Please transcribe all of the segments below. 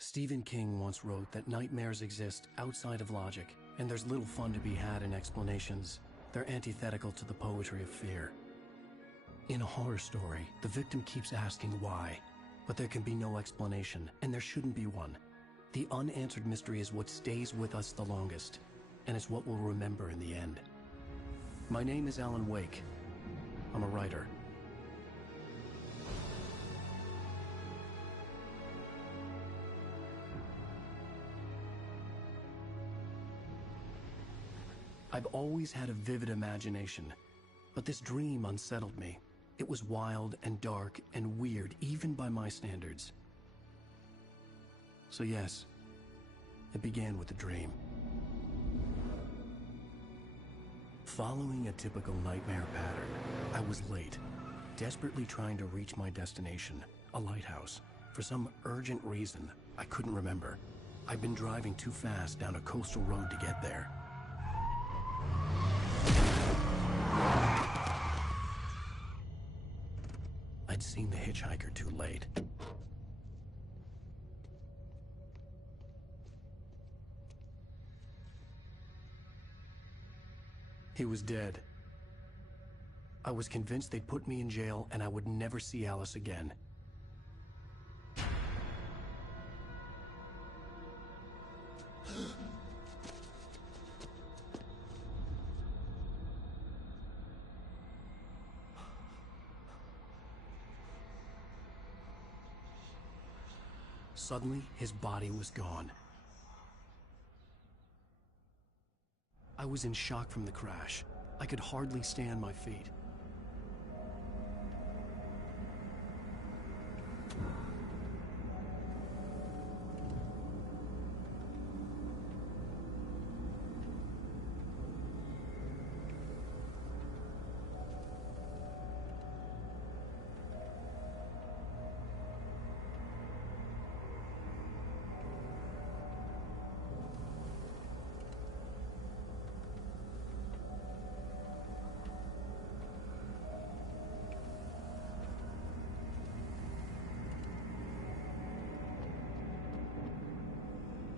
Stephen King once wrote that nightmares exist outside of logic, and there's little fun to be had in explanations. They're antithetical to the poetry of fear. In a horror story, the victim keeps asking why, but there can be no explanation, and there shouldn't be one. The unanswered mystery is what stays with us the longest, and it's what we'll remember in the end. My name is Alan Wake. I'm a writer. I've always had a vivid imagination, but this dream unsettled me. It was wild and dark and weird, even by my standards. So yes, it began with a dream. Following a typical nightmare pattern, I was late, desperately trying to reach my destination, a lighthouse. For some urgent reason, I couldn't remember. I'd been driving too fast down a coastal road to get there. I'd seen the hitchhiker too late. He was dead. I was convinced they'd put me in jail and I would never see Alice again. Suddenly, his body was gone. I was in shock from the crash. I could hardly stand my feet.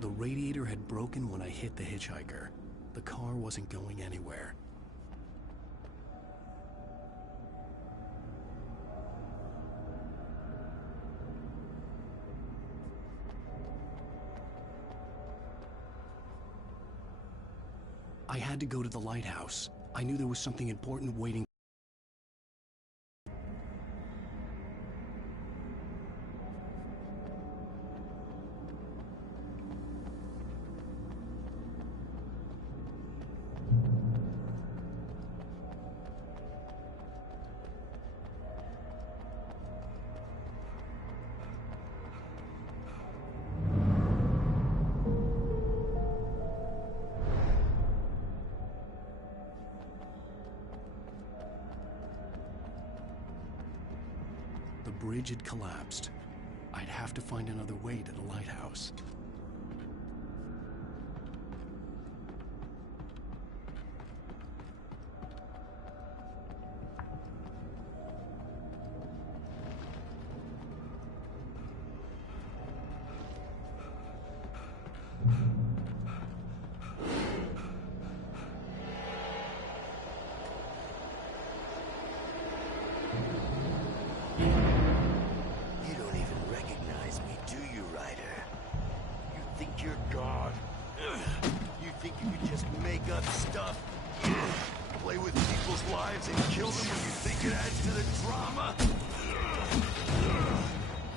The radiator had broken when I hit the hitchhiker. The car wasn't going anywhere. I had to go to the lighthouse. I knew there was something important waiting. The bridge had collapsed. I'd have to find another way to the lighthouse. Play with people's lives and kill them when you think it adds to the drama?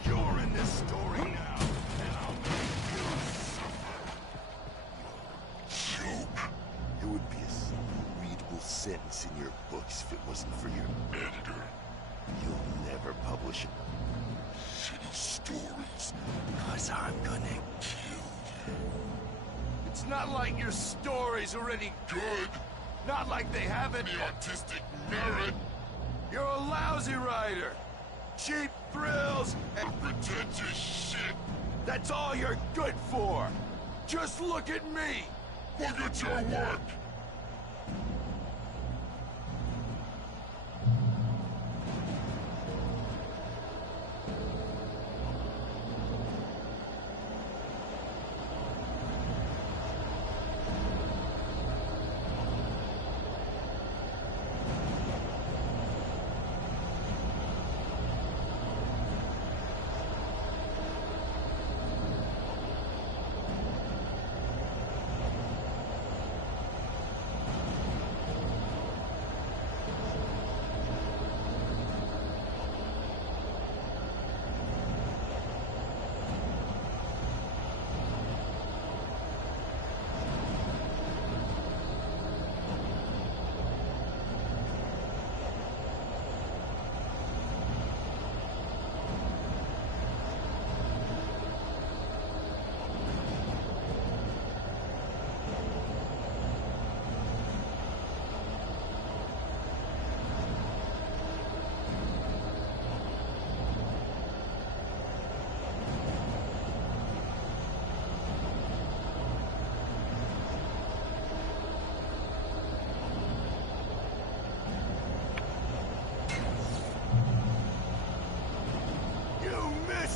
You're in this story now, and I'll make you suffer. Joke. It would be a simple, readable sentence in your books if it wasn't for your editor. You'll never publish shitty stories, because I'm gonna kill you. It's not like your story's already good. Not like they haven't any artistic merit. You're a lousy writer. Cheap thrills and pretentious shit. That's all you're good for. Just look at me. Look at your work.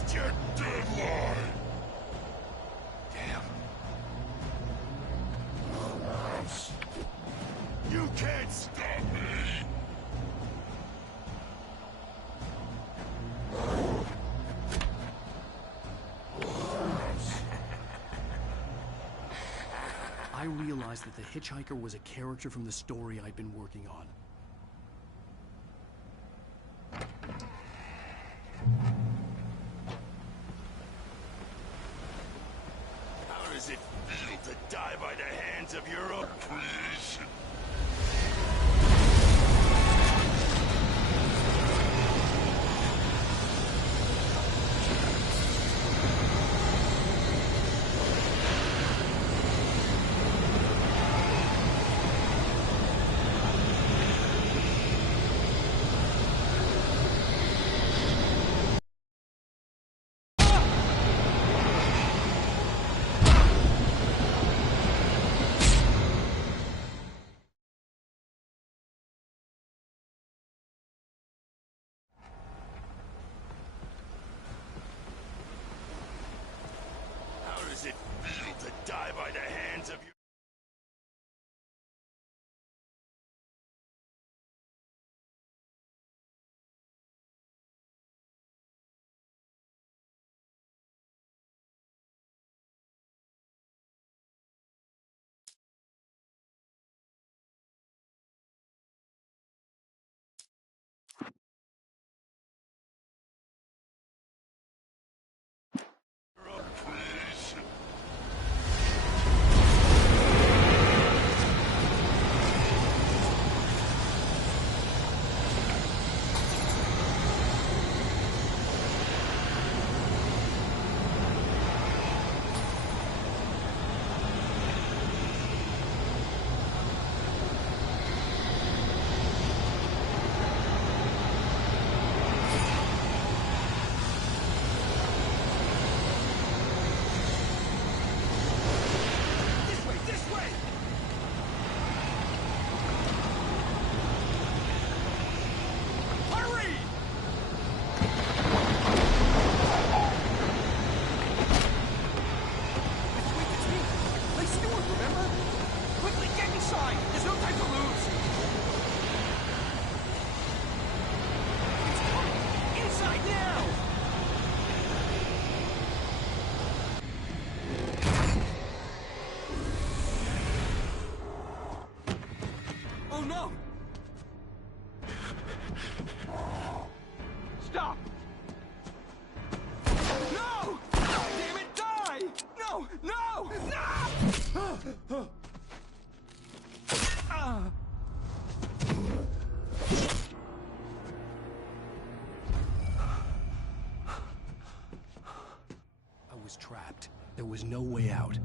missed your deadline! Damn. You can't stop me! I realized that the hitchhiker was a character from the story I'd been working on. How does it feel to die by the hands of your own creation? How does it feel to die by the hands of your... own creation? Oh no! Stop! No! Damn it, die! No! No! No! I was trapped. There was no way out.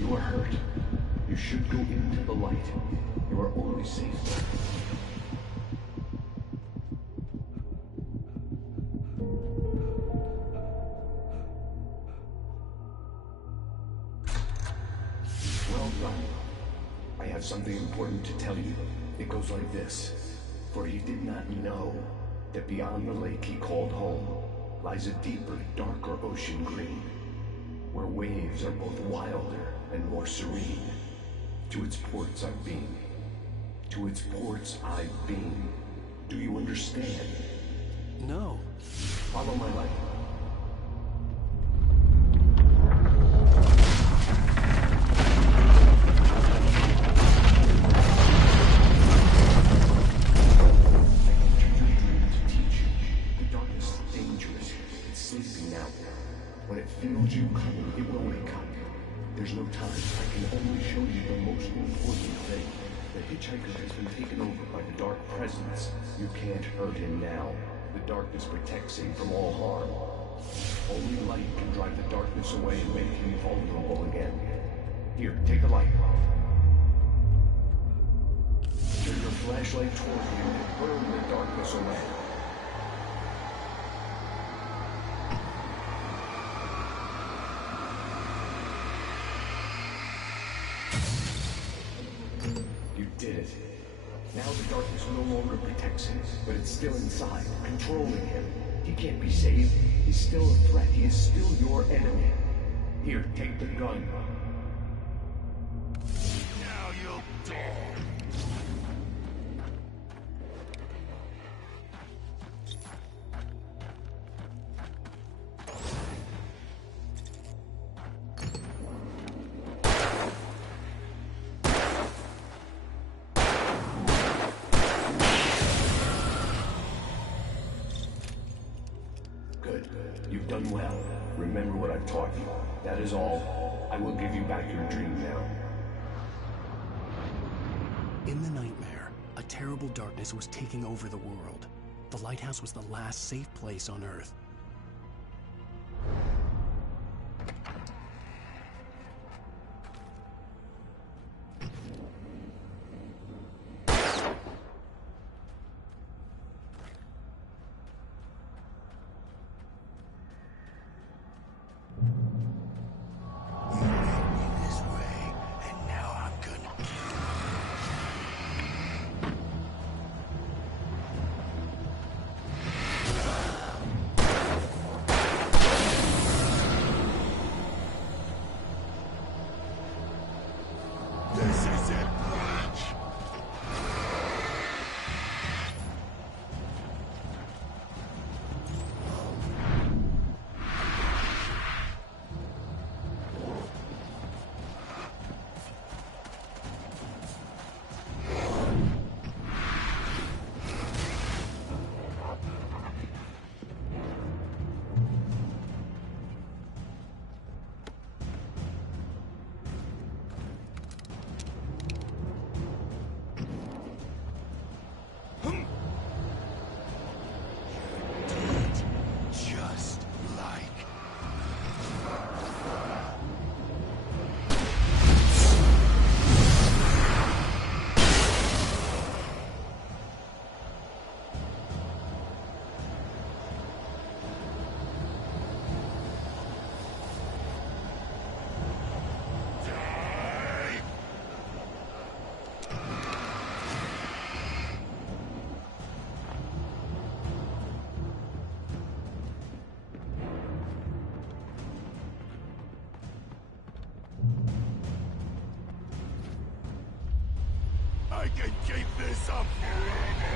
You are hurt. You should go into the light. You are only safe there. Well done. I have something important to tell you. It goes like this. For he did not know that beyond the lake he called home lies a deeper, darker ocean green, where waves are both wilder and more serene. To its ports I've been. To its ports I've been. Do you understand? No. Follow my light. hitchhiker has been taken over by the Dark Presence. You can't hurt him now. The darkness protects him from all harm. Only light can drive the darkness away and make him vulnerable again. Here, take the light. Turn your flashlight toward him and burn the darkness away. You did it. Now the darkness no longer protects him, but it's still inside, controlling him. He can't be saved. He's still a threat. He is still your enemy. Here, take the gun. Now you'll die. Good. You've done well. Remember what I've taught you. That is all. I will give you back your dream now. In the nightmare, a terrible darkness was taking over the world. The lighthouse was the last safe place on Earth. This is it, Blanche! Just like... I can keep this up forever!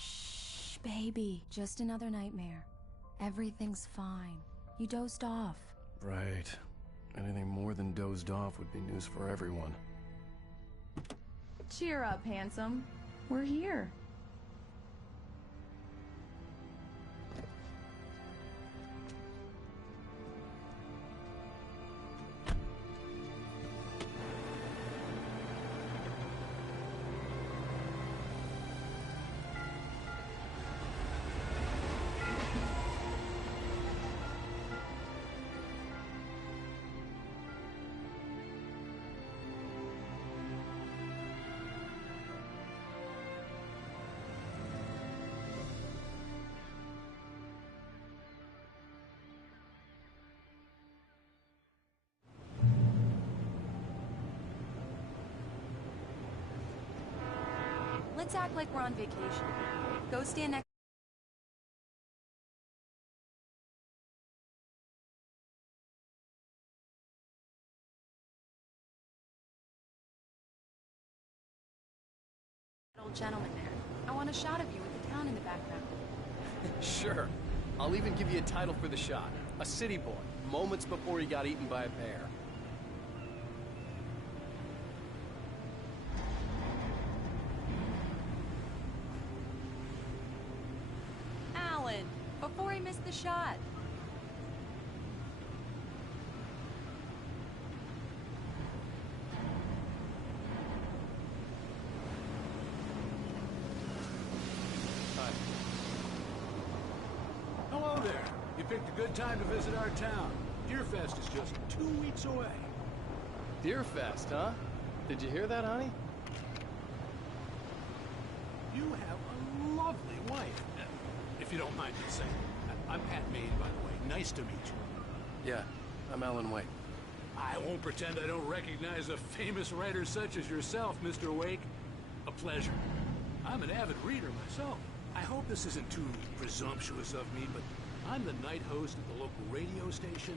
Shh, baby. Just another nightmare. Everything's fine. You dozed off. Right. Anything more than dozed off would be news for everyone. Cheer up, handsome. We're here. Let's act like we're on vacation. Go stand next. Old gentleman there. I want a shot of you with the town in the background. Sure. I'll even give you a title for the shot. A city boy, moments before he got eaten by a bear. Alan, before he missed the shot. Hi. Hello there. You picked a good time to visit our town. Deerfest is just 2 weeks away. Deerfest, huh? Did you hear that, honey? You have a lovely wife. If you don't mind me saying. I'm Pat Maine, by the way. Nice to meet you. Yeah, I'm Alan Wake. I won't pretend I don't recognize a famous writer such as yourself, Mr. Wake. A pleasure. I'm an avid reader myself. I hope this isn't too presumptuous of me, but I'm the night host at the local radio station.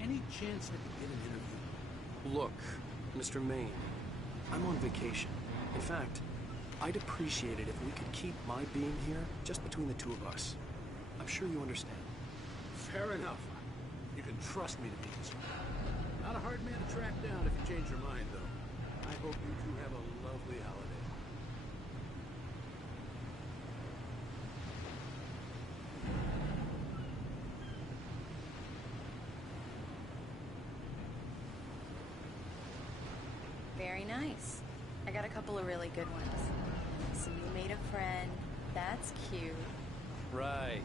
Any chance I could get an interview? Look, Mr. Maine, I'm on vacation. In fact, I'd appreciate it if we could keep my being here just between the two of us. I'm sure you understand. Fair enough. You can trust me to be concerned. Not a hard man to track down if you change your mind, though. I hope you two have a lovely holiday. Very nice. I got a couple of really good ones. So you made a friend. That's cute. Right.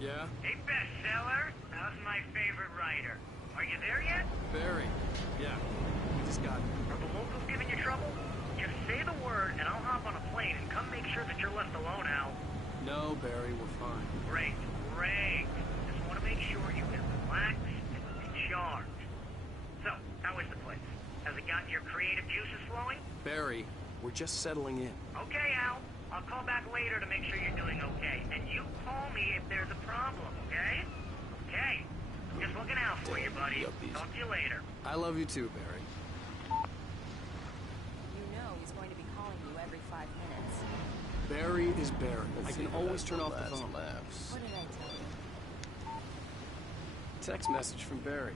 Yeah? Hey, bestseller. How's my favorite writer? Are you there yet? Barry. Yeah. We just got... Are the locals giving you trouble? Just say the word, and I'll hop on a plane and come make sure that you're left alone, Al. No, Barry, we're fine. Great, great. Just want to make sure you can relax and recharge. So, how is the place? Has it gotten your creative juices flowing? Barry, we're just settling in. Okay, Al. I'll call back later to make sure you're doing okay. And you call me if there's a problem, okay? Okay. Just looking out for you, buddy. Talk to you later. I love you too, Barry. You know he's going to be calling you every 5 minutes. Barry is Barry. I can always turn off the phone. What did I tell you? Text message from Barry.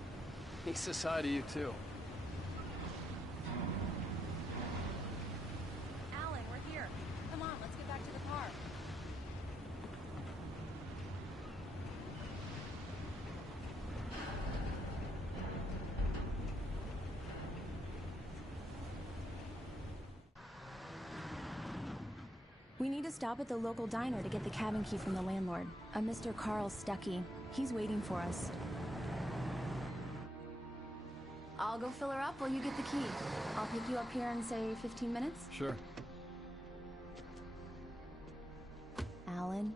He says hi to you too. Alan, we're here. Come on, let's get back to the car. We need to stop at the local diner to get the cabin key from the landlord, a Mr. Carl Stuckey. He's waiting for us. I'll go fill her up while you get the key. I'll pick you up here in, say, 15 minutes? Sure. Alan,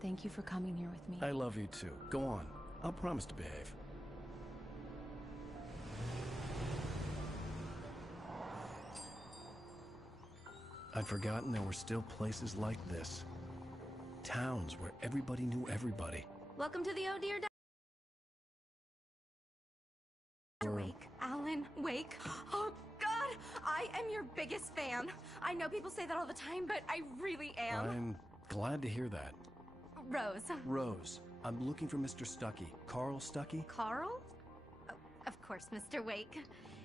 thank you for coming here with me. I love you too. Go on. I'll promise to behave. I'd forgotten there were still places like this. Towns where everybody knew everybody. Welcome to the Oh Dear Wake, Alan, Wake. Oh, God, I am your biggest fan. I know people say that all the time, but I really am. I'm glad to hear that. Rose. Rose, I'm looking for Mr. Stuckey. Carl Stuckey? Carl? Oh, of course, Mr. Wake.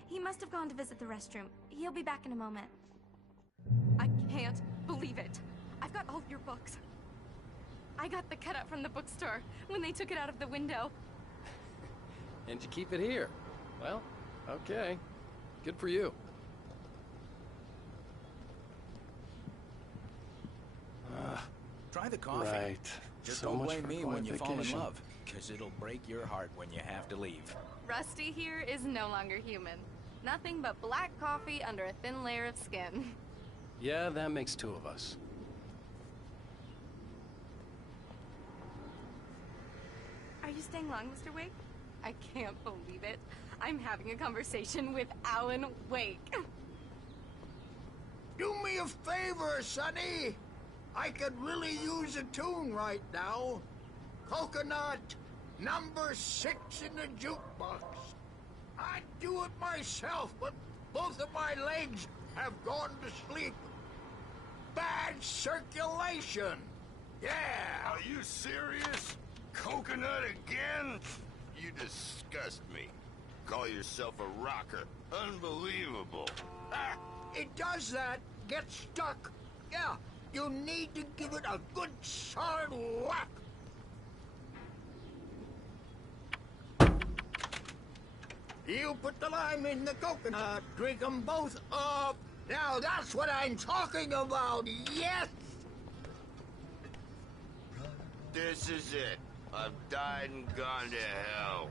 He must have gone to visit the restroom. He'll be back in a moment. I can't believe it. I've got all of your books. I got the cutout from the bookstore when they took it out of the window. And you keep it here. Well, okay. Good for you. Try the coffee. Right. Just So don't much blame for me when you fall in qualification. love, because it'll break your heart when you have to leave. Rusty here is no longer human. Nothing but black coffee under a thin layer of skin. Yeah, that makes two of us. Are you staying long, Mr. Wake? I can't believe it. I'm having a conversation with Alan Wake. Do me a favor, Sonny. I could really use a tune right now. Coconut, number 6 in the jukebox. I'd do it myself, but both of my legs have gone to sleep. Bad circulation. Yeah. Are you serious? Coconut again? You disgust me. Call yourself a rocker. Unbelievable. Ah, it does that. Get stuck. Yeah, you need to give it a good solid whack. You put the lime in the coconut. Drink them both up. Now that's what I'm talking about. Yes. This is it. I've died and gone to hell.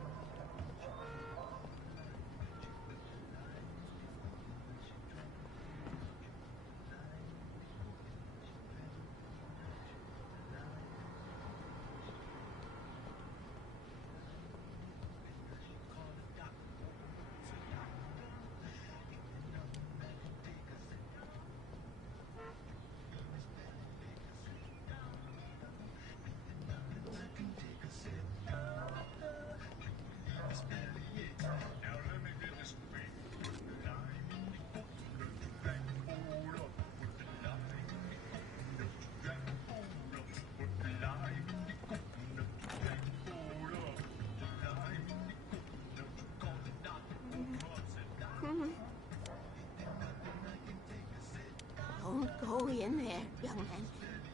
Don't go in there, young man.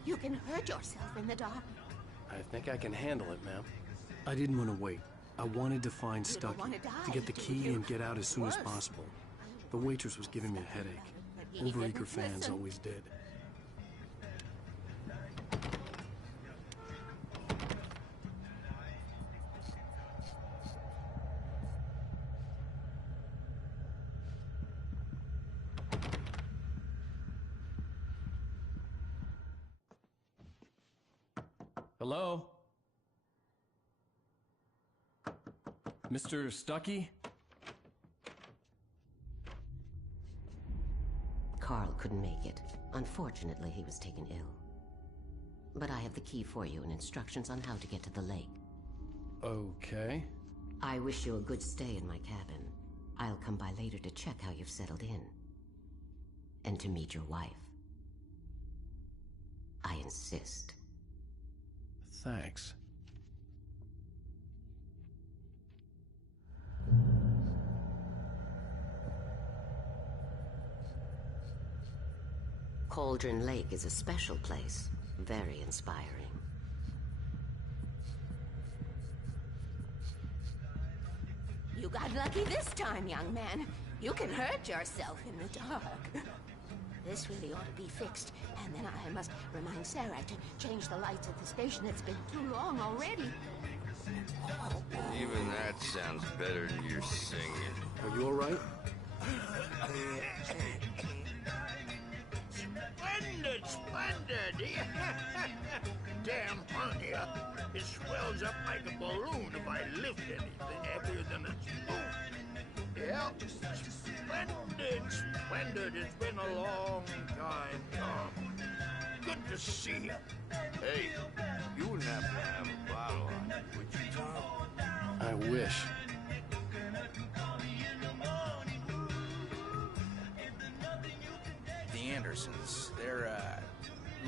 You can hurt yourself in the dark. I think I can handle it, ma'am. I didn't want to wait. I wanted to find You don't Stuckey, wanna die, to get the do key you? and get out as soon as Worse. possible. The waitress was giving me a headache. You didn't Overeager fans listen. always did. Hello? Mr. Stuckey? Carl couldn't make it. Unfortunately, he was taken ill. But I have the key for you and instructions on how to get to the lake. Okay. I wish you a good stay in my cabin. I'll come by later to check how you've settled in. And to meet your wife. I insist. Thanks. Cauldron Lake is a special place. Very inspiring. You got lucky this time, young man. You can hurt yourself in the dark. This really ought to be fixed, and then I must remind Sarah to change the lights at the station. It's been too long already. Even that sounds better than your singing. Are you all right? Splendid, splendid. Damn hernia. It swells up like a balloon if I lift anything heavier than a spoon. Yep. Splendid, splendid. It's been a long time, Tom. Good to see you. Hey, you wouldn't have to have a bottle on you, would you, Tom? I wish. The Andersons, they're,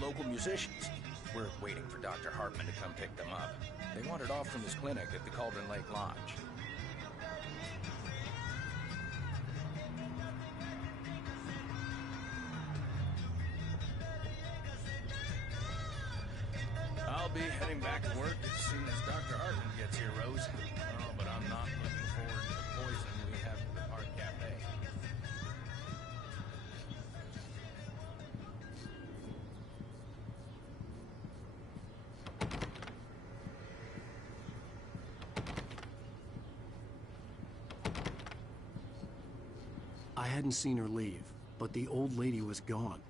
local musicians. We're waiting for Dr. Hartman to come pick them up. They wandered off from his clinic at the Cauldron Lake Lodge. I'll be heading back to work as soon as Dr. Hartman gets here, Rose. Oh, but I'm not looking forward to the poison we have at the Park Cafe. I hadn't seen her leave, but the old lady was gone.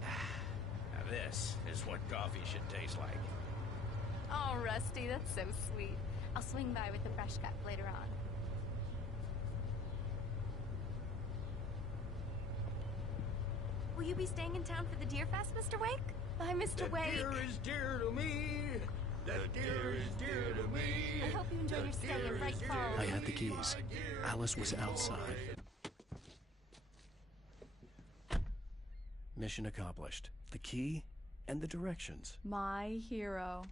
Now this is what coffee should taste like. Oh, Rusty, that's so sweet. I'll swing by with the fresh cup later on. Will you be staying in town for the Deer Fest, Mr. Wake? Bye, Mr. Wake. Deer is dear to me. That deer is dear to me. I hope you enjoyed your stay in Bright Falls. I had the keys. Alice was outside. Mission accomplished. The key and the directions. My hero.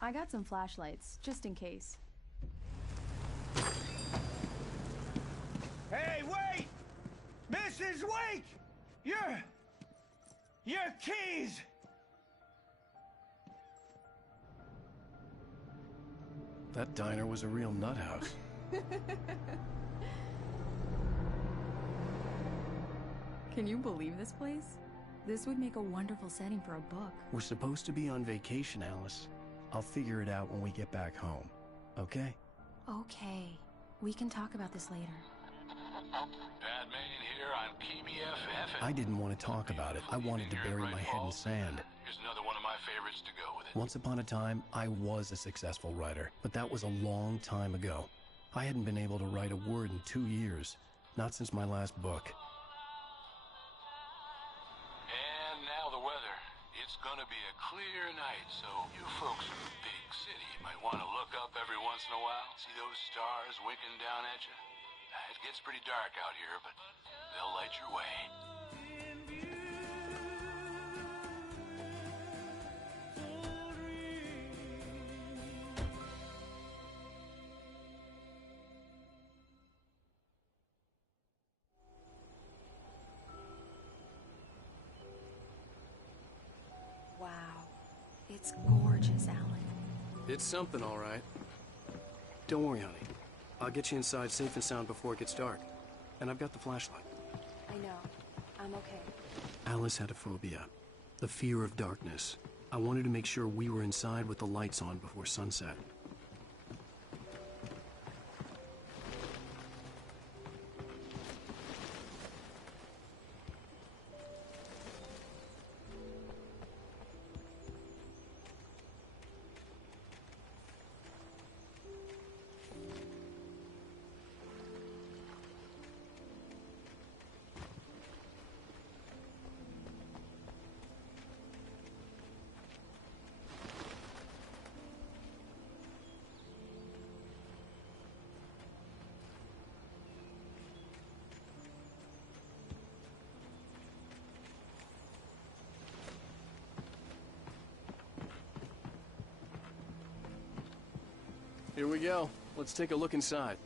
I got some flashlights, just in case. Hey, wait! Mrs. Wake! Your keys! That diner was a real nut house. Can you believe this place? This would make a wonderful setting for a book. We're supposed to be on vacation, Alice. I'll figure it out when we get back home. Okay? Okay. We can talk about this later. Batman here on PBFF. I didn't want to talk about it. I wanted to bury my head in sand. Here's another one of my favorites to go with it. Once upon a time, I was a successful writer, but that was a long time ago. I hadn't been able to write a word in 2 years. Not since my last book. And now the weather. It's gonna be a clear night, so you folks in the big city might want to look up every once in a while. See those stars winking down at you? It gets pretty dark out here, but they'll light your way. Wow. It's gorgeous, Alan. It's something, all right. Don't worry, honey. I'll get you inside safe and sound before it gets dark. And I've got the flashlight. I know. I'm okay. Alice had a phobia. The fear of darkness. I wanted to make sure we were inside with the lights on before sunset. Here we go. Let's take a look inside.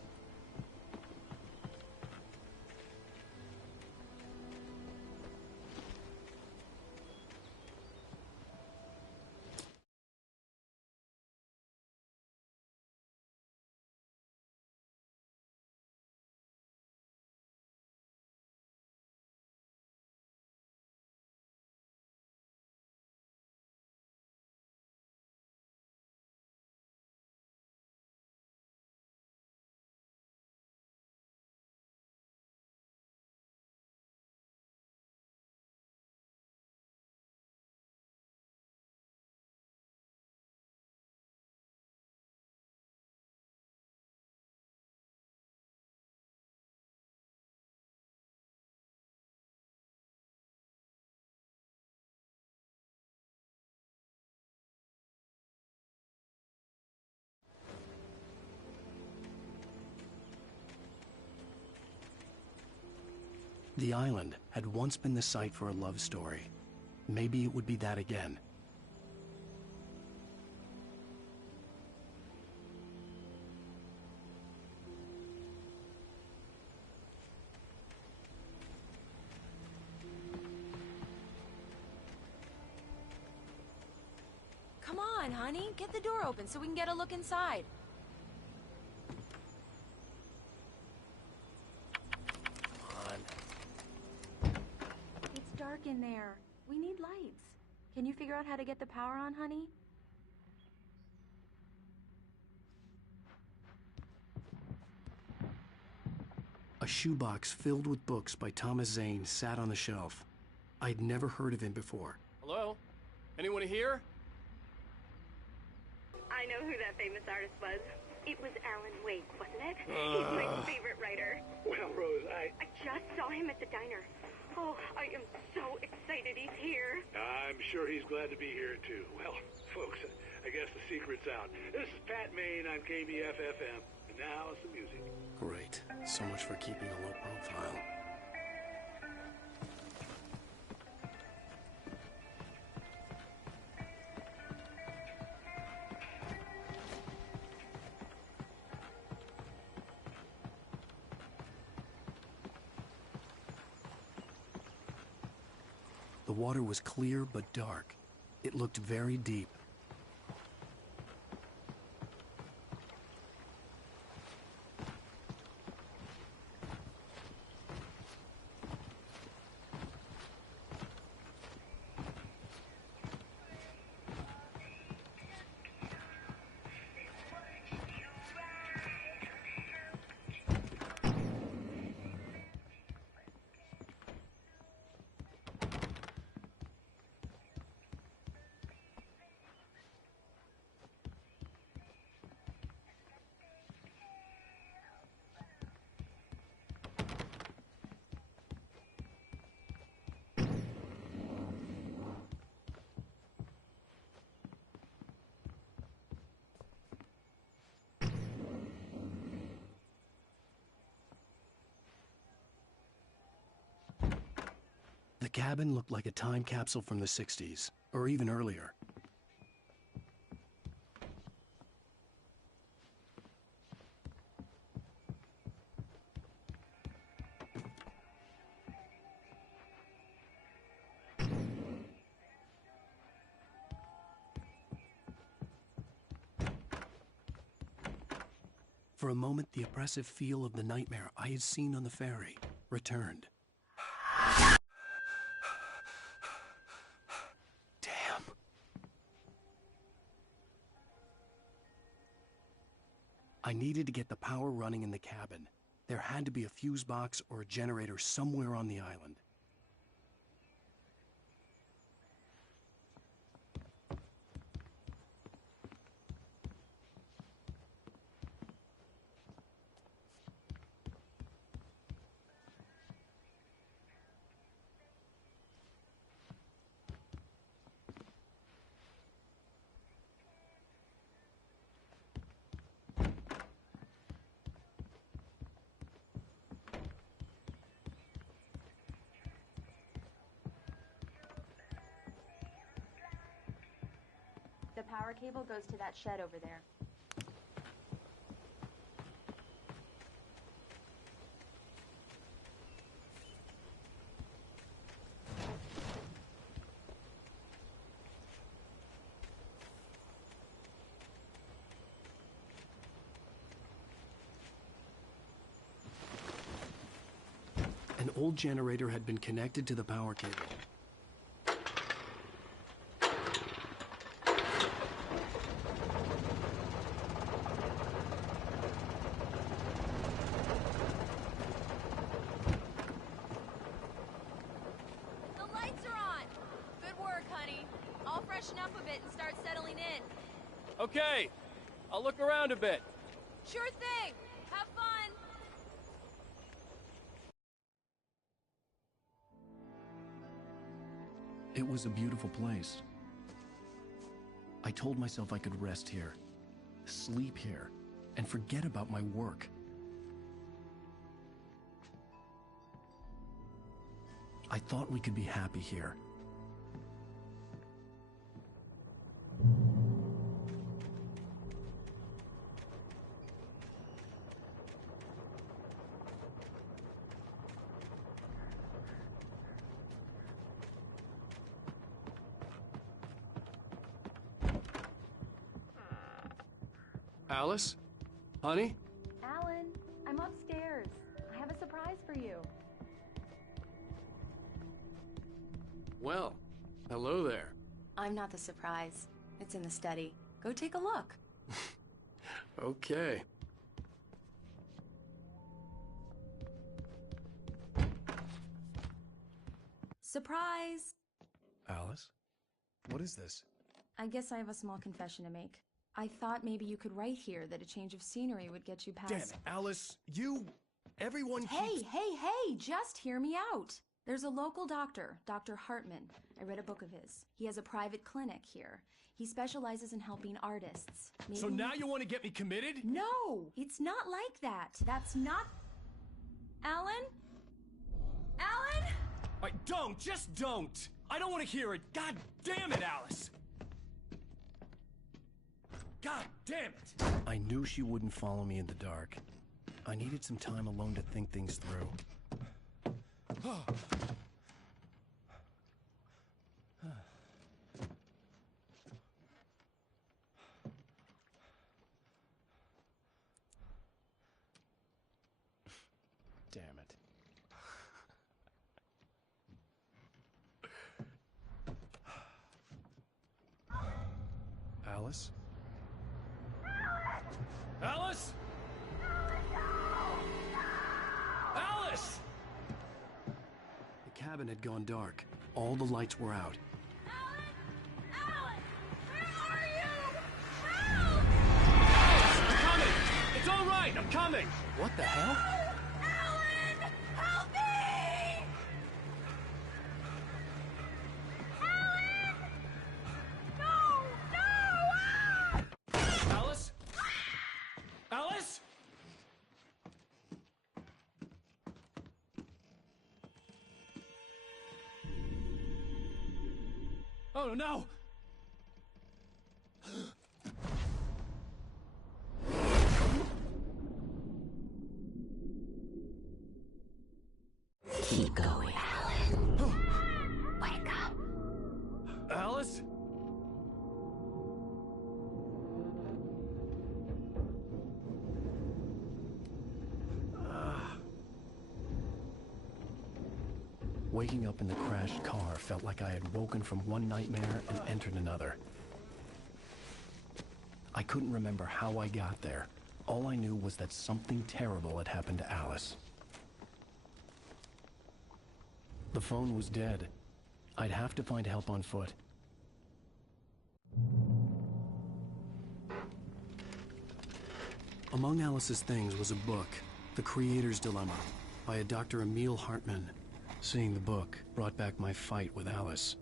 The island had once been the site for a love story. Maybe it would be that again. Come on, honey. Get the door open so we can get a look inside. It's dark in there. We need lights. Can you figure out how to get the power on, honey? A shoebox filled with books by Thomas Zane sat on the shelf. I'd never heard of him before. Hello? Anyone here? I know who that famous artist was. It was Alan Wake, wasn't it? He's my favorite writer. Well, Rose, I just saw him at the diner. Oh, I am so excited he's here. I'm sure he's glad to be here, too. Well, folks, I guess the secret's out. This is Pat Maine on KBF-FM, and now some music. Great. So much for keeping a low profile. The water was clear but dark. It looked very deep. The cabin looked like a time capsule from the 60s, or even earlier. For a moment, the oppressive feel of the nightmare I had seen on the ferry returned. Damn. I needed to get the power running in the cabin. There had to be a fuse box or a generator somewhere on the island. The power cable goes to that shed over there. An old generator had been connected to the power cable. Okay, I'll look around a bit. Sure thing. Have fun. It was a beautiful place. I told myself I could rest here, sleep here, and forget about my work. I thought we could be happy here. Alice? Honey? Alan, I'm upstairs. I have a surprise for you. Well, hello there. I'm not the surprise. It's in the study. Go take a look. Okay. Surprise! Alice? What is this? I guess I have a small confession to make. I thought maybe you could write here that a change of scenery would get you past... Damn it, Alice, everyone keeps... Hey, just hear me out. There's a local doctor, Dr. Hartman. I read a book of his. He has a private clinic here. He specializes in helping artists. Maybe... So now you want to get me committed? No, it's not like that. That's not... Alan? Alan? Just don't! I don't want to hear it! God damn it, Alice! God damn it! I knew she wouldn't follow me in the dark. I needed some time alone to think things through. Damn it. Alice? Alice? Alice! The cabin had gone dark. All the lights were out. I'm coming! It's all right! I'm coming! What the hell? Alan! Help me! Alan! No! Ah! Alice? Alice? Oh no! Keep going, Alan. Wake up. Alice? Waking up in the crashed car felt like I had woken from one nightmare and entered another. I couldn't remember how I got there. All I knew was that something terrible had happened to Alice. The phone was dead. I'd have to find help on foot. Among Alice's things was a book, The Creator's Dilemma, by a Dr. Emil Hartman. Seeing the book brought back my fight with Alice.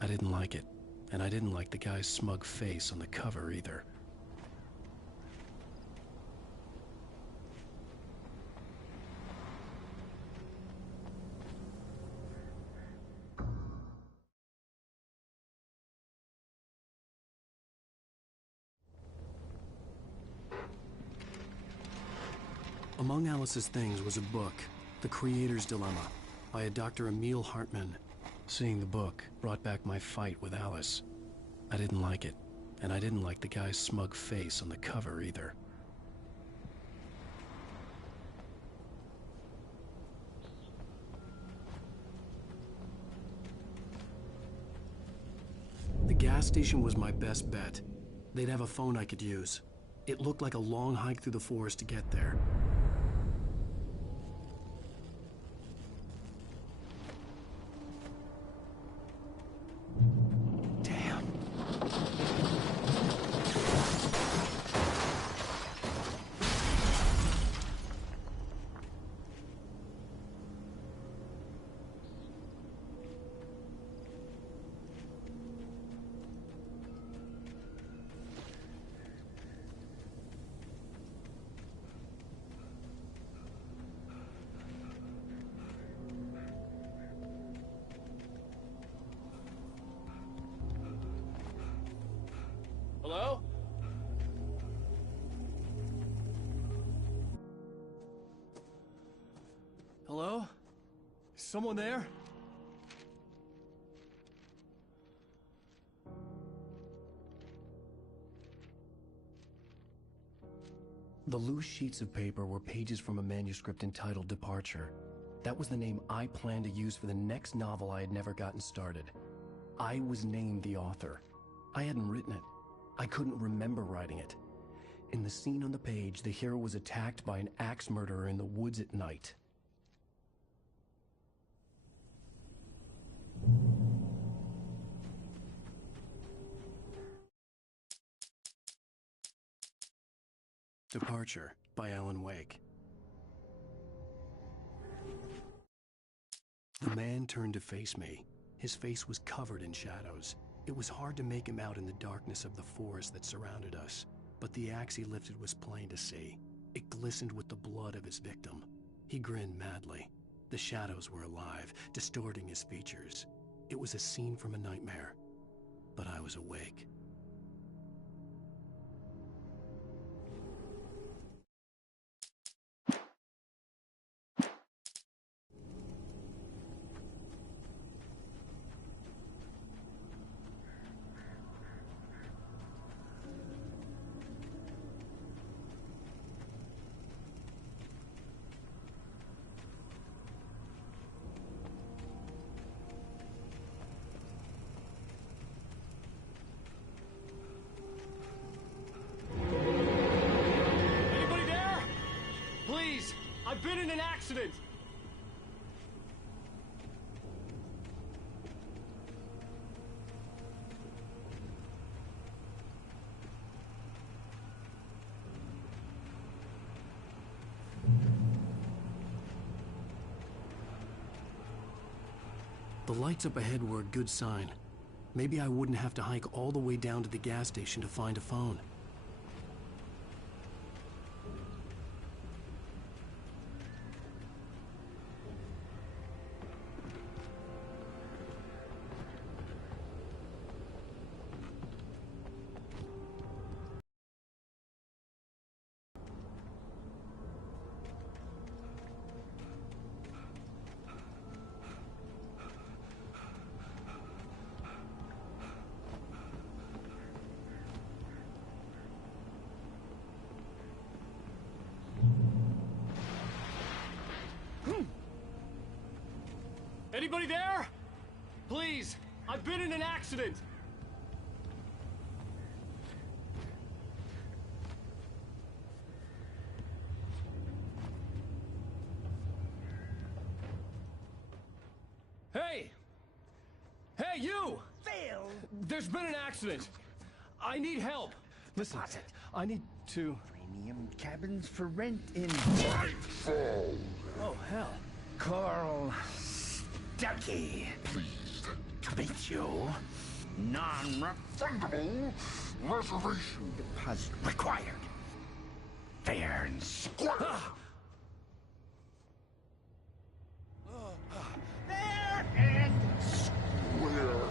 I didn't like it, and I didn't like the guy's smug face on the cover either. Among Alice's things was a book, The Creator's Dilemma, by a Dr. Emil Hartman. Seeing the book brought back my fight with Alice. I didn't like it, and I didn't like the guy's smug face on the cover either. The gas station was my best bet. They'd have a phone I could use. It looked like a long hike through the forest to get there. Hello? Is someone there? The loose sheets of paper were pages from a manuscript entitled Departure. That was the name I planned to use for the next novel I had never gotten started. I was named the author. I hadn't written it. I couldn't remember writing it. In the scene on the page, the hero was attacked by an axe murderer in the woods at night. Departure by Alan Wake. The man turned to face me. His face was covered in shadows. It was hard to make him out in the darkness of the forest that surrounded us, but the axe he lifted was plain to see. It glistened with the blood of his victim. He grinned madly. The shadows were alive, distorting his features. It was a scene from a nightmare, but I was awake. Anybody there? Please, I've been in an accident. The lights up ahead were a good sign. Maybe I wouldn't have to hike all the way down to the gas station to find a phone. Anybody there? Please, I've been in an accident. Hey! Hey, you! Phil! There's been an accident. I need help. Listen, I need to... Premium cabins for rent in... Oh, hell. Carl Stuckey. Please. To meet you. Non-refundable reservation deposit required. Fair and square. Fair and square.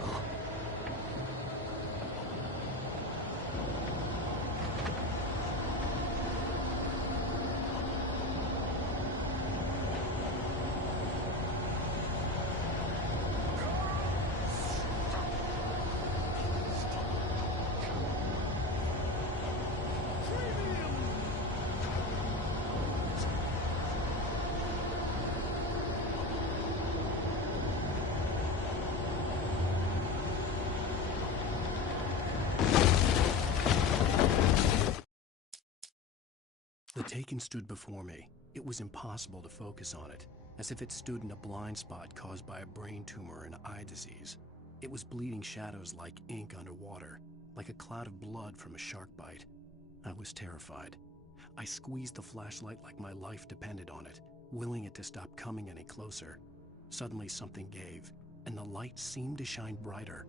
The Taken stood before me. It was impossible to focus on it, as if it stood in a blind spot caused by a brain tumor and eye disease. It was bleeding shadows like ink underwater, like a cloud of blood from a shark bite. I was terrified. I squeezed the flashlight like my life depended on it, willing it to stop coming any closer. Suddenly something gave, and the light seemed to shine brighter.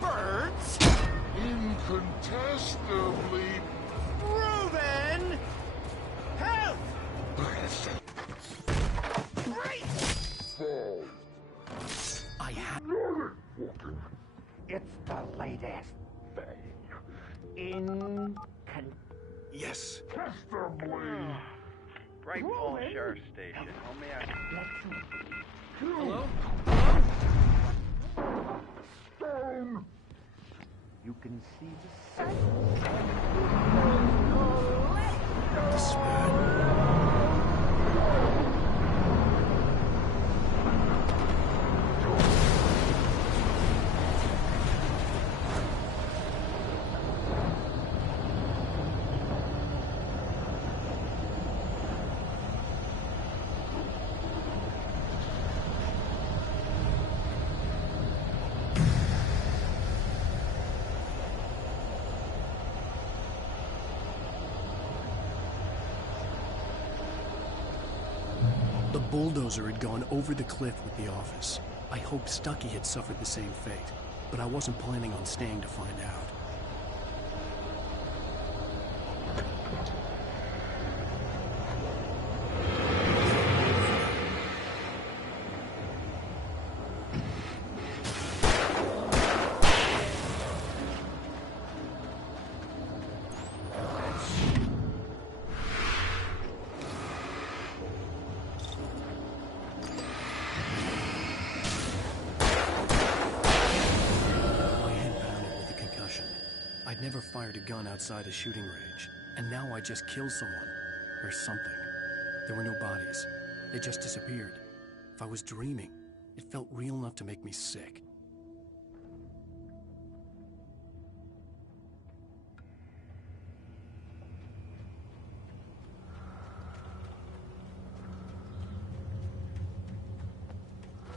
birds? Incontestably Proven! Health! Great! fall. I had... It's the latest thing. Yes. Incontestably. Bright Falls Sheriff Station. How may I... Hello? Stone. You can see the sun. The bulldozer had gone over the cliff with the office. I hoped Stucky had suffered the same fate, but I wasn't planning on staying to find out. I'd never fired a gun outside a shooting range, and now I just killed someone. Or something. There were no bodies. They just disappeared. If I was dreaming, it felt real enough to make me sick.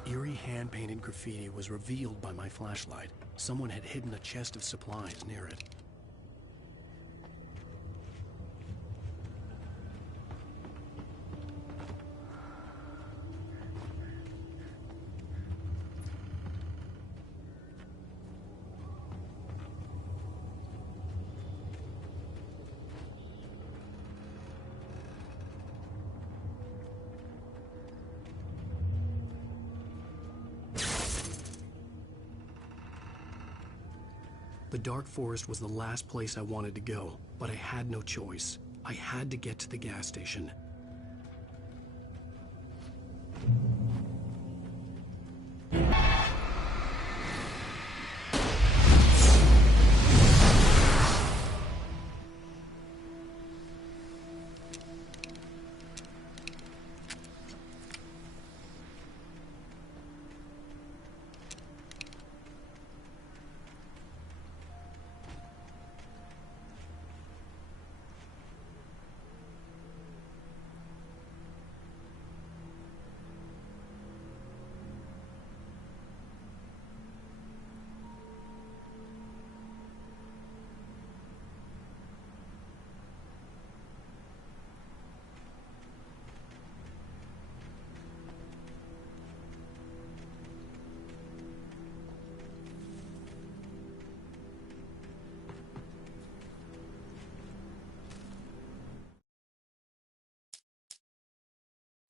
Eerie hand-painted graffiti was revealed by my flashlight. Someone had hidden a chest of supplies near it. The dark forest was the last place I wanted to go, but I had no choice. I had to get to the gas station.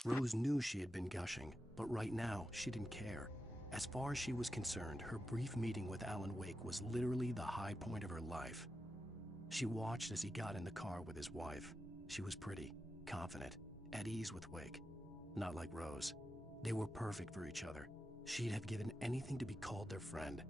Rose knew she had been gushing, but right now, she didn't care. As far as she was concerned, her brief meeting with Alan Wake was literally the high point of her life. She watched as he got in the car with his wife. She was pretty, confident, at ease with Wake. Not like Rose. They were perfect for each other. She'd have given anything to be called their friend.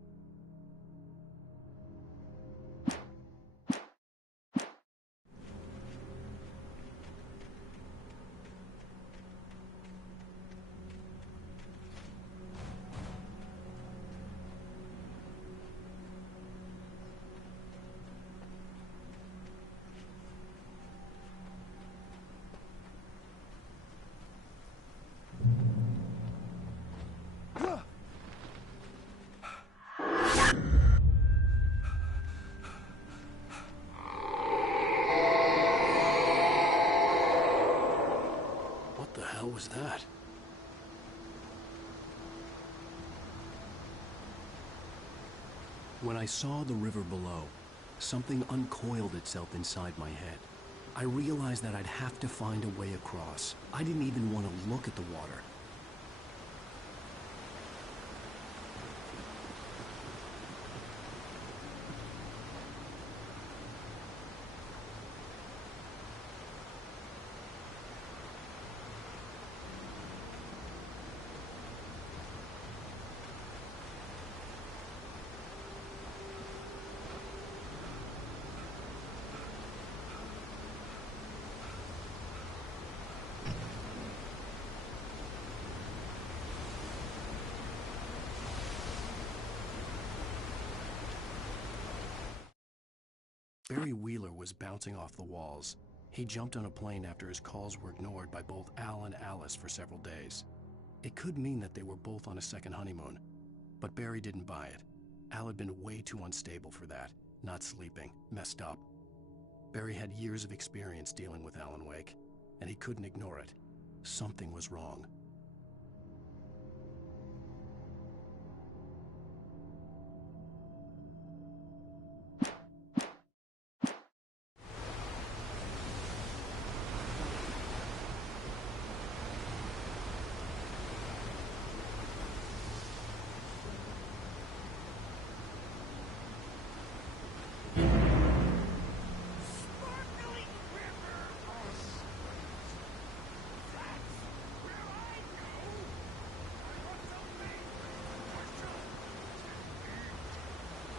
What was that? When I saw the river below, something uncoiled itself inside my head. I realized that I'd have to find a way across. I didn't even want to look at the water. Barry Wheeler was bouncing off the walls. He jumped on a plane after his calls were ignored by both Al and Alice for several days. It could mean that they were both on a second honeymoon, but Barry didn't buy it. Al had been way too unstable for that, not sleeping, messed up. Barry had years of experience dealing with Alan Wake, and he couldn't ignore it. Something was wrong.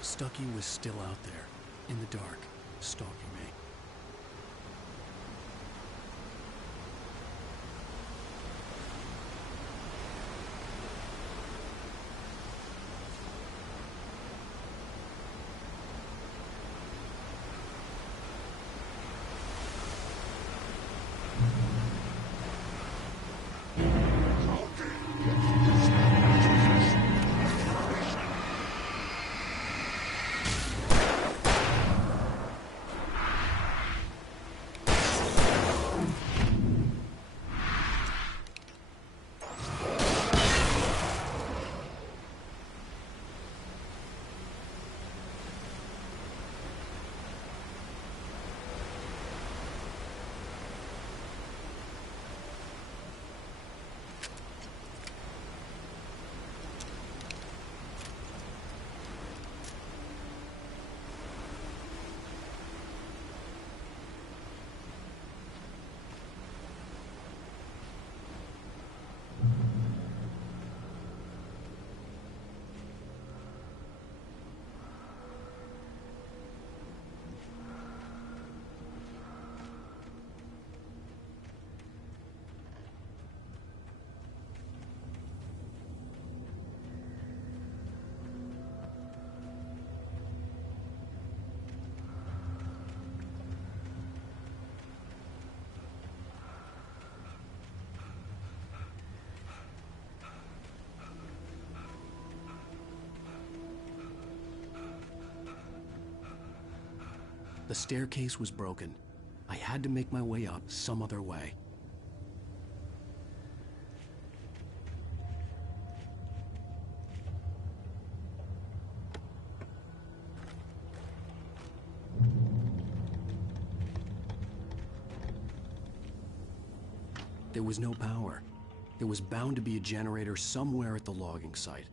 Stucky was still out there, in the dark, stalking me. The staircase was broken. I had to make my way up some other way. There was no power. There was bound to be a generator somewhere at the logging site.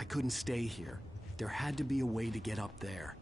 I couldn't stay here. There had to be a way to get up there.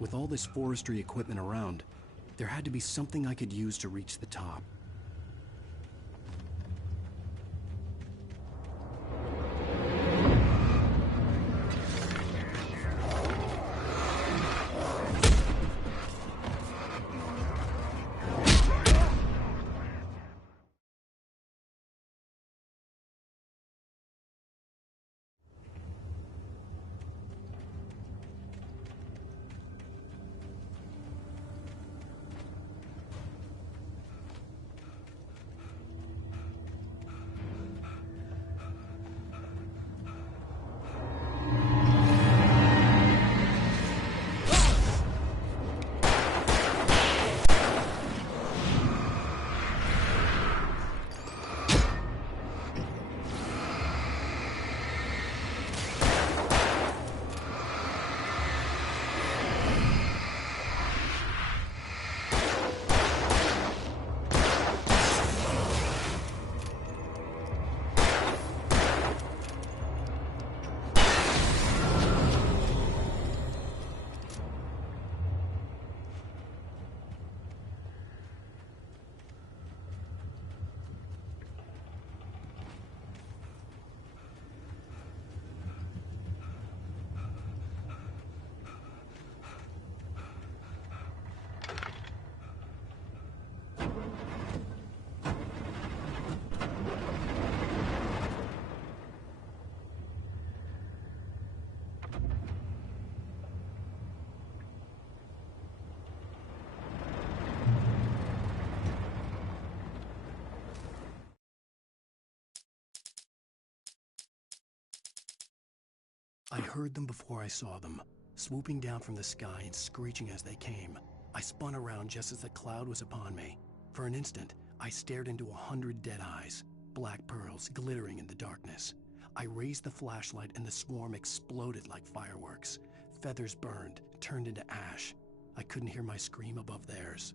With all this forestry equipment around, there had to be something I could use to reach the top. I heard them before I saw them, swooping down from the sky and screeching as they came. I spun around just as the cloud was upon me. For an instant, I stared into 100 dead eyes, black pearls glittering in the darkness. I raised the flashlight and the swarm exploded like fireworks. Feathers burned, turned into ash. I couldn't hear my scream above theirs.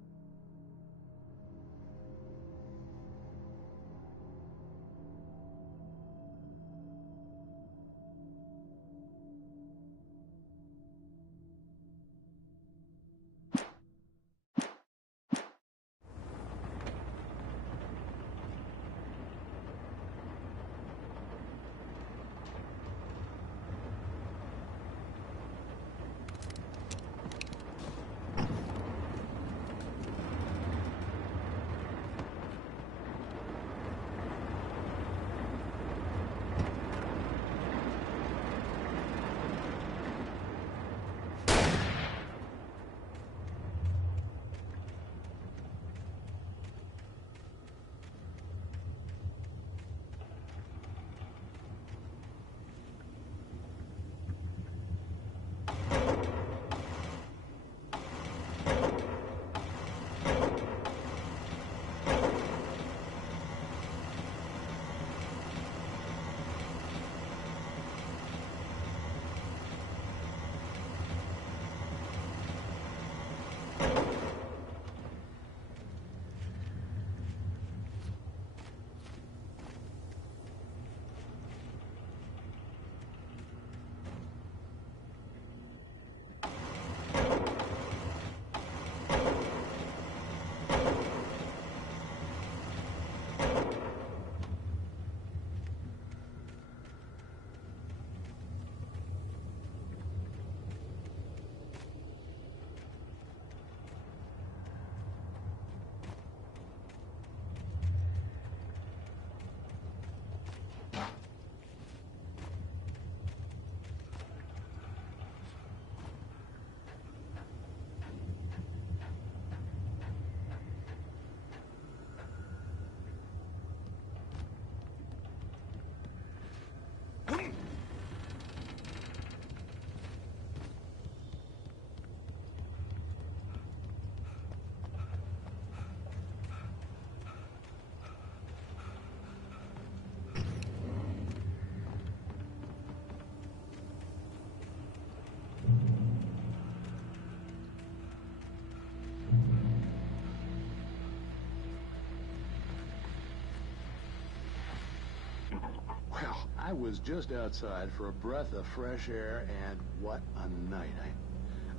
Well, I was just outside for a breath of fresh air, and what a night.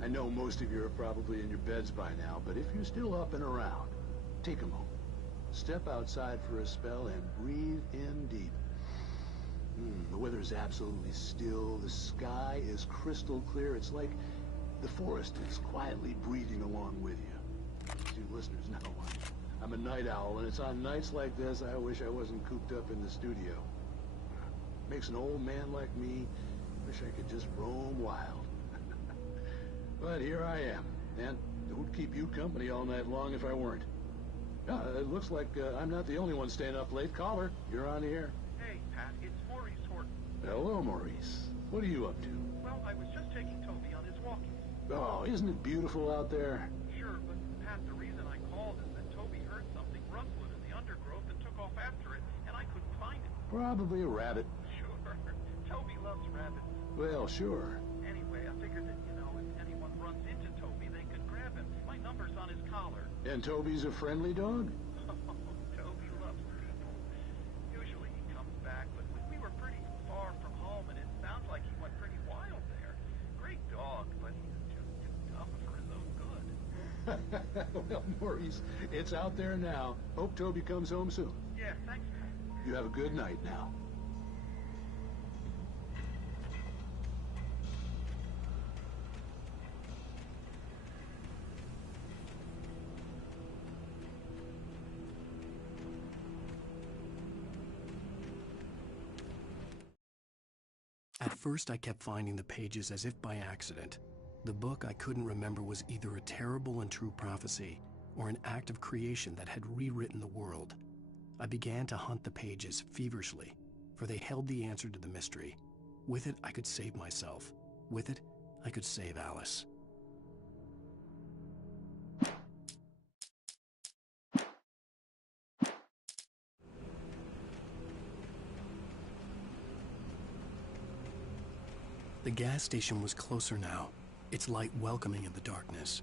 I know most of you are probably in your beds by now, but if you're still up and around, take a moment. Step outside for a spell and breathe in deep. The weather's absolutely still. The sky is crystal clear. It's like the forest is quietly breathing along with you. As you listeners know, I'm a night owl, and it's on nights like this I wish I wasn't cooped up in the studio. Makes an old man like me wish I could just roam wild. But here I am, and it would keep you company all night long if I weren't. It looks like I'm not the only one staying up late. Caller, you're on the air. Hey, Pat, it's Maurice Horton. Hello, Maurice. What are you up to? Well, I was just taking Toby on his walkies. Oh, isn't it beautiful out there? Sure, but Pat, the reason I called is that Toby heard something rustling in the undergrowth and took off after it, and I couldn't find it. Probably a rabbit. Sure. Toby loves rabbits. Well, sure. Anyway, I figured that, if anyone runs into Toby, they could grab him. My number's on his collar. And Toby's a friendly dog? Toby loves people. Usually he comes back, but we were pretty far from home, and it sounds like he went pretty wild there. Great dog, but he's just too tough for his own good. Well, Maurice, it's out there now. Hope Toby comes home soon. Yeah, thanks, Pat. You have a good night now. At first, I kept finding the pages as if by accident. The book I couldn't remember was either a terrible and true prophecy or an act of creation that had rewritten the world. I began to hunt the pages feverishly, for they held the answer to the mystery. With it, I could save myself. With it, I could save Alice. The gas station was closer now, its light welcoming in the darkness.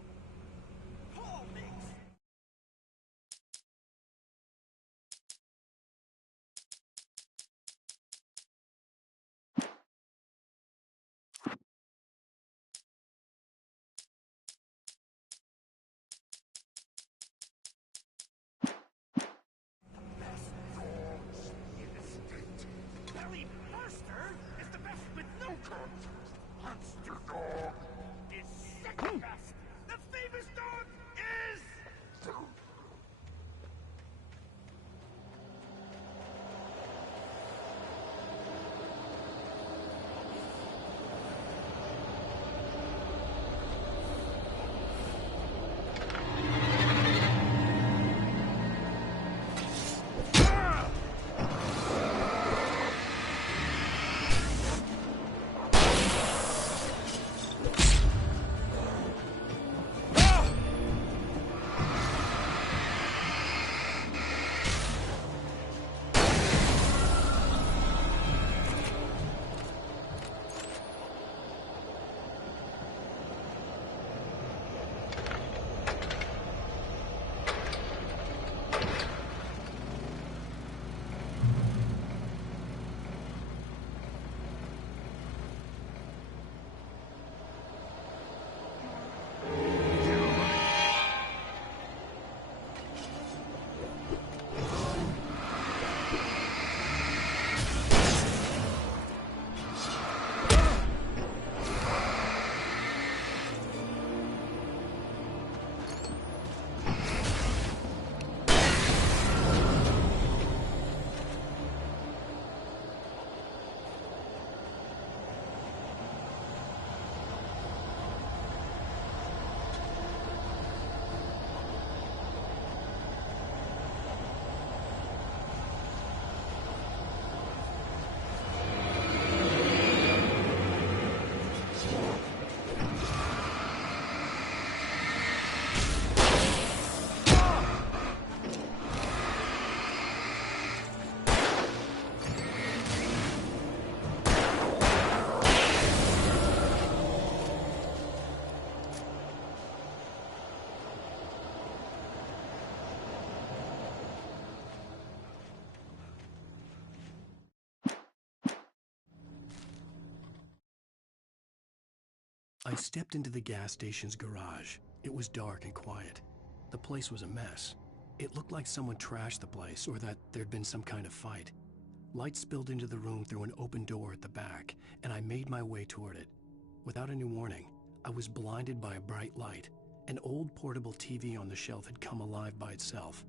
I stepped into the gas station's garage. It was dark and quiet. The place was a mess. It looked like someone trashed the place or that there'd been some kind of fight. Light spilled into the room through an open door at the back, and I made my way toward it. Without any warning, I was blinded by a bright light. An old portable TV on the shelf had come alive by itself.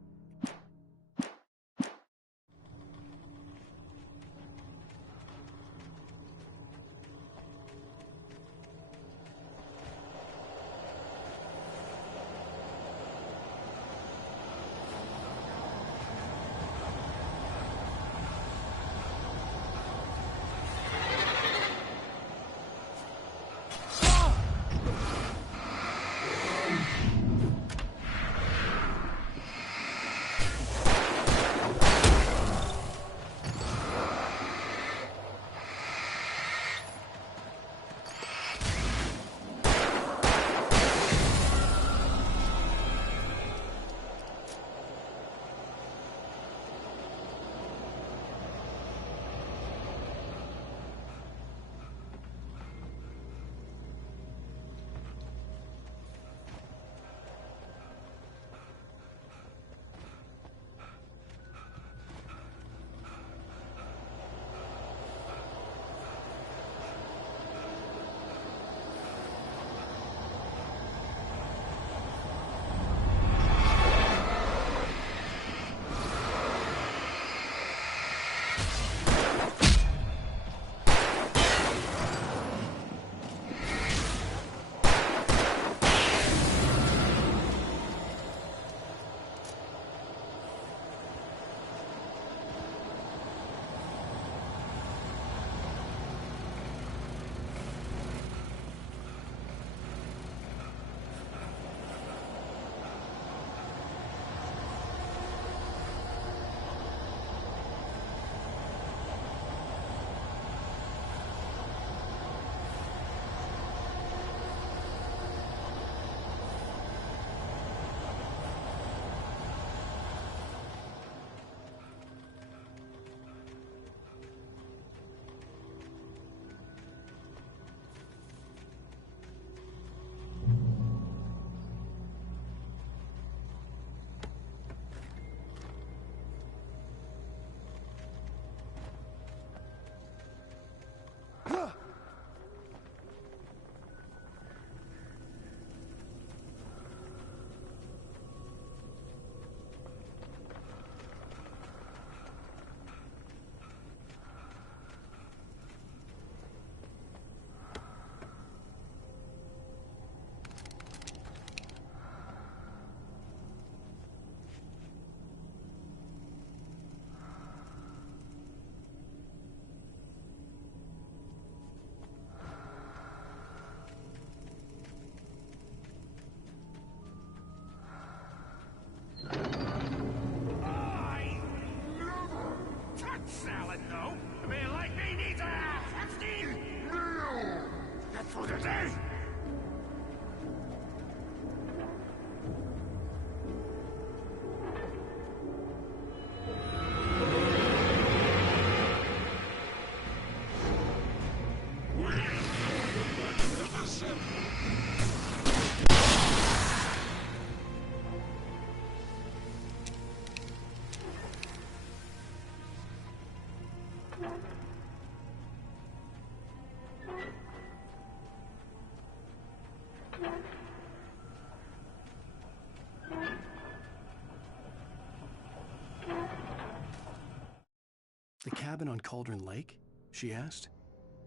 cabin on Cauldron Lake? She asked.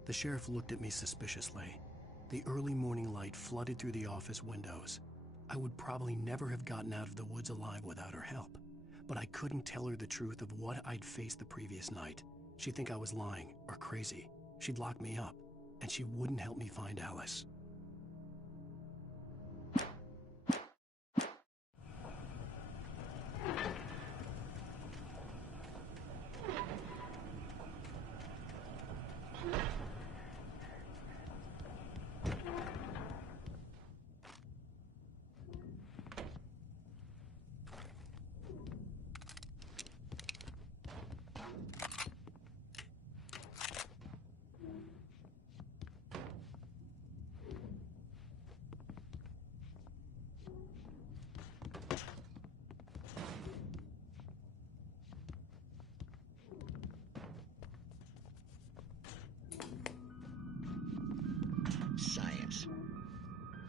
The sheriff looked at me suspiciously. The early morning light flooded through the office windows. I would probably never have gotten out of the woods alive without her help, but I couldn't tell her the truth of what I'd faced the previous night. She'd think I was lying or crazy. She'd lock me up, and she wouldn't help me find Alice. Science.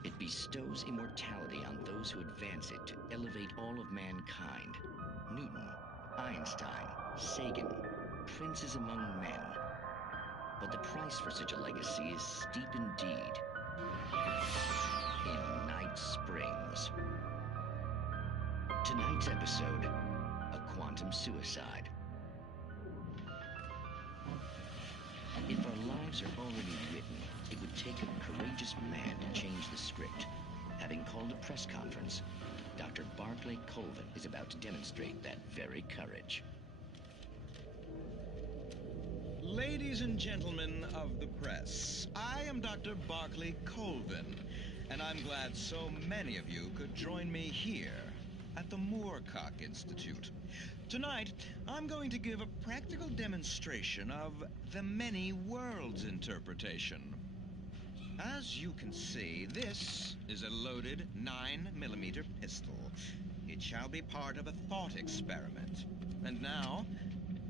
It bestows immortality on those who advance it to elevate all of mankind. Newton, Einstein, Sagan, princes among men. But the price for such a legacy is steep indeed. In Night Springs. Tonight's episode, a quantum suicide. If our lives are already written, it would take a courageous man to change the script. Having called a press conference, Dr. Barclay Colvin is about to demonstrate that very courage. Ladies and gentlemen of the press, I am Dr. Barclay Colvin, and I'm glad so many of you could join me here at the Moorcock Institute. Tonight, I'm going to give a practical demonstration of the many worlds interpretation. As you can see, this is a loaded 9mm pistol. It shall be part of a thought experiment. And now,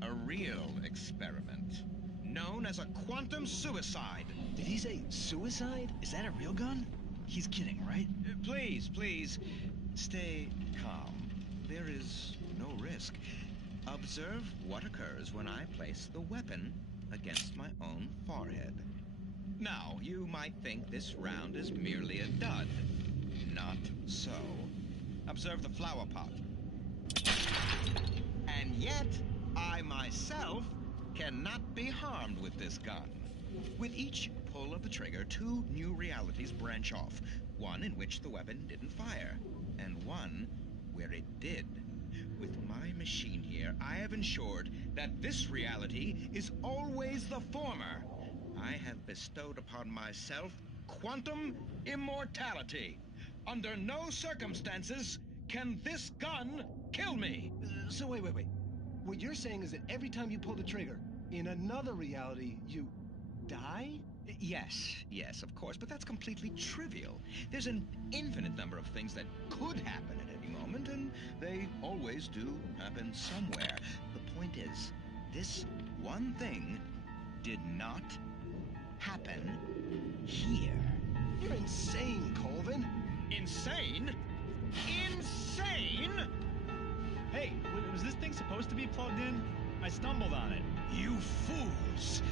a real experiment, known as a quantum suicide. Did he say suicide? Is that a real gun? He's kidding, right? Please, stay calm. There is no risk. Observe what occurs when I place the weapon against my own forehead. Now, you might think this round is merely a dud. Not so. Observe the flower pot. And yet, I myself cannot be harmed with this gun. With each pull of the trigger, two new realities branch off. One in which the weapon didn't fire, and one where it did. With my machine here, I have ensured that this reality is always the former. I have bestowed upon myself quantum immortality. Under no circumstances can this gun kill me. So wait. What you're saying is that every time you pull the trigger, in another reality, you die? Yes, of course, but that's completely trivial. There's an infinite number of things that could happen at any moment, and they always do happen somewhere. The point is, this one thing did not happen here. You're insane, Colvin. Insane? Insane? Hey, was this thing supposed to be plugged in? I stumbled on it. You fools!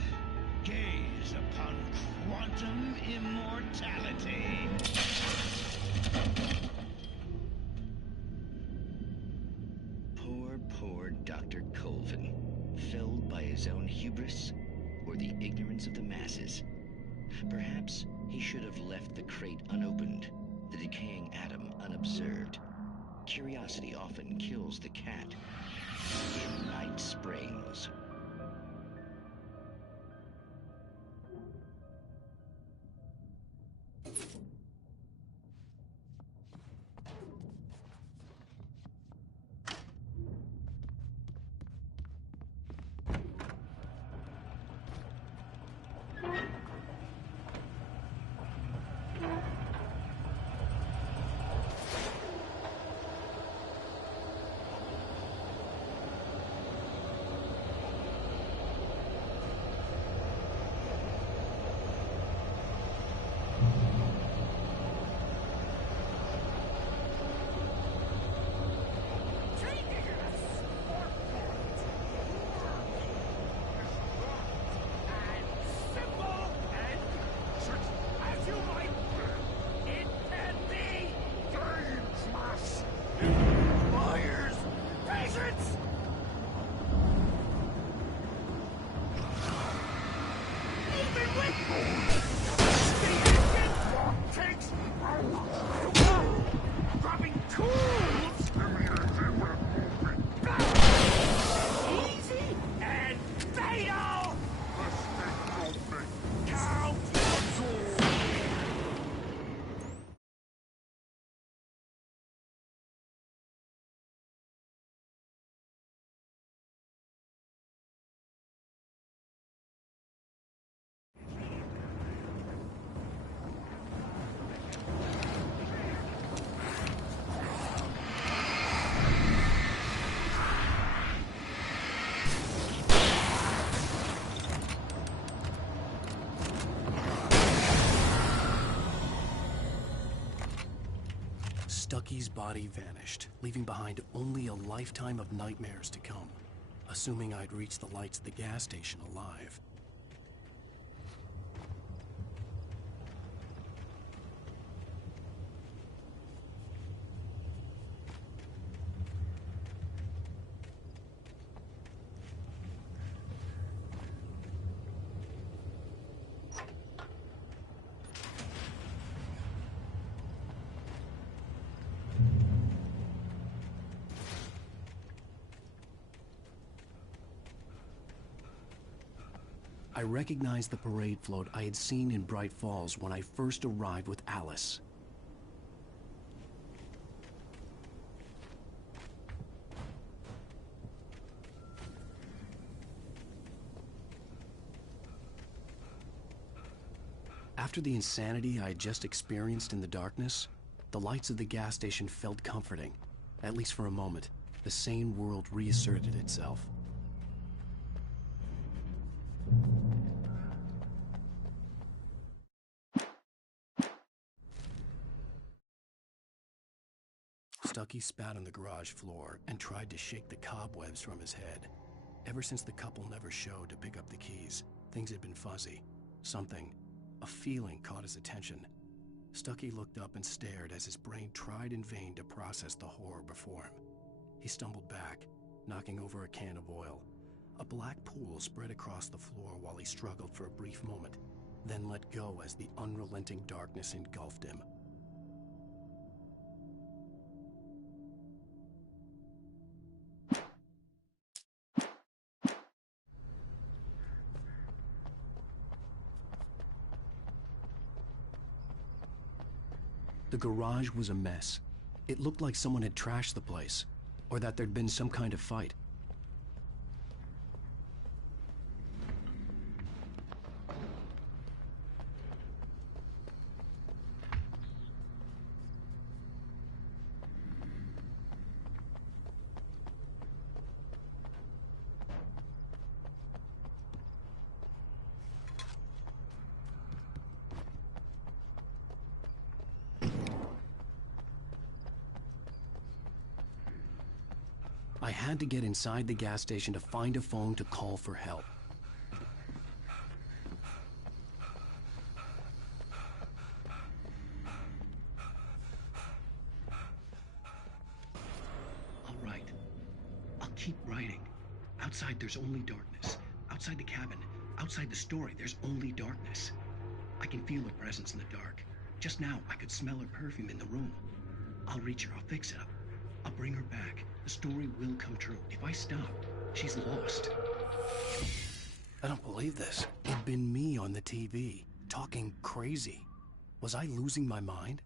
Gaze upon quantum immortality. Poor Dr. Colvin, felled by his own hubris or the ignorance of the masses. Perhaps he should have left the crate unopened, the decaying atom unobserved. Curiosity often kills the cat. In Night Springs. body vanished, leaving behind only a lifetime of nightmares to come, assuming I'd reached the lights of the gas station alive. I recognized the parade float I had seen in Bright Falls when I first arrived with Alice. After the insanity I had just experienced in the darkness, the lights of the gas station felt comforting. At least for a moment, the sane world reasserted itself. Stucky spat on the garage floor and tried to shake the cobwebs from his head. Ever since the couple never showed to pick up the keys, things had been fuzzy. Something, a feeling, caught his attention. Stucky looked up and stared as his brain tried in vain to process the horror before him. He stumbled back, knocking over a can of oil. A black pool spread across the floor while he struggled for a brief moment, then let go as the unrelenting darkness engulfed him. The garage was a mess. It looked like someone had trashed the place, or that there'd been some kind of fight. I had to get inside the gas station to find a phone to call for help. All right. I'll keep writing. Outside, there's only darkness. Outside the cabin, outside the story, there's only darkness. I can feel a presence in the dark. Just now, I could smell her perfume in the room. I'll reach her. I'll fix it up. I'll bring her back. The story will come true. If I stop, she's lost. I don't believe this. It'd been me on the TV, talking crazy. Was I losing my mind?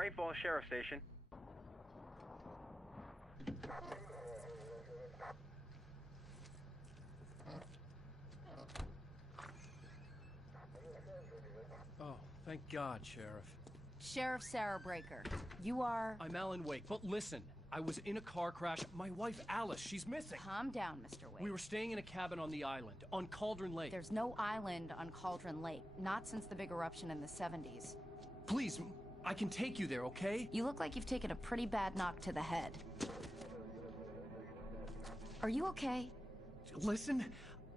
Bright Falls Sheriff Station. Oh, thank God, Sheriff. Sheriff Sarah Breaker, you are... I'm Alan Wake, but listen, I was in a car crash. My wife, Alice, she's missing. Calm down, Mr. Wake. We were staying in a cabin on the island, on Cauldron Lake. There's no island on Cauldron Lake, not since the big eruption in the 70s. Please, I can take you there, okay? You look like you've taken a pretty bad knock to the head. Are you okay? Listen.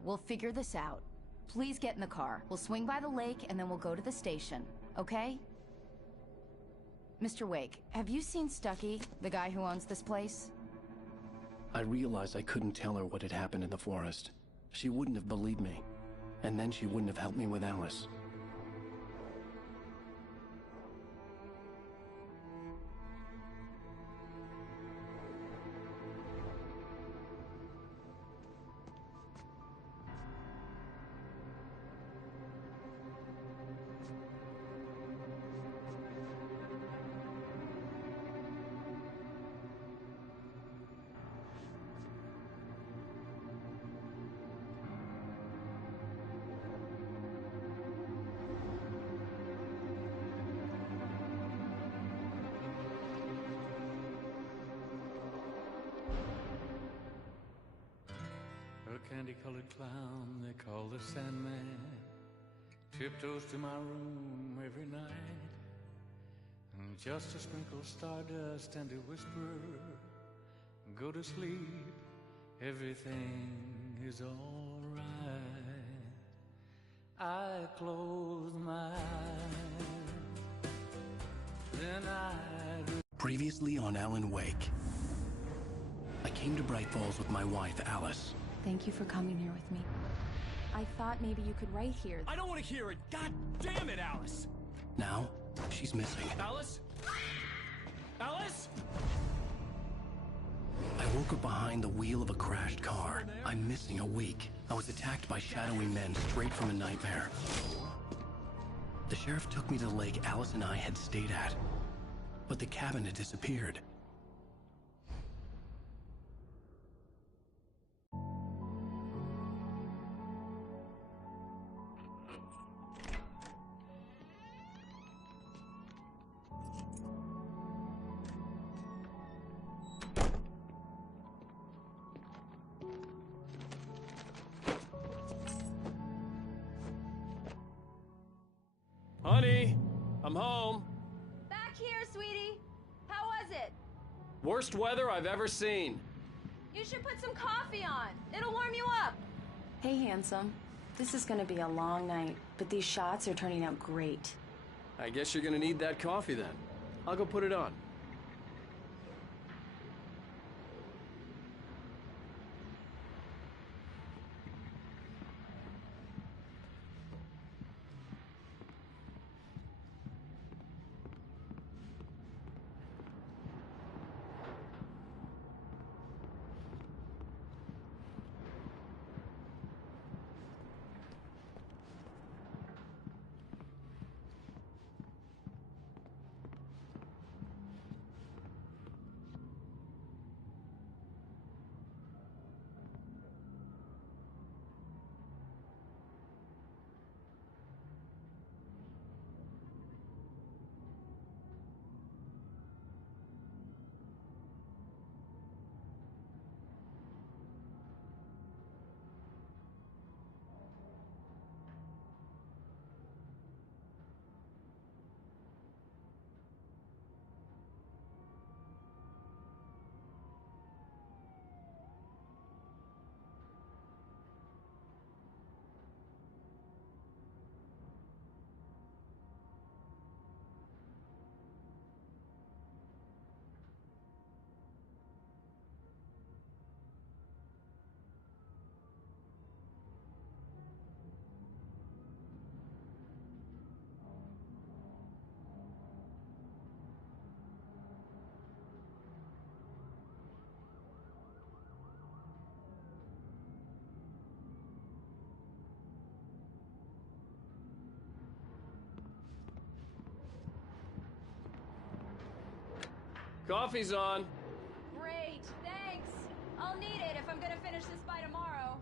We'll figure this out. Please get in the car. We'll swing by the lake and then we'll go to the station, okay? Mr. Wake, have you seen Stucky, the guy who owns this place? I realized I couldn't tell her what had happened in the forest. She wouldn't have believed me. And then she wouldn't have helped me with Alice. A candy-colored clown they call the Sandman tiptoes to my room every night, and just to sprinkle stardust and to whisper, go to sleep, everything is all right. I close my eyes, then Previously on Alan Wake. I came to Bright Falls with my wife, Alice. Thank you for coming here with me. I thought maybe you could write here. I don't want to hear it! God damn it, Alice! Now, she's missing. Alice? Alice? I woke up behind the wheel of a crashed car. I'm missing a week. I was attacked by shadowy men straight from a nightmare. The sheriff took me to the lake Alice and I had stayed at. But the cabin had disappeared. Honey, I'm home. Back here, sweetie. How was it? Worst weather I've ever seen. You should put some coffee on. It'll warm you up. Hey, handsome. This is gonna be a long night, but these shots are turning out great. I guess you're gonna need that coffee then. I'll go put it on. Coffee's on. Great, thanks. I'll need it if I'm gonna finish this by tomorrow.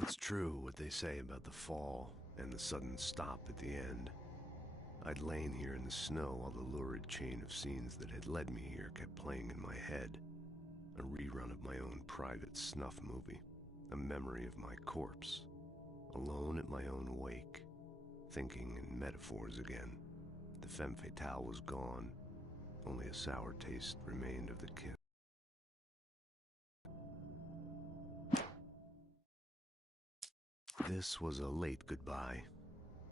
It's true what they say about the fall and the sudden stop at the end. I'd lain here in the snow while the lurid chain of scenes that had led me here kept playing in my head. A rerun of my own private snuff movie. A memory of my corpse. Alone at my own wake. Thinking in metaphors again. The femme fatale was gone. Only a sour taste remained of the kiss. This was a late goodbye.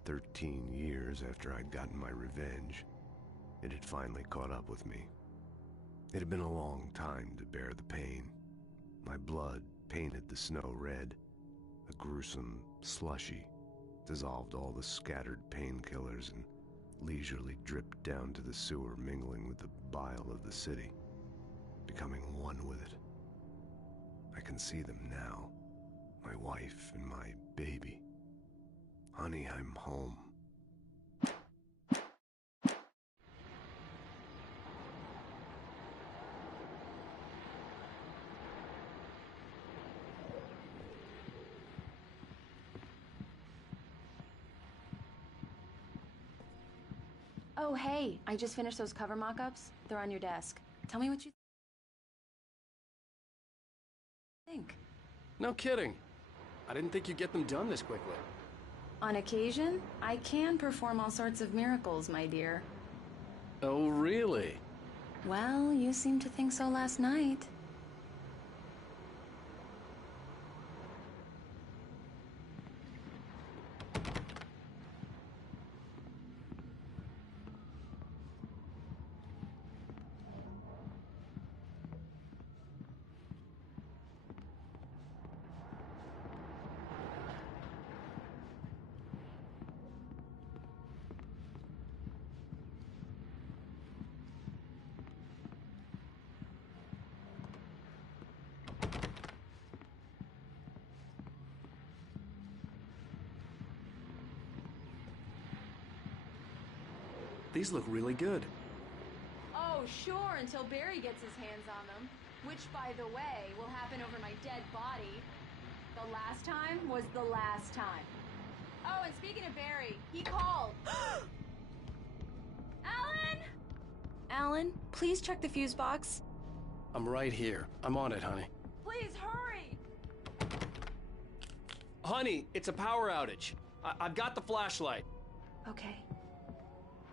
13 years after I'd gotten my revenge, it had finally caught up with me. It had been a long time to bear the pain. My blood painted the snow red. A gruesome slushy dissolved all the scattered painkillers and leisurely dripped down to the sewer, mingling with the bile of the city, becoming one with it. I can see them now, my wife and my baby. Honey, I'm home. Oh, hey, I just finished those cover mock-ups. They're on your desk. Tell me what you think. No kidding. I didn't think you'd get them done this quickly. On occasion, I can perform all sorts of miracles, my dear. Oh, really? Well, you seemed to think so last night. These look really good. Oh, sure, until Barry gets his hands on them. Which, by the way, will happen over my dead body. The last time was the last time. Oh, and speaking of Barry, he called. Alan! Alan, please check the fuse box. I'm right here. I'm on it, honey. Please, hurry! Honey, it's a power outage. I've got the flashlight. Okay.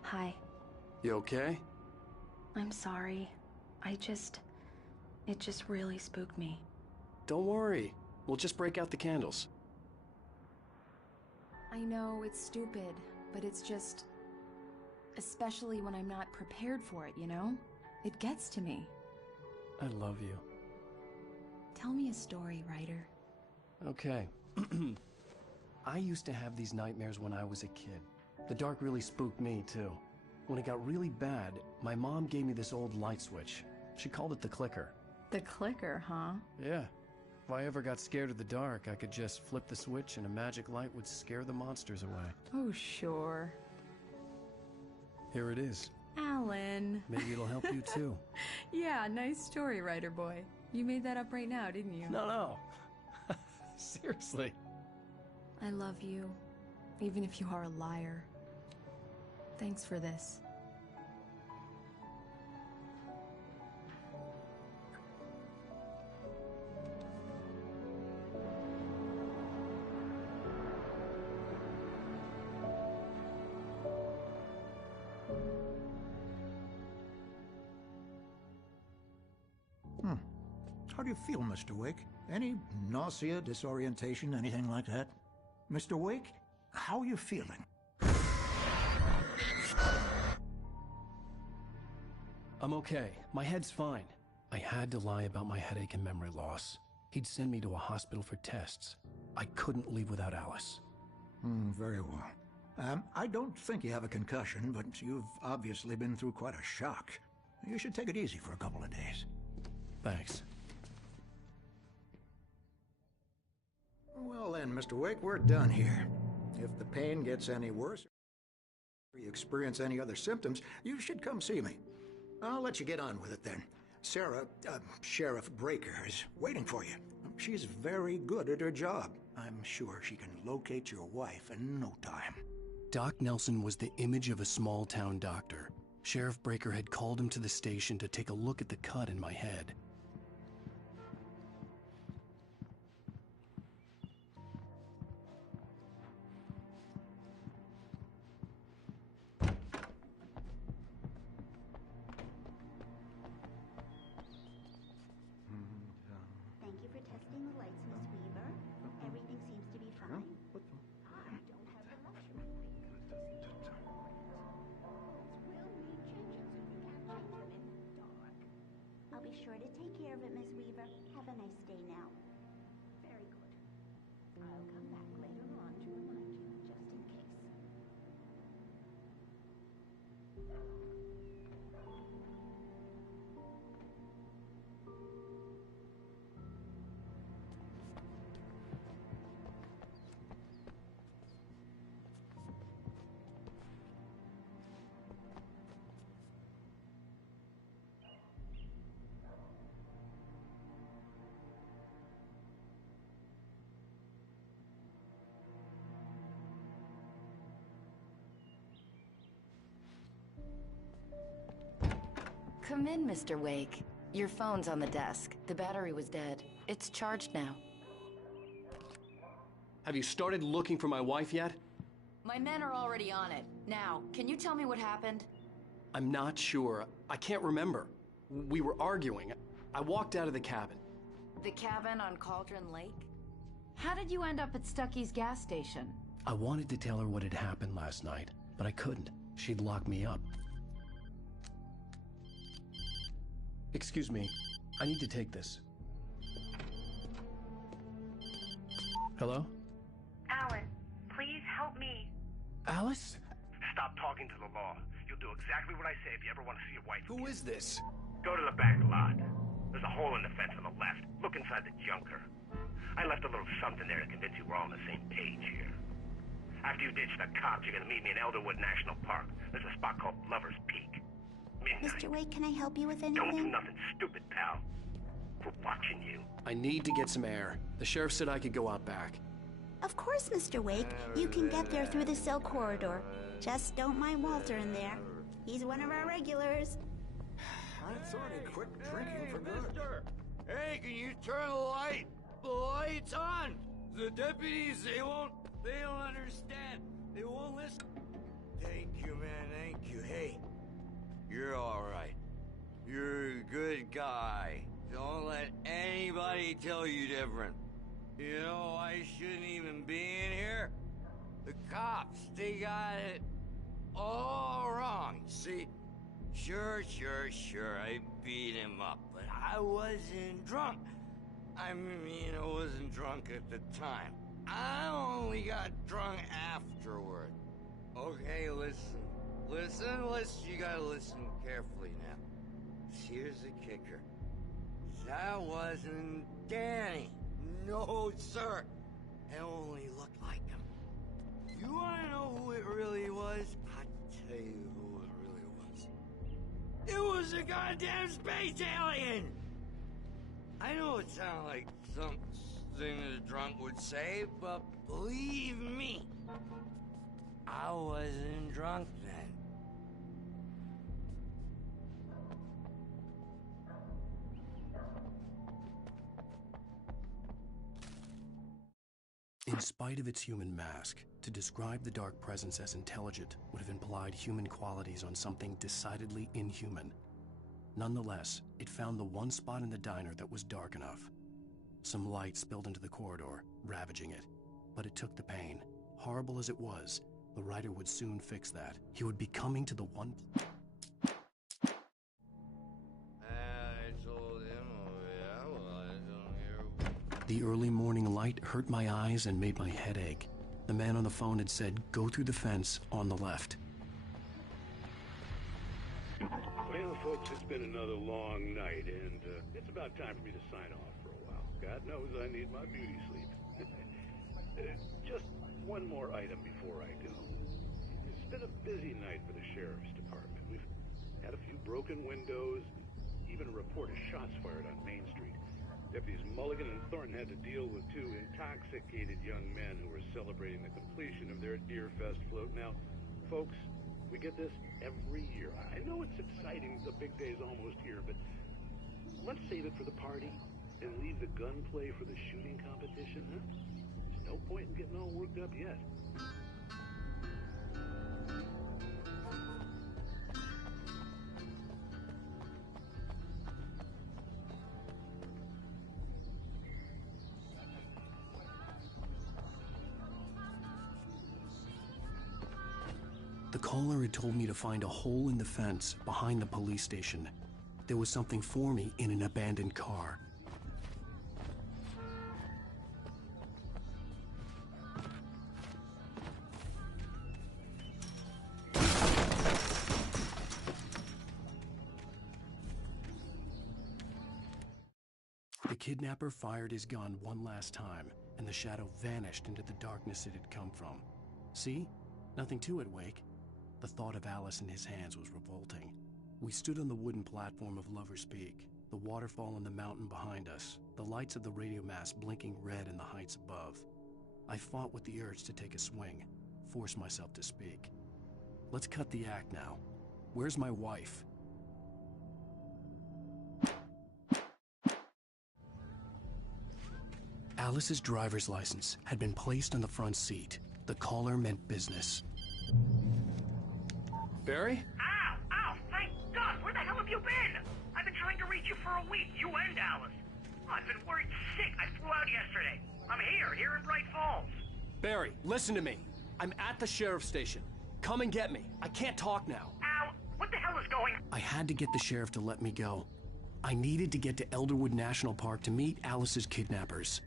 Hi. You okay? I'm sorry. It just really spooked me. Don't worry. We'll just break out the candles. I know it's stupid, but it's just... especially when I'm not prepared for it, you know? It gets to me. I love you. Tell me a story, writer. Okay. I used to have these nightmares when I was a kid. The dark really spooked me, too. When it got really bad, my mom gave me this old light switch. She called it the clicker. The clicker, huh? Yeah. If I ever got scared of the dark, I could just flip the switch and a magic light would scare the monsters away. Oh, sure. Here it is. Alan. Maybe it'll help you, too. Yeah, nice story, writer boy. You made that up right now, didn't you? No. Seriously. I love you, even if you are a liar. Thanks for this. How do you feel, Mr. Wake? Any nausea, disorientation, anything like that? Mr. Wake, how are you feeling? I'm okay. My head's fine. I had to lie about my headache and memory loss. He'd send me to a hospital for tests. I couldn't leave without Alice. Very well. I don't think you have a concussion, but you've obviously been through quite a shock. You should take it easy for a couple of days. Thanks. Well then, Mr. Wake, we're done here. If the pain gets any worse, or you experience any other symptoms, you should come see me. I'll let you get on with it then. Sarah, Sheriff Breaker, is waiting for you. She's very good at her job. I'm sure she can locate your wife in no time. Doc Nelson was the image of a small-town doctor. Sheriff Breaker had called him to the station to take a look at the cut in my head. Thank you for testing the lights, Miss Weaver. Everything seems to be fine. I don't have the luxury. Will need changes, and you can't change them in the dark. I'll be sure to take care of it, Miss Weaver. Have a nice day now. Very good. I'll come back later on to remind you, just in case. Come in, Mr. Wake. Your phone's on the desk. The battery was dead. It's charged now. Have you started looking for my wife yet? My men are already on it. Now, can you tell me what happened? I'm not sure. I can't remember. We were arguing. I walked out of the cabin. The cabin on Cauldron Lake? How did you end up at Stucky's gas station? I wanted to tell her what had happened last night, but I couldn't. She'd lock me up. Excuse me. I need to take this. Hello? Alan, please help me. Alice? Stop talking to the law. You'll do exactly what I say if you ever want to see your wife. Who is this? Go to the back lot. There's a hole in the fence on the left. Look inside the junker. I left a little something there to convince you we're all on the same page here. After you ditch the cops, you're gonna meet me in Elderwood National Park. There's a spot called Lover's Peak. Midnight. Mr. Wake, can I help you with anything? Don't do nothing stupid, pal. We're watching you. I need to get some air. The sheriff said I could go out back. Of course, Mr. Wake. You can get there through the cell corridor. Just don't mind Walter in there. He's one of our regulars. I thought he quit drinking for good. Hey, can you turn the light? The light's on! The deputies, they don't understand. They won't listen. Thank you, man, thank you. Hey, you're alright. You're a good guy. Don't let anybody tell you different. You know, I shouldn't even be in here. The cops, they got it all wrong. See? Sure, I beat him up, but I wasn't drunk. I mean, I wasn't drunk at the time. I only got drunk afterward. Okay, listen. You gotta listen carefully now. Here's the kicker. That wasn't Danny. No, sir. It only looked like him. You wanna know who it really was? I'll tell you who it really was. It was a goddamn space alien! I know it sounds like something a drunk would say, but believe me, I wasn't drunk then. In spite of its human mask, to describe the dark presence as intelligent would have implied human qualities on something decidedly inhuman. Nonetheless, it found the one spot in the diner that was dark enough. Some light spilled into the corridor, ravaging it. But it took the pain. Horrible as it was, the writer would soon fix that. He would be coming to the one... I told him, I don't hear... The early morning light hurt my eyes and made my head ache. The man on the phone had said, go through the fence on the left. Well, folks, it's been another long night, and it's about time for me to sign off for a while. God knows I need my beauty sleep. Just one more item before I go. It's been a busy night for the sheriff's department. We've had a few broken windows, even a report of shots fired on Main Street. Deputies Mulligan and Thornton had to deal with two intoxicated young men who were celebrating the completion of their Deerfest float. Now, folks, we get this every year. I know it's exciting, the big day's almost here, but let's save it for the party and leave the gunplay for the shooting competition, huh? No point in getting all worked up yet. The caller had told me to find a hole in the fence behind the police station. There was something for me in an abandoned car. The kidnapper fired his gun one last time, and the shadow vanished into the darkness it had come from. See? Nothing to it, Wake. The thought of Alice in his hands was revolting. We stood on the wooden platform of Lover's Peak, the waterfall and the mountain behind us, the lights of the radio mast blinking red in the heights above. I fought with the urge to take a swing, force myself to speak. Let's cut the act now. Where's my wife? Alice's driver's license had been placed on the front seat. The caller meant business. Barry? Ow! Ow! Thank God! Where the hell have you been? I've been trying to reach you for a week, you and Alice. Oh, I've been worried sick. I flew out yesterday. I'm here in Bright Falls. Barry, listen to me. I'm at the sheriff's station. Come and get me. I can't talk now. Ow! What the hell is going on? I had to get the sheriff to let me go. I needed to get to Elderwood National Park to meet Alice's kidnappers.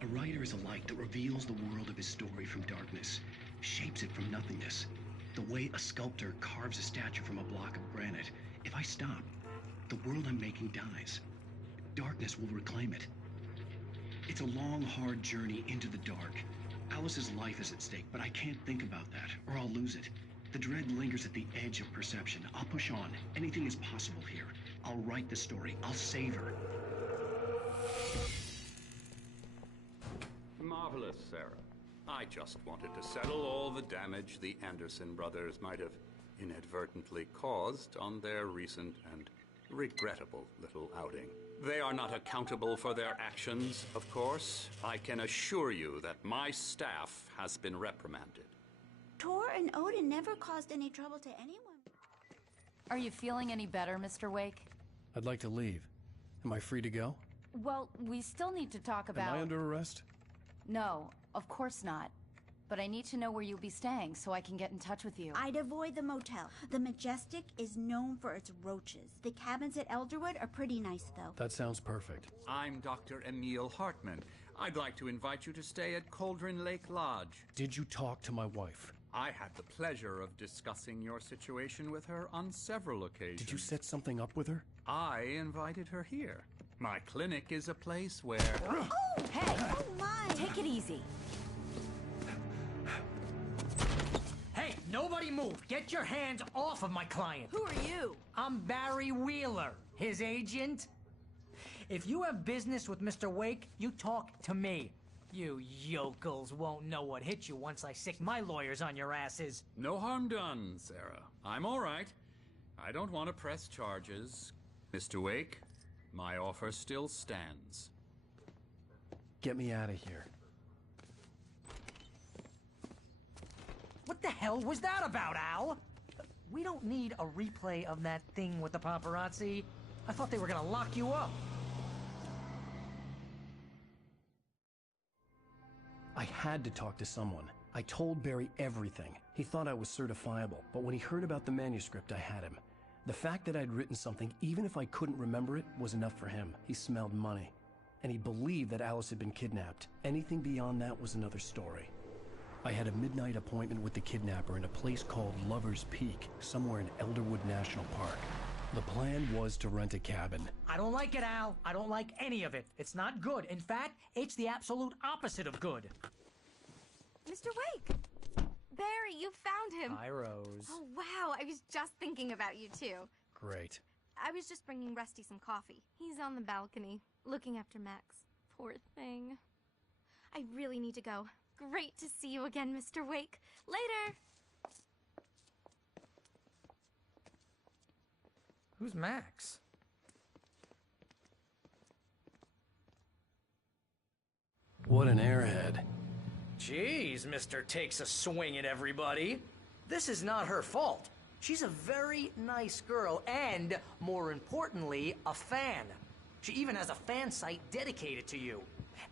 A writer is a light that reveals the world of his story from darkness, shapes it from nothingness. The way a sculptor carves a statue from a block of granite. If I stop, the world I'm making dies. Darkness will reclaim it. It's a long, hard journey into the dark. Alice's life is at stake, but I can't think about that, or I'll lose it. The dread lingers at the edge of perception. I'll push on. Anything is possible here. I'll write the story. I'll save her. Marvelous, Sarah. I just wanted to settle all the damage the Anderson brothers might have inadvertently caused on their recent and regrettable little outing. They are not accountable for their actions, of course. I can assure you that my staff has been reprimanded. Tor and Odin never caused any trouble to anyone. Are you feeling any better, Mr. Wake? I'd like to leave. Am I free to go? Well, we still need to talk about... Am I under arrest? No, of course not. But I need to know where you'll be staying so I can get in touch with you. I'd avoid the motel. The Majestic is known for its roaches. The cabins at Elderwood are pretty nice, though. That sounds perfect. I'm Dr. Emil Hartman. I'd like to invite you to stay at Cauldron Lake Lodge. Did you talk to my wife? I had the pleasure of discussing your situation with her on several occasions. Did you set something up with her? I invited her here. My clinic is a place where... Oh, hey! Oh, my! Take it easy. Hey, nobody move! Get your hands off of my client! Who are you? I'm Barry Wheeler, his agent. If you have business with Mr. Wake, you talk to me. You yokels won't know what hit you once I sick my lawyers on your asses. No harm done, Sarah. I'm all right. I don't want to press charges. Mr. Wake, my offer still stands. Get me out of here. What the hell was that about, Al? We don't need a replay of that thing with the paparazzi. I thought they were gonna lock you up. I had to talk to someone. I told Barry everything. He thought I was certifiable, but when he heard about the manuscript, I had him. The fact that I'd written something, even if I couldn't remember it, was enough for him. He smelled money. And he believed that Alice had been kidnapped. Anything beyond that was another story. I had a midnight appointment with the kidnapper in a place called Lover's Peak, somewhere in Elderwood National Park. The plan was to rent a cabin. I don't like it, Al. I don't like any of it. It's not good. In fact, it's the absolute opposite of good. Mr. Wake! Barry, you found him! Hi, Rose. Oh, wow. I was just thinking about you, too. Great. I was just bringing Rusty some coffee. He's on the balcony, looking after Max. Poor thing. I really need to go. Great to see you again, Mr. Wake. Later! Who's Max? What an airhead. Jeez, Mr. Takes a swing at everybody. This is not her fault. She's a very nice girl and, more importantly, a fan. She even has a fan site dedicated to you.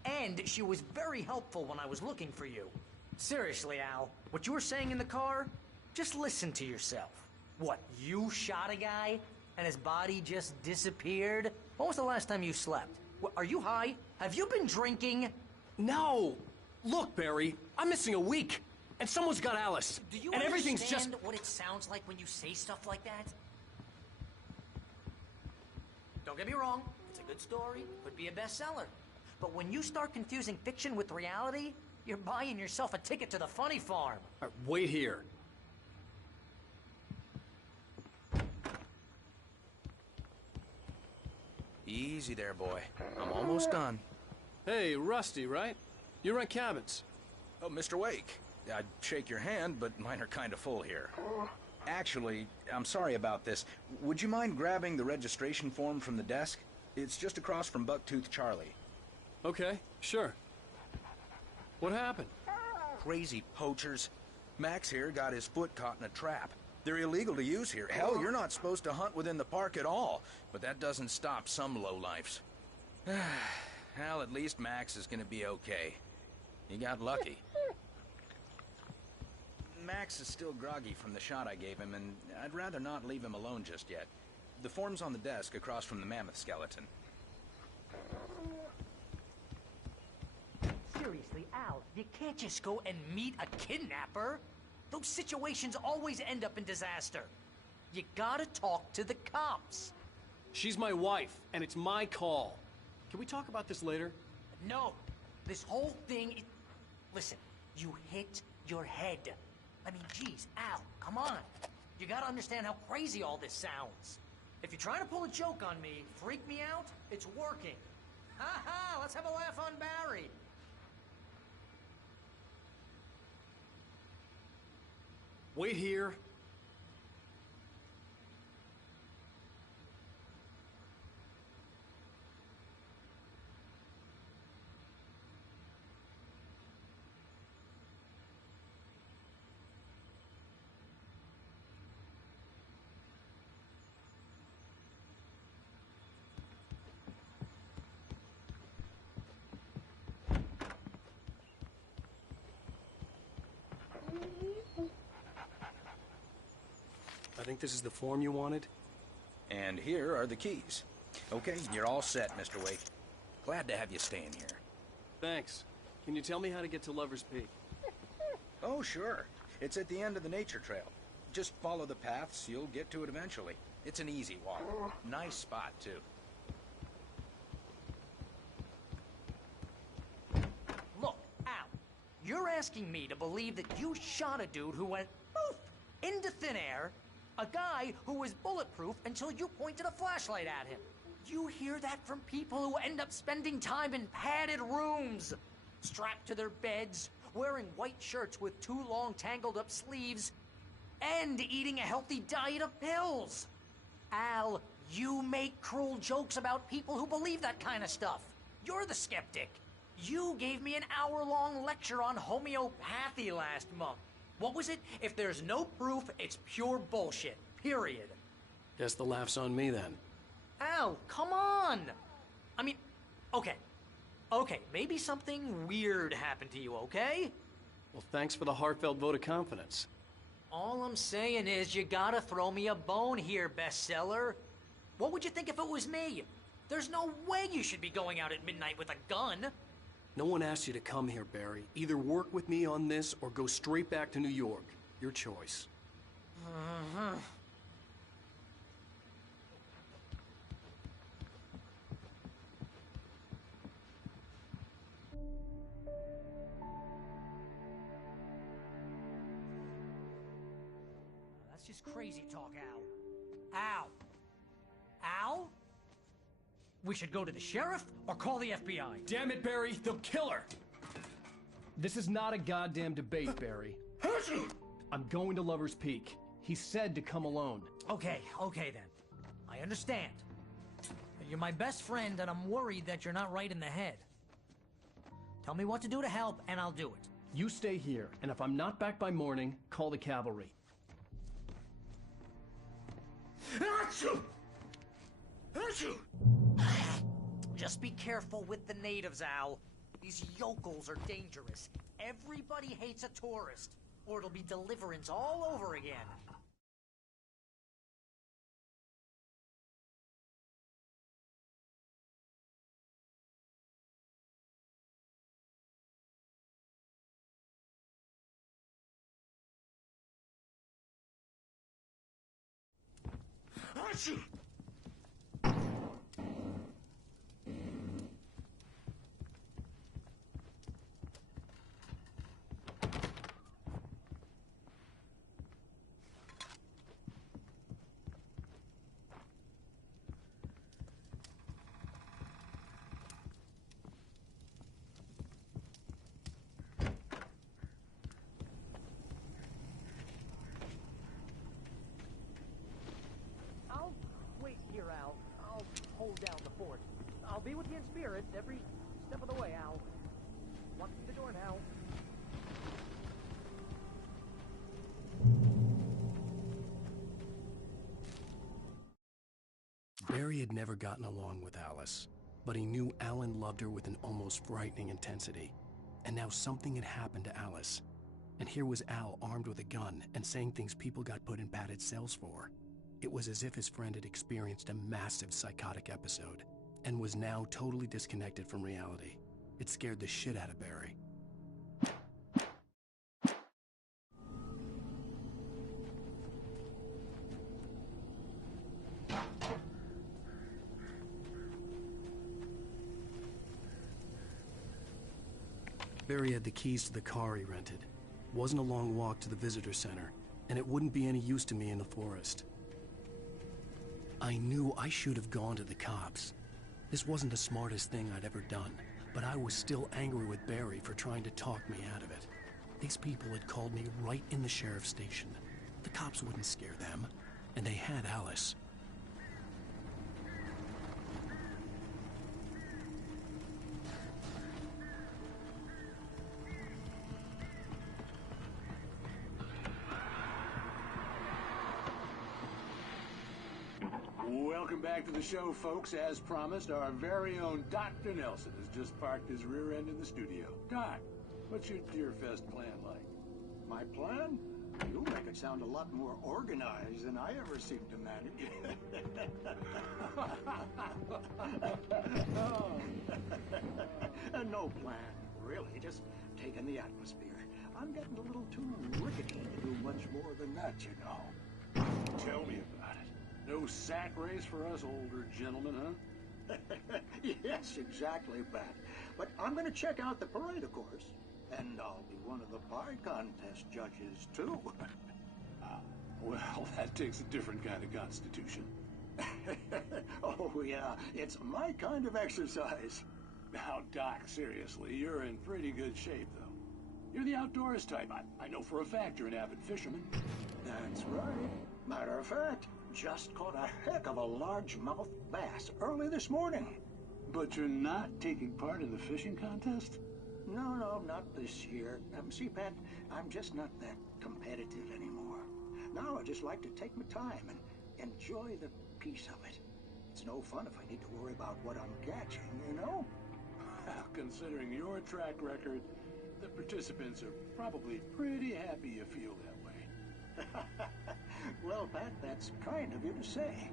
And she was very helpful when I was looking for you. Seriously, Al, what you were saying in the car, just listen to yourself. What, you shot a guy and his body just disappeared? When was the last time you slept? Are you high? Have you been drinking? No! Look, Barry, I'm missing a week, and someone's got Alice. Do you and everything's understand just... what it sounds like when you say stuff like that? Don't get me wrong, it's a good story, could be a bestseller. But when you start confusing fiction with reality, you're buying yourself a ticket to the funny farm. All right, wait here. Easy there, boy. I'm almost done. Hey, Rusty, right? You rent cabins. Oh, Mr. Wake. I'd shake your hand, but mine are kind of full here. Actually, I'm sorry about this. Would you mind grabbing the registration form from the desk? It's just across from Bucktooth Charlie. Okay, sure. What happened? Crazy poachers. Max here got his foot caught in a trap. They're illegal to use here. Hell, you're not supposed to hunt within the park at all. But that doesn't stop some lowlifes. Well, at least Max is gonna be okay. He got lucky. Max is still groggy from the shot I gave him, and I'd rather not leave him alone just yet. The form's on the desk across from the mammoth skeleton. Seriously, Al, you can't just go and meet a kidnapper. Those situations always end up in disaster. You gotta talk to the cops. She's my wife, and it's my call. Can we talk about this later? No. This whole thing is... Listen, you hit your head. I mean, geez, Al, come on. You gotta understand how crazy all this sounds. If you're trying to pull a joke on me, freak me out, it's working. Ha ha, let's have a laugh on Barry. Wait here. I think this is the form you wanted. And here are the keys. Okay, you're all set, Mr. Wake. Glad to have you staying here. Thanks. Can you tell me how to get to Lover's Peak? Oh, sure. It's at the end of the nature trail. Just follow the paths, you'll get to it eventually. It's an easy walk. Nice spot, too. Look, Al, you're asking me to believe that you shot a dude who went poof into thin air, a guy who was bulletproof until you pointed a flashlight at him. You hear that from people who end up spending time in padded rooms, strapped to their beds, wearing white shirts with too long tangled up sleeves, and eating a healthy diet of pills. Al, you make cruel jokes about people who believe that kind of stuff. You're the skeptic. You gave me an hour-long lecture on homeopathy last month. What was it? If there's no proof, it's pure bullshit. Period. Guess the laugh's on me then. Al, come on! I mean, okay. Okay, maybe something weird happened to you, okay? Well, thanks for the heartfelt vote of confidence. All I'm saying is you gotta throw me a bone here, bestseller. What would you think if it was me? There's no way you should be going out at midnight with a gun. No one asked you to come here, Barry. Either work with me on this or go straight back to New York. Your choice. That's just crazy talk, Al. Al! Al? We should go to the sheriff or call the FBI. Damn it, Barry, they'll kill her! This is not a goddamn debate, Barry. I'm going to Lover's Peak. He said to come alone. Okay then. I understand. You're my best friend, and I'm worried that you're not right in the head. Tell me what to do to help, and I'll do it. You stay here, and if I'm not back by morning, call the cavalry. Just be careful with the natives, Al. These yokels are dangerous. Everybody hates a tourist, or it'll be Deliverance all over again. I'll wait here, Al. I'll hold down the fort. I'll be with you in spirit every step of the way, Al. Walk through the door now. Barry had never gotten along with Alice, but he knew Alan loved her with an almost frightening intensity. And now something had happened to Alice. And here was Al armed with a gun and saying things people got put in padded cells for. It was as if his friend had experienced a massive psychotic episode and was now totally disconnected from reality. It scared the shit out of Barry. Barry had the keys to the car he rented. Wasn't a long walk to the visitor center, and it wouldn't be any use to me in the forest. I knew I should have gone to the cops. This wasn't the smartest thing I'd ever done, but I was still angry with Barry for trying to talk me out of it. These people had called me right in the sheriff's station. The cops wouldn't scare them, and they had Alice. Welcome back to the show, folks. As promised, our very own Dr. Nelson has just parked his rear end in the studio. Doc, what's your Deer Fest plan like? My plan? You make it sound a lot more organized than I ever seem to manage. No plan, really. Just taking the atmosphere. I'm getting a little too rickety to do much more than that, you know. Tell me about it. No sack race for us older gentlemen, huh? Yes, exactly, Bat. But I'm going to check out the parade, of course. And I'll be one of the pie contest judges, too. Well, that takes a different kind of constitution. Oh, yeah. It's my kind of exercise. Now, Doc, seriously, you're in pretty good shape, though. You're the outdoors type. I know for a fact you're an avid fisherman. That's right. Matter of fact, just caught a heck of a largemouth bass early this morning. But you're not taking part in the fishing contest? No, not this year. See, Pat, I'm just not that competitive anymore. Now I just like to take my time and enjoy the peace of it. It's no fun if I need to worry about what I'm catching, you know? Well, considering your track record, the participants are probably pretty happy you feel that way. Well, Pat, that's kind of you to say.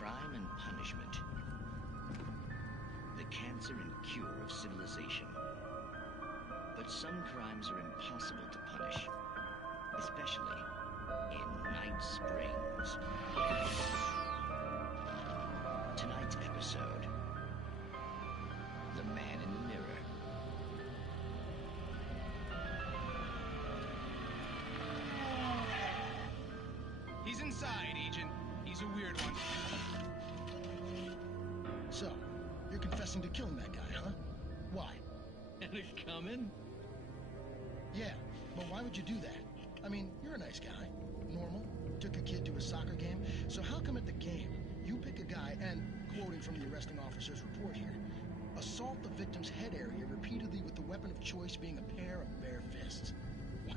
Crime and punishment. The cancer and cure of civilization. But some crimes are impossible to punish, especially in Night Springs. Tonight's episode, The Man in the Mirror. He's inside, Agent. He's a weird one. So, you're confessing to killing that guy, huh? Why? And it coming? Yeah, but why would you do that? I mean, you're a nice guy. Normal. Took a kid to a soccer game. So how come at the game, you pick a guy and, quoting from the arresting officer's report here, assault the victim's head area repeatedly with the weapon of choice being a pair of bare fists? Wow,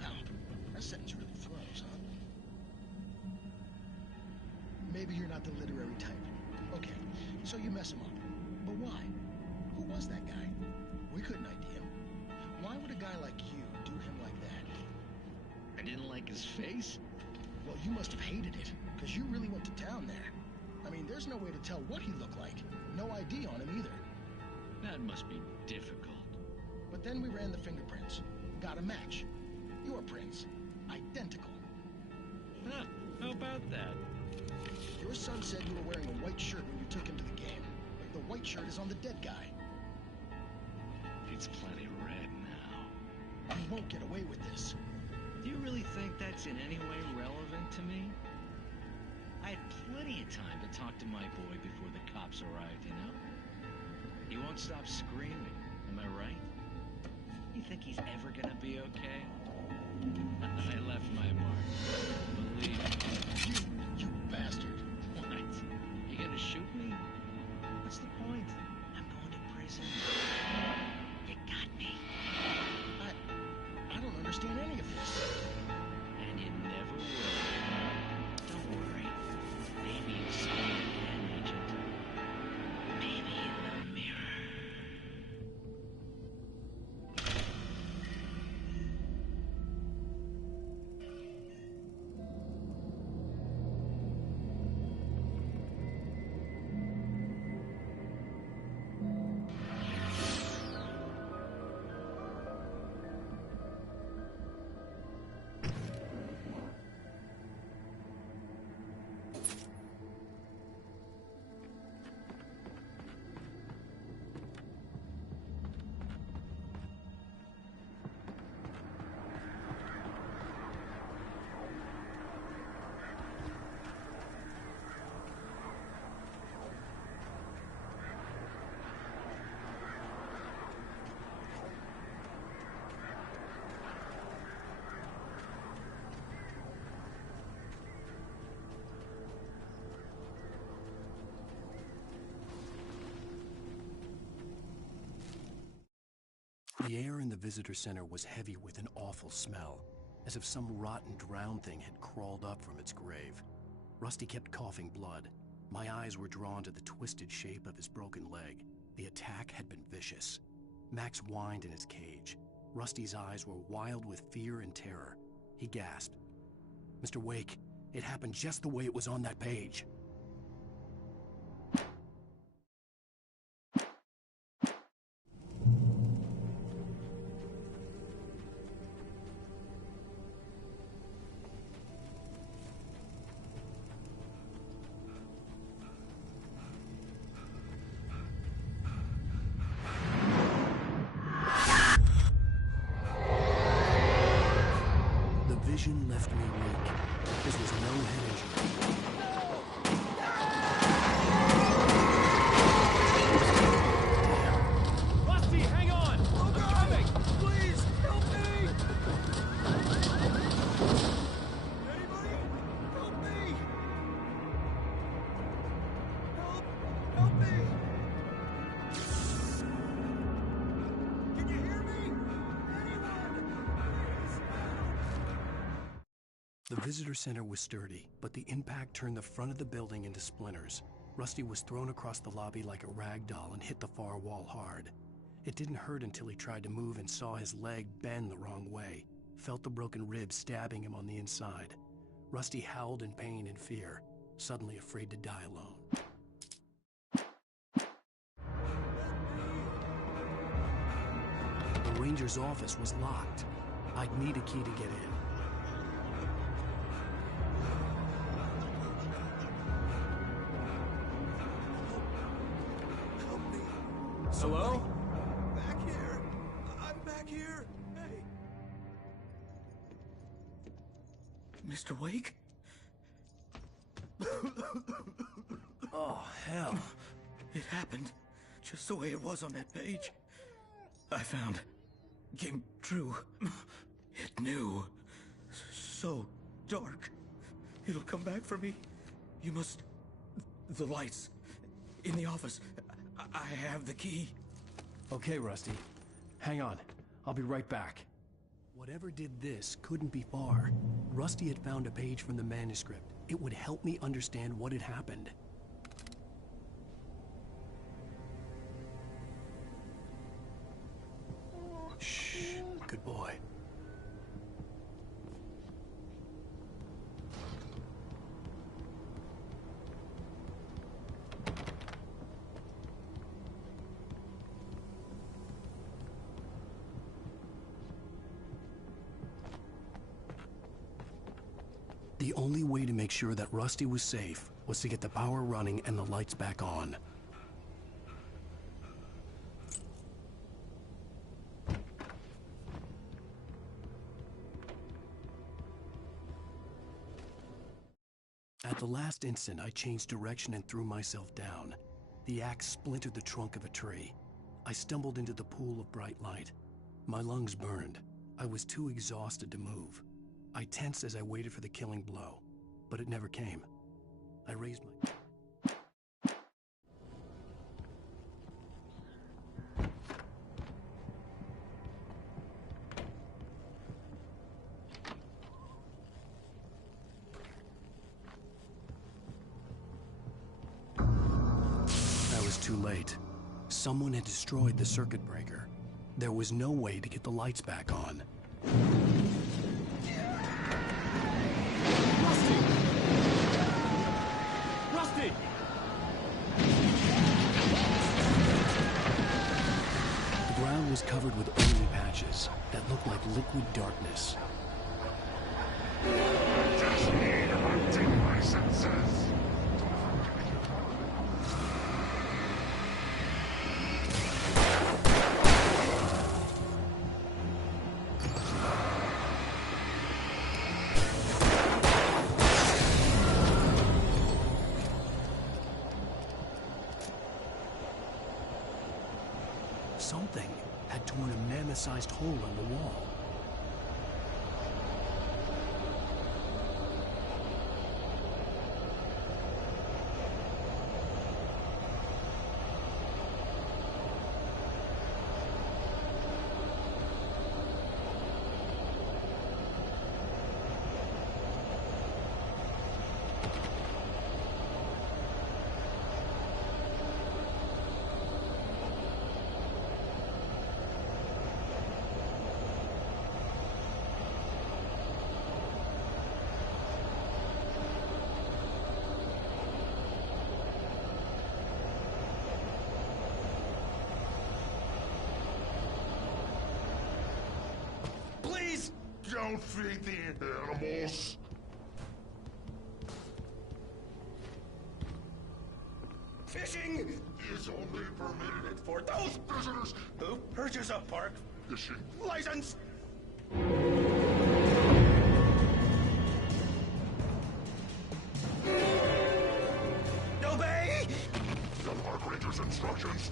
that sentence really throws, huh? Maybe you're not the literary type. Okay, so you mess him up. But why? Who was that guy? We couldn't ID him. Why would a guy like you do him like that? I didn't like his face? Well, you must have hated it, because you really went to town there. I mean, there's no way to tell what he looked like. No ID on him either. That must be difficult. But then we ran the fingerprints. Got a match. Your prints. Identical. Huh, how about that? Your son said you were wearing a white shirt when you took him to the game. The white shirt is on the dead guy. It's plenty red now. You won't get away with this. Do you really think that's in any way relevant to me? I had plenty of time to talk to my boy before the cops arrived, you know? He won't stop screaming, am I right? You think he's ever gonna be okay? I left my mark. Believe me. You bastard. What? You gonna shoot me? What's the point? I'm going to prison. You got me. I don't understand any of this. And you never will. Don't worry. Maybe you'll see me again, Agent. Maybe in the mirror. The air in the visitor center was heavy with an awful smell, as if some rotten drowned thing had crawled up from its grave. Rusty kept coughing blood. My eyes were drawn to the twisted shape of his broken leg. The attack had been vicious. Max whined in his cage. Rusty's eyes were wild with fear and terror. He gasped. "Mr. Wake, it happened just the way it was on that page." The vision left me weak. This was no head injury. Rusty, hang on! I'm coming! Please, help me! Anybody? Help me! Help me! Can you hear me? Anyone? Please, The visitor center was sturdy, but the impact turned the front of the building into splinters. Rusty was thrown across the lobby like a rag doll and hit the far wall hard. It didn't hurt until he tried to move and saw his leg bend the wrong way, felt the broken ribs stabbing him on the inside. Rusty howled in pain and fear, suddenly afraid to die alone. manager's office was locked. I'd need a key to get in. Hello? Back here. I'm back here. Hey. Mr. Wake? Oh, hell. It happened just the way it was on that page. I found. Came true. It knew. So dark. It'll come back for me. You must... The lights. In the office. I have the key. Okay, Rusty. Hang on. I'll be right back. Whatever did this couldn't be far. Rusty had found a page from the manuscript. It would help me understand what had happened. Shh. Good boy. The only way to make sure that Rusty was safe was to get the power running and the lights back on. At the last instant, I changed direction and threw myself down. The axe splintered the trunk of a tree. I stumbled into the pool of bright light. My lungs burned. I was too exhausted to move. I tensed as I waited for the killing blow, but it never came. I raised my... I was too late. Someone had destroyed the circuit breaker. There was no way to get the lights back on. The ground was covered with oily patches that looked like liquid darkness. I just need hunting licenses. Something had torn a mammoth-sized hole in the wall. Don't feed the animals. Fishing is only permitted for those visitors who purchase a park fishing license. Obey the park ranger's instructions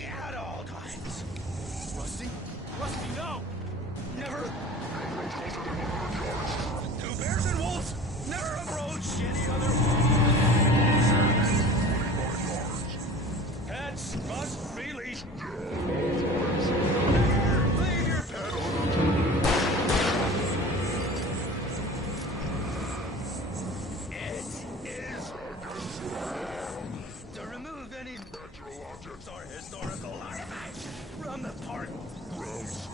at all times. Rusty? Rusty, no! Never. To bears and wolves, never approach any other. Pets must be leashed. Never leave your pet alone. It is to remove any natural objects or historical artifacts from the park grounds.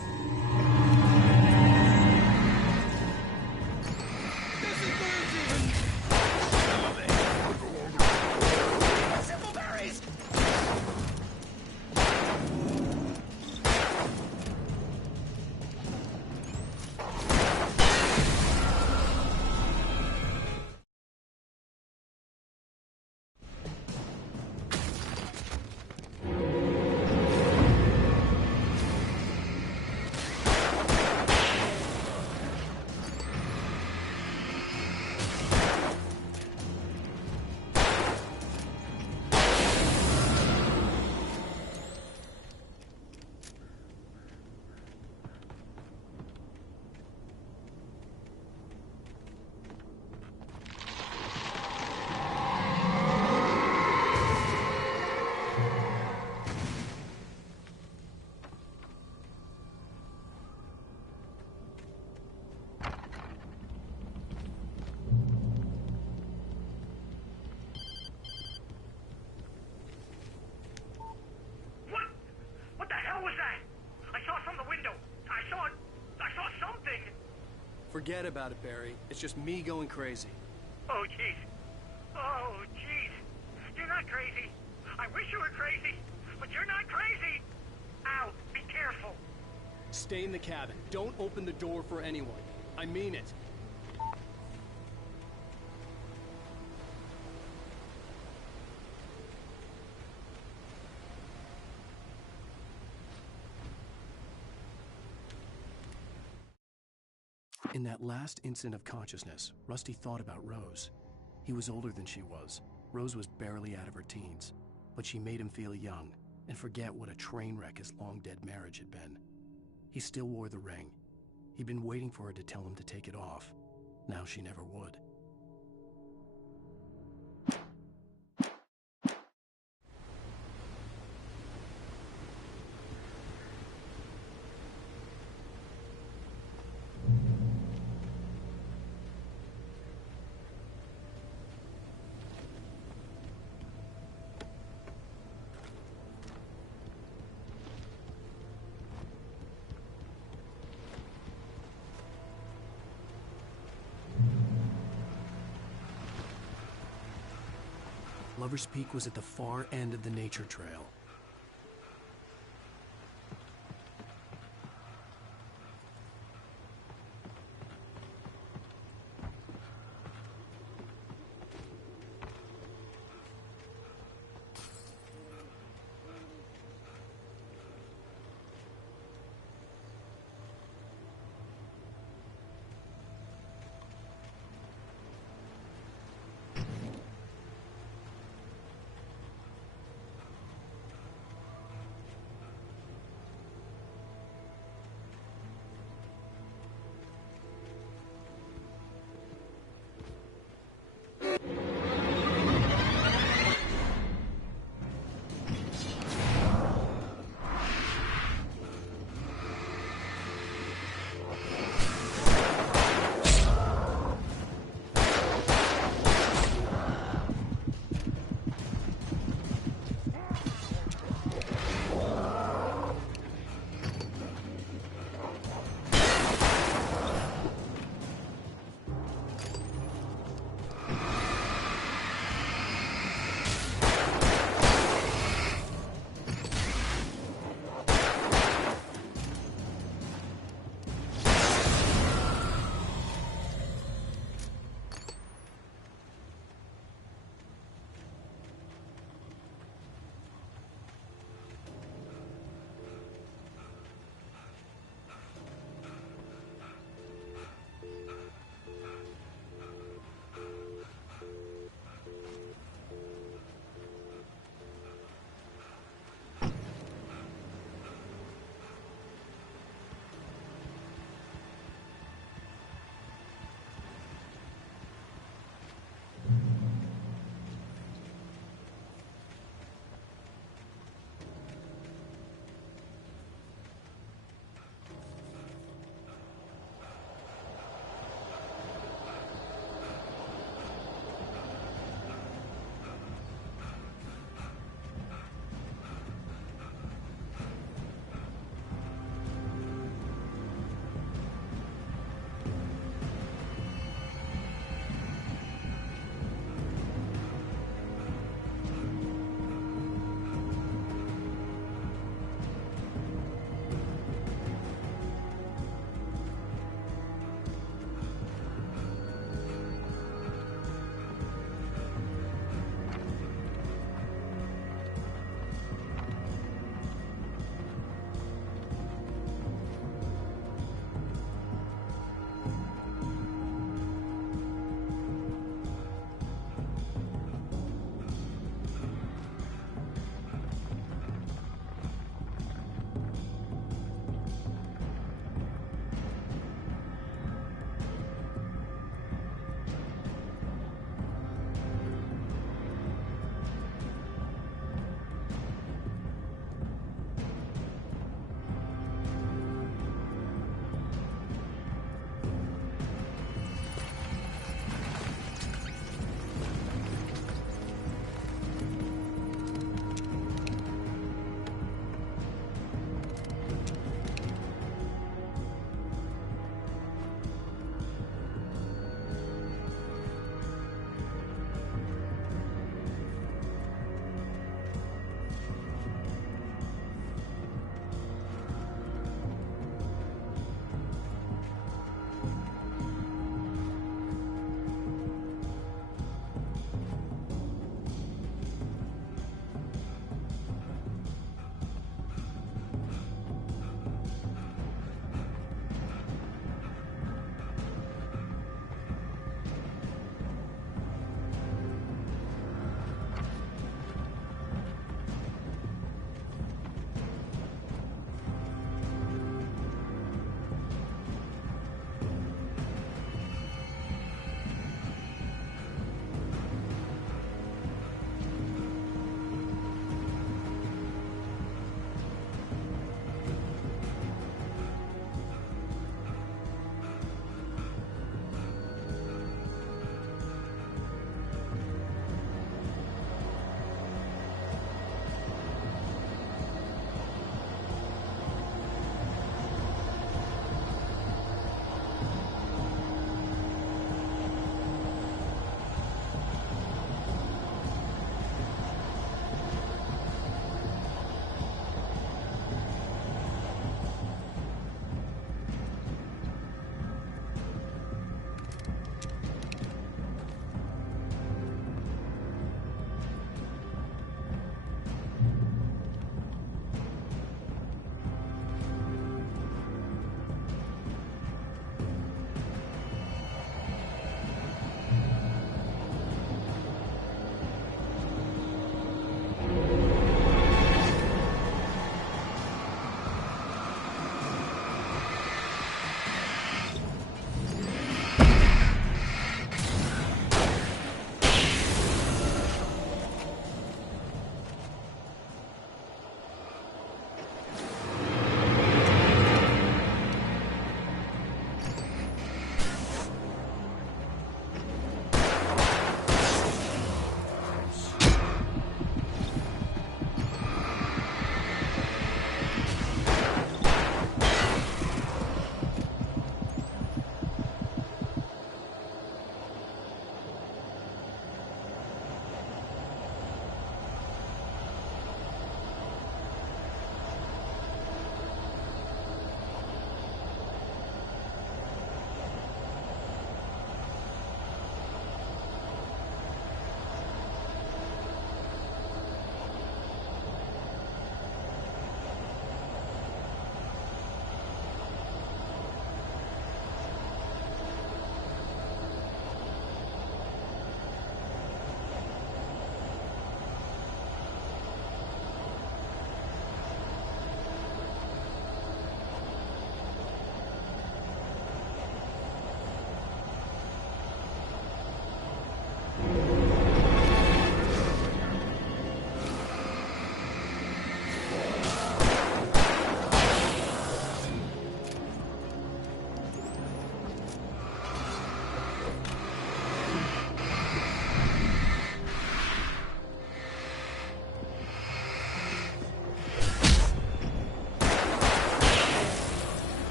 Forget about it, Barry. It's just me going crazy. Oh, jeez. Oh, jeez. You're not crazy. I wish you were crazy, but you're not crazy. Ow, be careful. Stay in the cabin. Don't open the door for anyone. I mean it. In that last instant of consciousness, Rusty thought about Rose. He was older than she was. Rose was barely out of her teens, but she made him feel young and forget what a train wreck his long-dead marriage had been. He still wore the ring. He'd been waiting for her to tell him to take it off. Now she never would. Lover's Peak was at the far end of the nature trail.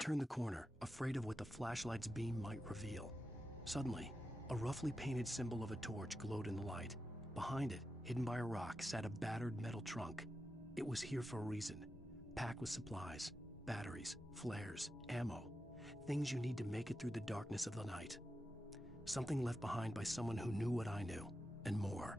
turned the corner, afraid of what the flashlight's beam might reveal. Suddenly, a roughly painted symbol of a torch glowed in the light. Behind it, hidden by a rock, sat a battered metal trunk. It was here for a reason, packed with supplies, batteries, flares, ammo, things you need to make it through the darkness of the night. Something left behind by someone who knew what I knew, and more.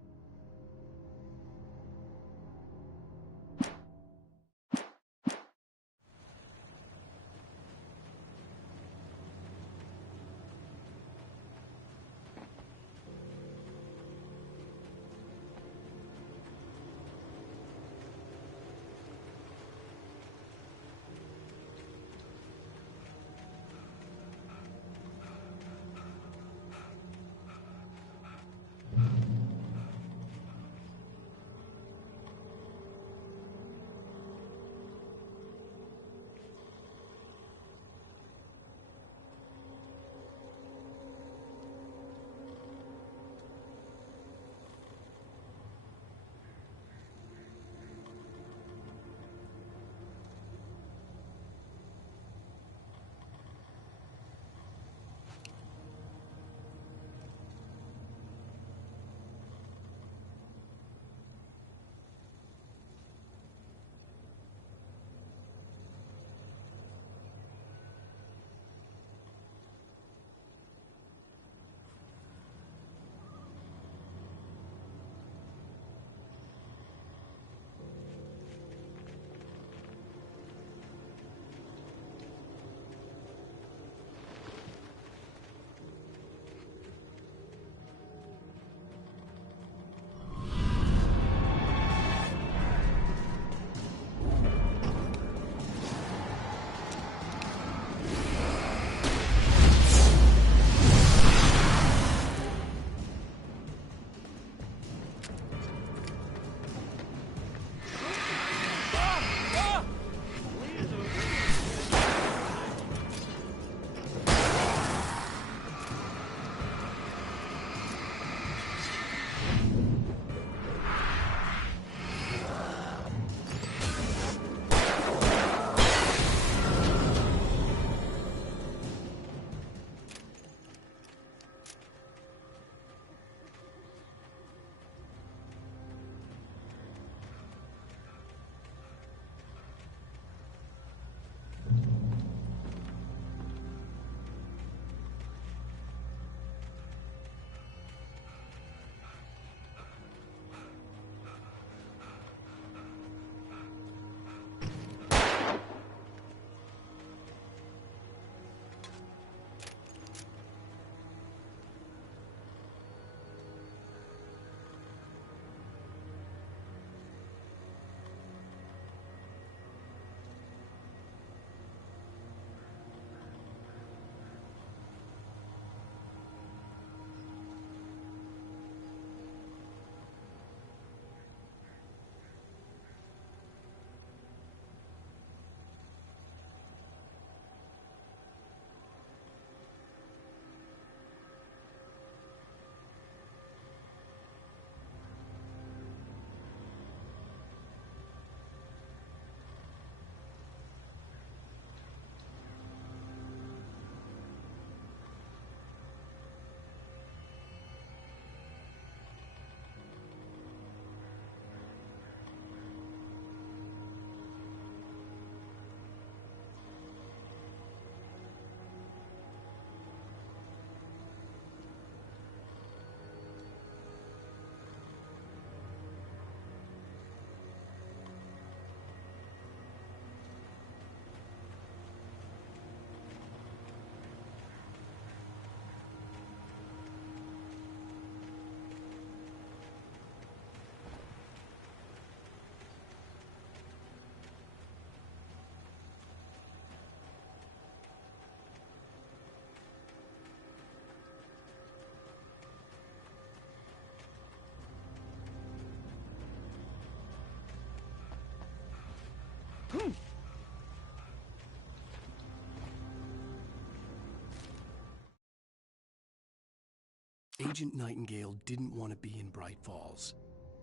Agent Nightingale didn't want to be in Bright Falls.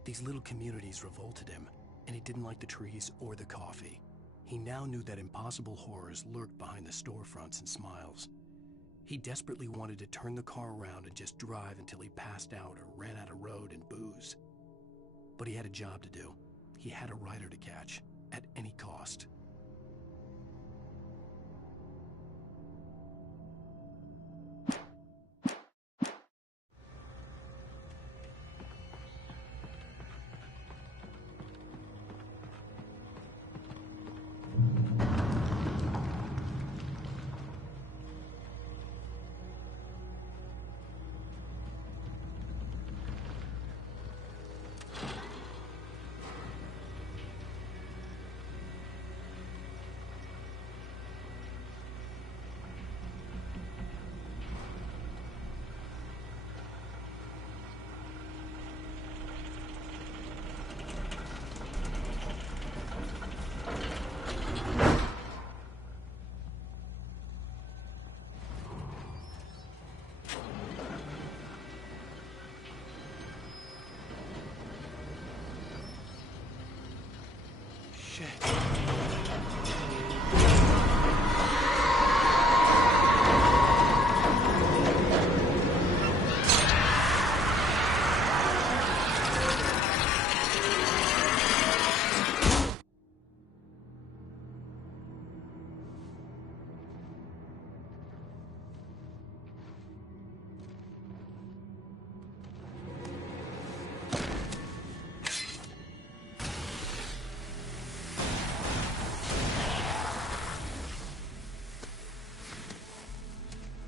These little communities revolted him, and he didn't like the trees or the coffee. He now knew that impossible horrors lurked behind the storefronts and smiles. He desperately wanted to turn the car around and just drive until he passed out or ran out of road and booze. But he had a job to do. He had a rider to catch, at any cost.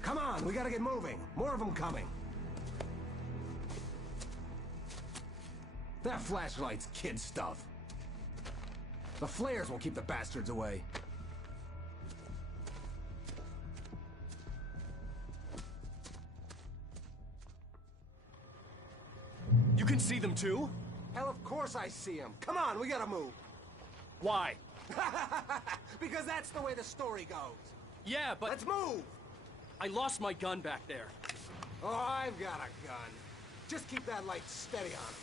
Come on, we gotta get moving. More of them coming. That flashlight's kid stuff. The flares will keep the bastards away. You can see them too? Hell, of course I see them. Come on, we gotta move. Why? Because that's the way the story goes. Yeah, but... Let's move! I lost my gun back there. Oh, I've got a gun. Just keep that light steady on him.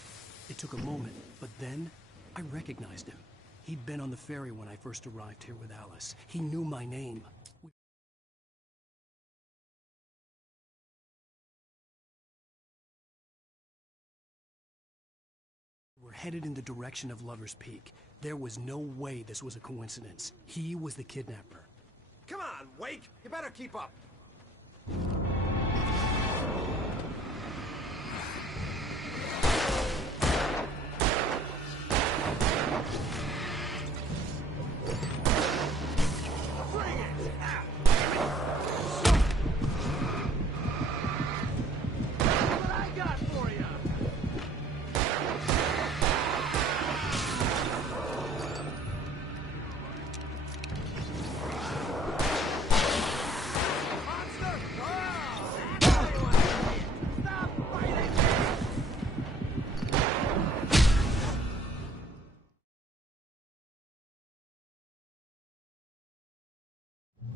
It took a moment, but then I recognized him. He'd been on the ferry when I first arrived here with Alice. He knew my name. We're headed in the direction of Lover's Peak. There was no way this was a coincidence. He was the kidnapper. Come on, Wake! You better keep up. Bring it! What I got for you?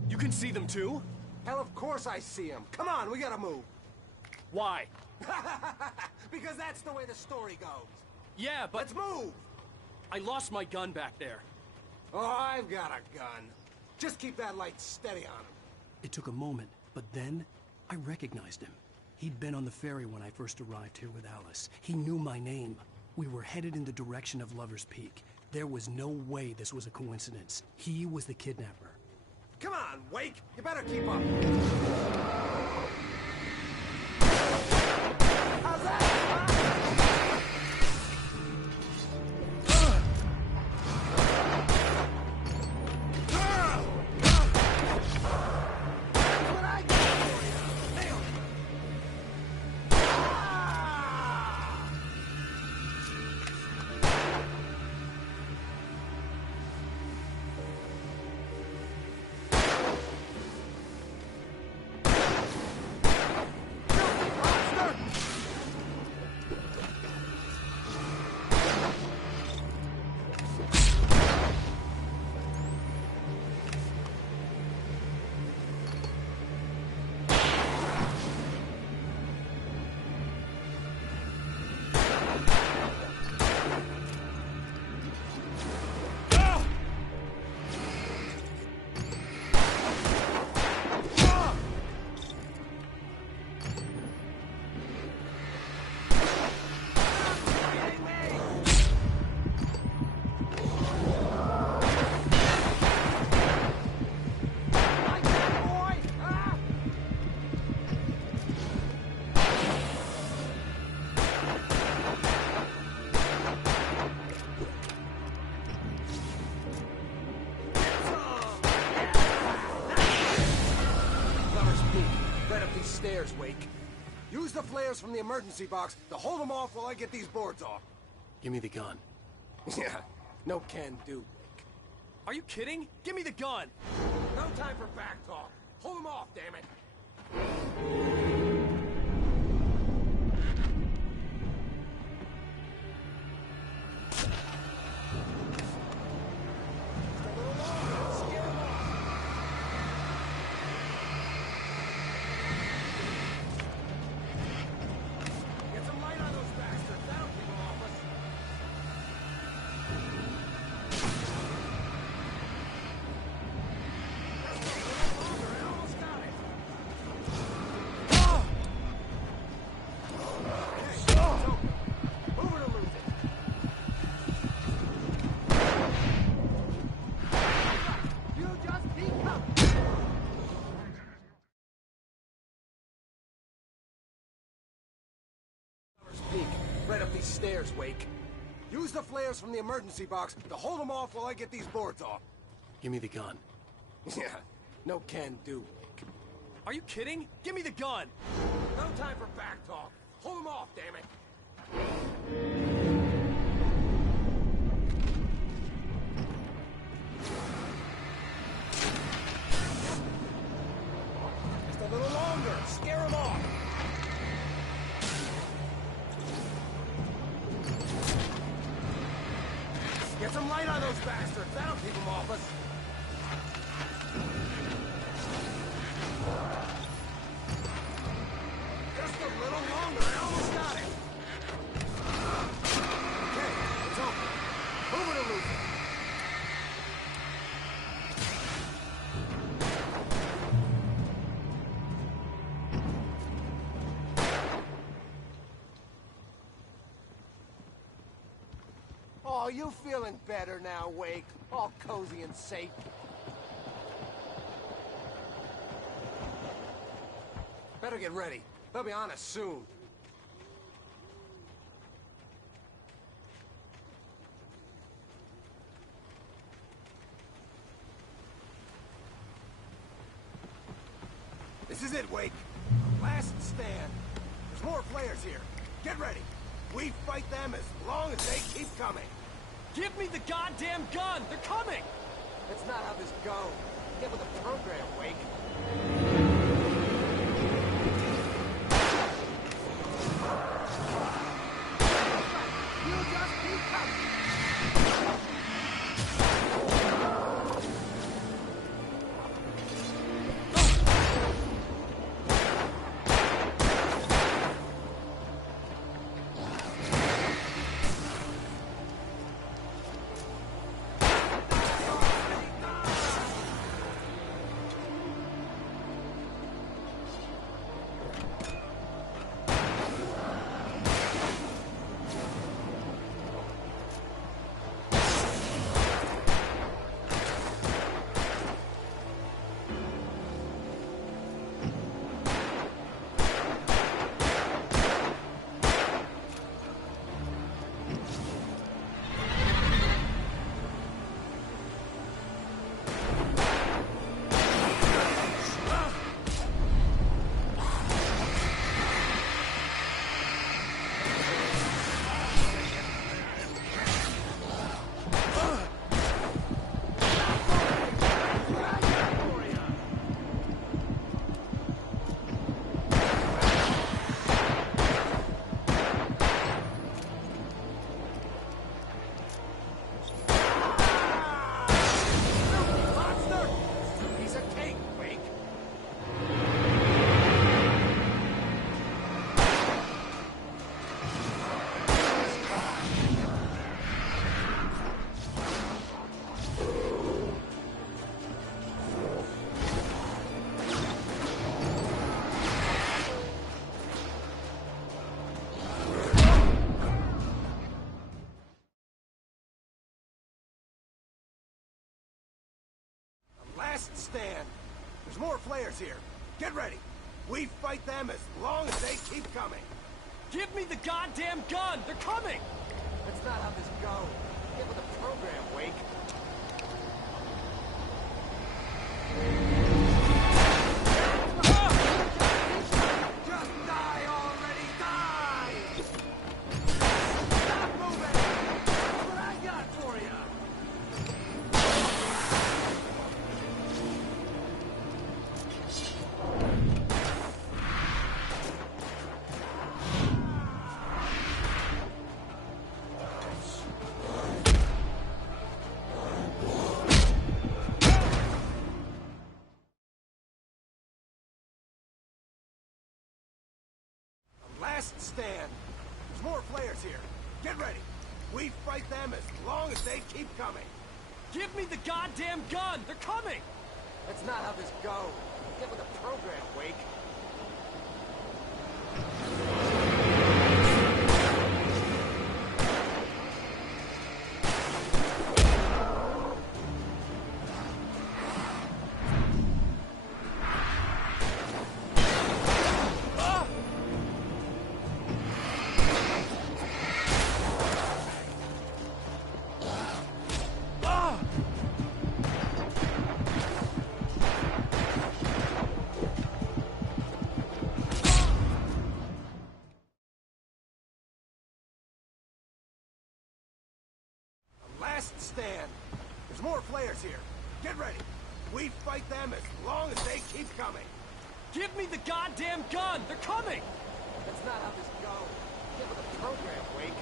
You can see them too? Hell, of course I see them. Come on, we gotta move. Why? Because that's the way the story goes. Yeah, but... Let's move! I lost my gun back there. Oh, I've got a gun. Just keep that light steady on him. It took a moment, but then I recognized him. He'd been on the ferry when I first arrived here with Alice. He knew my name. We were headed in the direction of Lover's Peak. There was no way this was a coincidence. He was the kidnapper. Come on, Wake! You better keep up. How's that? What I got for you? Nailed it. stairs, Wake. Use the flares from the emergency box to hold them off while I get these boards off. Give me the gun. Yeah, no can do, Wake. Are you kidding? Give me the gun! No time for back talk. Hold them off, damn it. Get some light on those bastards. That'll keep them off us. I almost got it. Okay, it's open. Move it or lose it. You just be covered. Peak, right up these stairs, Wake. Use the flares from the emergency box to hold them off while I get these boards off. Give me the gun. Yeah, no can do, Wake. Are you kidding? Give me the gun! No time for back talk. Hold them off, damn it. Just a little longer. Scare them off. Get some light on those bastards. That'll keep them off us. Just a little longer. I almost got it. Okay, it's open. Move it or lose it. Oh, you feeling better now, Wake? All cozy and safe. Better get ready. They'll be on us soon. This is it, Wake. Last stand. There's more flares here. Get ready. We fight them as long as they keep coming. Give me the goddamn gun! They're coming! That's not how this goes. Get with the program, Wake. You just keep coming. Last stand. There's more flares here. Get ready. We fight them as long as they keep coming. Give me the goddamn gun! They're coming! That's not how this goes. Get with the program, Wake. flares here. Get ready. We fight them as long as they keep coming. Give me the goddamn gun! They're coming! That's not how this goes. Get with the program, Wake. Last stand. There's more flares here. Get ready. We fight them as long as they keep coming. Give me the goddamn gun! They're coming! That's not how this goes. Get with the program, Wake.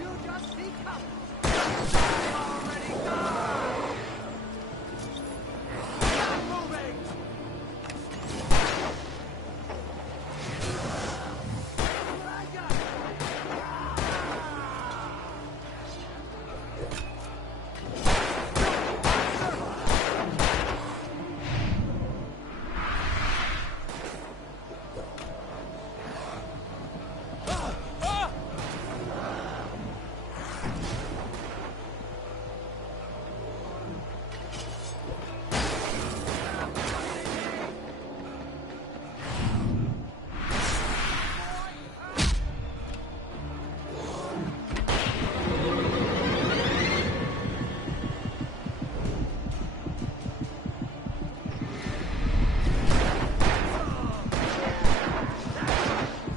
You just become. I already died. Stop moving. What I got?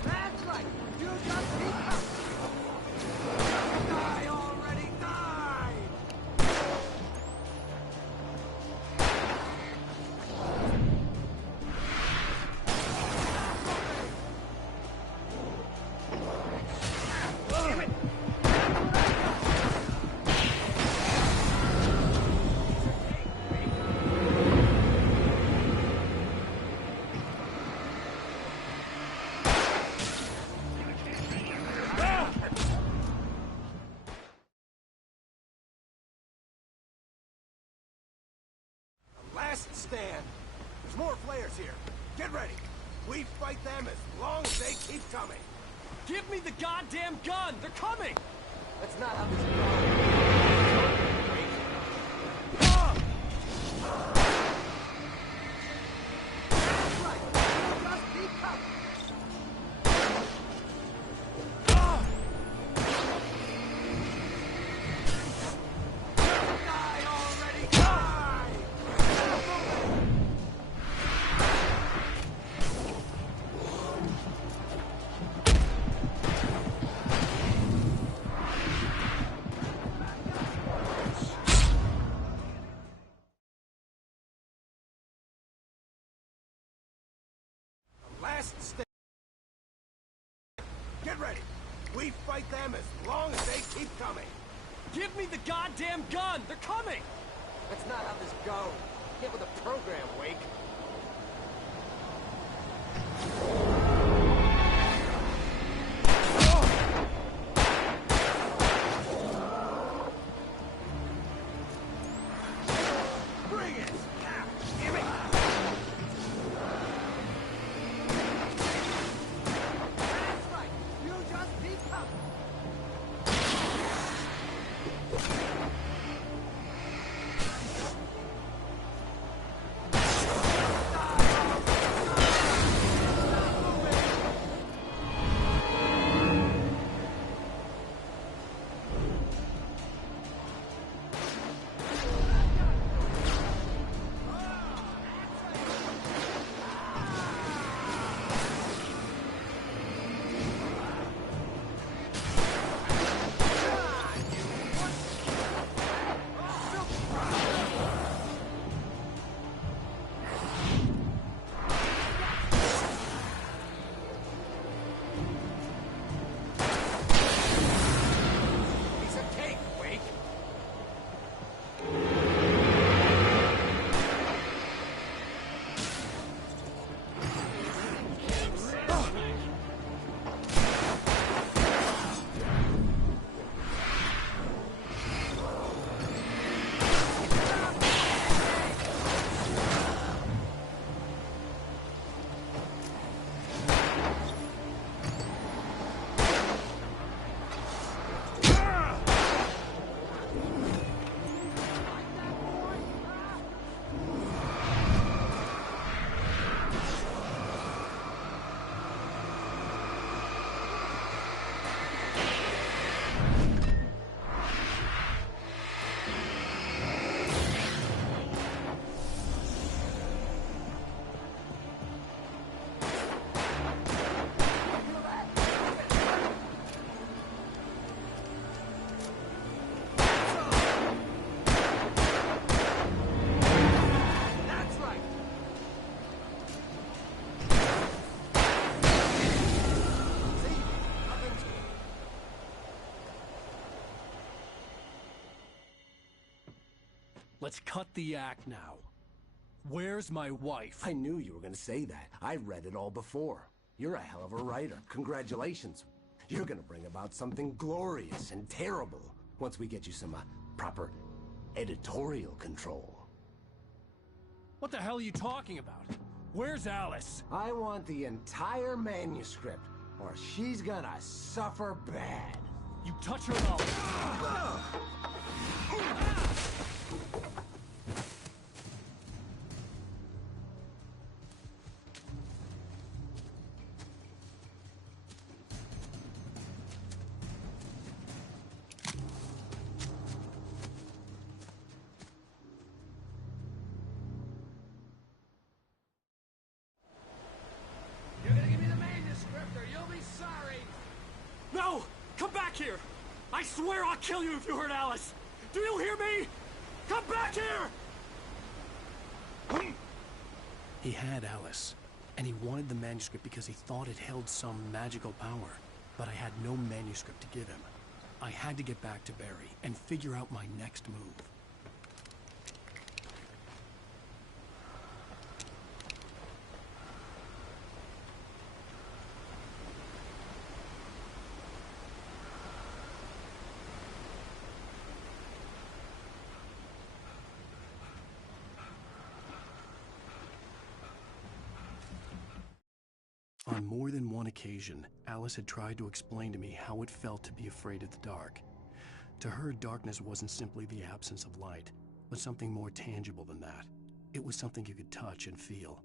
That's right. You just become. I already died. Damn it. Last stand. There's more flares here. Get ready. We fight them as long as they keep coming. Give me the goddamn gun! They're coming! That's not how this goes. That's right. You just become. I already died. Last stand. Get ready. We fight them as long as they keep coming. Give me the goddamn gun! They're coming! That's not how this goes. Get with the program, Wake. Bring it! Give it! That's right. You just become. Let's cut the act now. Where's my wife? I knew you were gonna say that. I read it all before. You're a hell of a writer. Congratulations. You're gonna bring about something glorious and terrible once we get you some proper editorial control. What the hell are you talking about? Where's Alice? I want the entire manuscript, or she's gonna suffer bad. You touch her mouth. You're gonna give me the manuscript or you'll be sorry. No! Come back here! I swear I'll kill you if you hurt Alice! Do you hear me? Come back here! He had Alice, and he wanted the manuscript because he thought it held some magical power. But I had no manuscript to give him. I had to get back to Barry and figure out my next move. On more than one occasion, Alice had tried to explain to me how it felt to be afraid of the dark. To her, darkness wasn't simply the absence of light, but something more tangible than that. It was something you could touch and feel.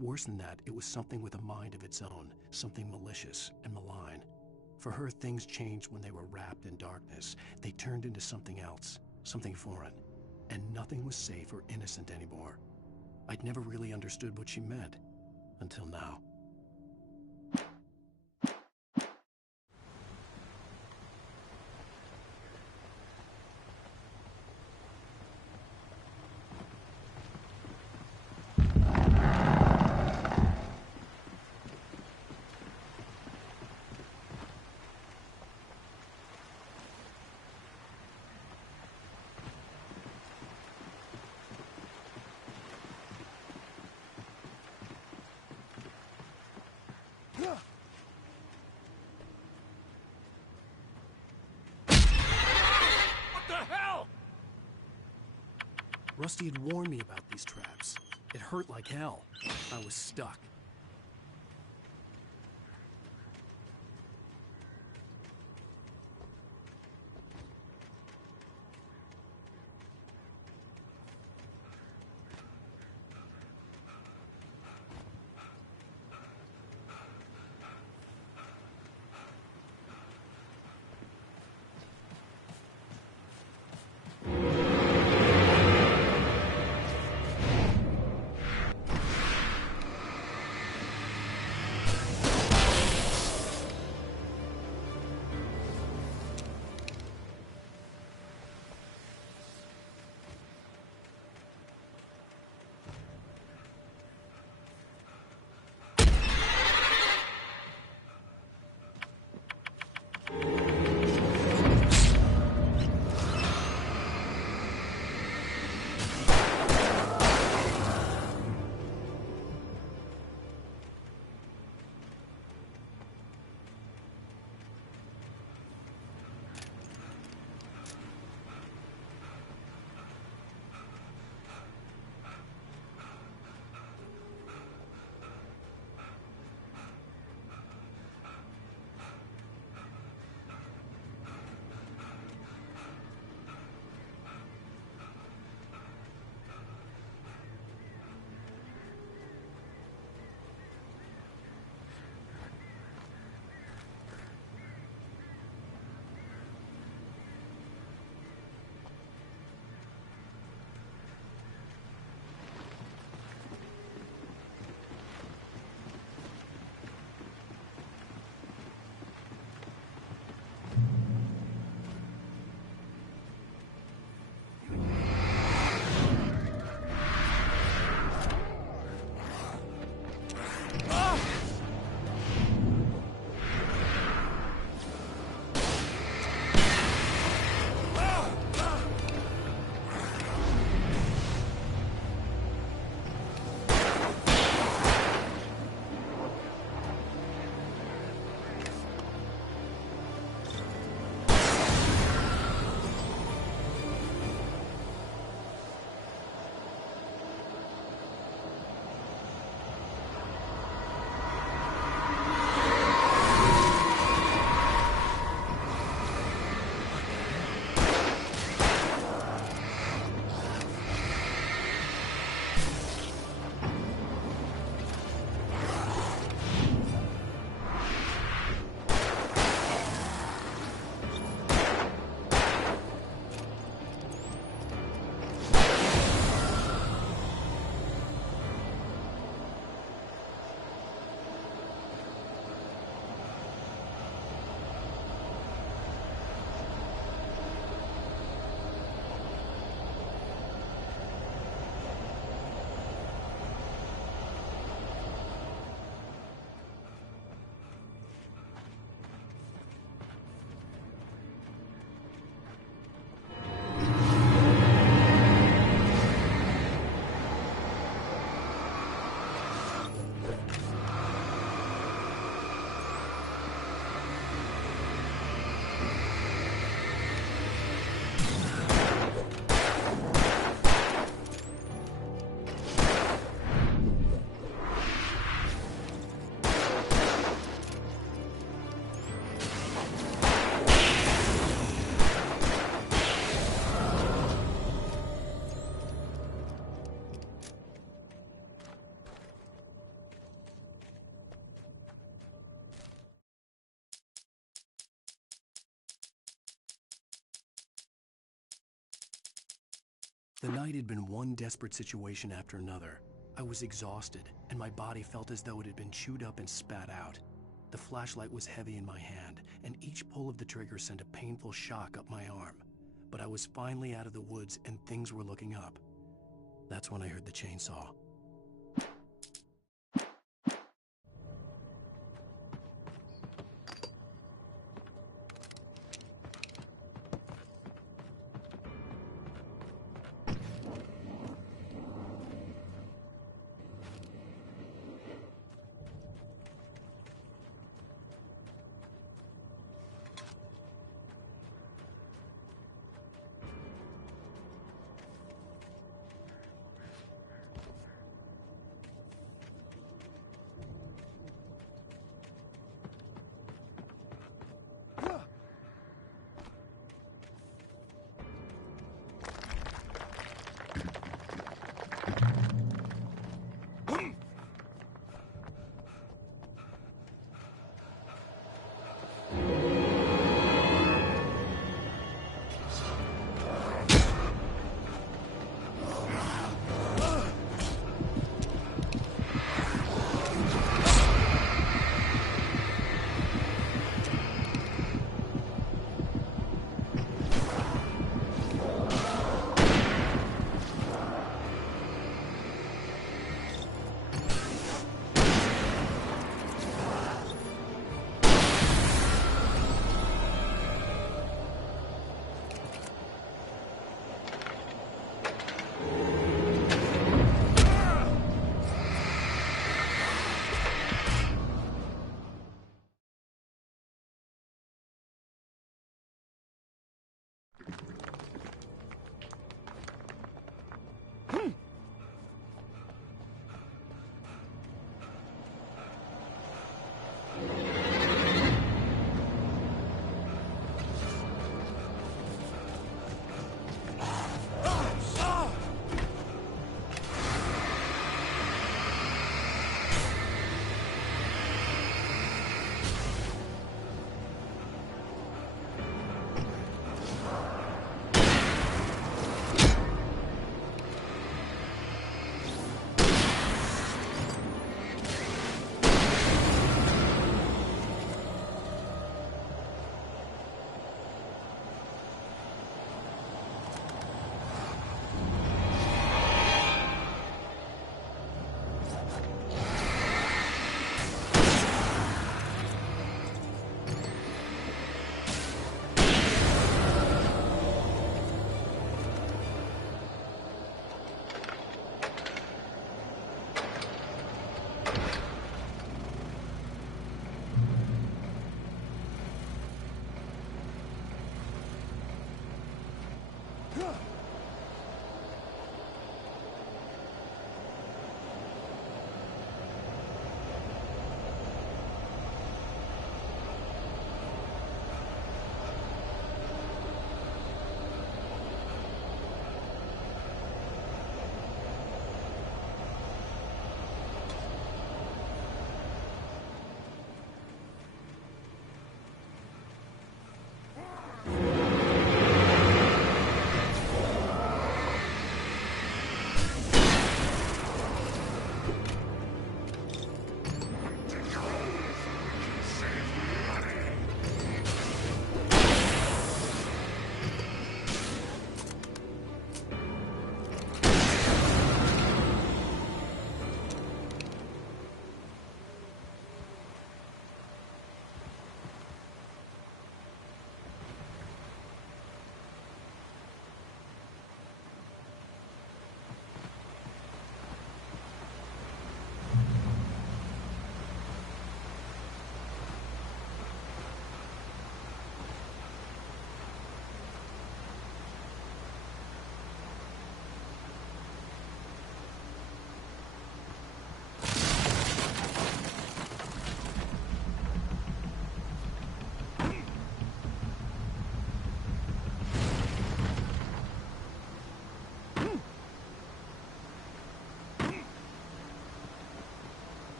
Worse than that, it was something with a mind of its own, something malicious and malign. For her, things changed when they were wrapped in darkness. They turned into something else, something foreign, and nothing was safe or innocent anymore. I'd never really understood what she meant, until now. What the hell? Rusty had warned me about these traps. It hurt like hell. I was stuck. The night had been one desperate situation after another. I was exhausted, and my body felt as though it had been chewed up and spat out. The flashlight was heavy in my hand, and each pull of the trigger sent a painful shock up my arm. But I was finally out of the woods, and things were looking up. That's when I heard the chainsaw.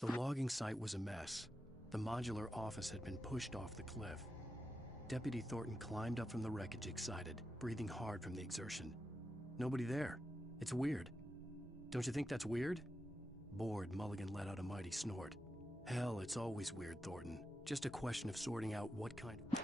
The logging site was a mess. The modular office had been pushed off the cliff. Deputy Thornton climbed up from the wreckage excited, breathing hard from the exertion. Nobody there. It's weird. Don't you think that's weird? Bored, Mulligan let out a mighty snort. Hell, it's always weird, Thornton. Just a question of sorting out what kind of...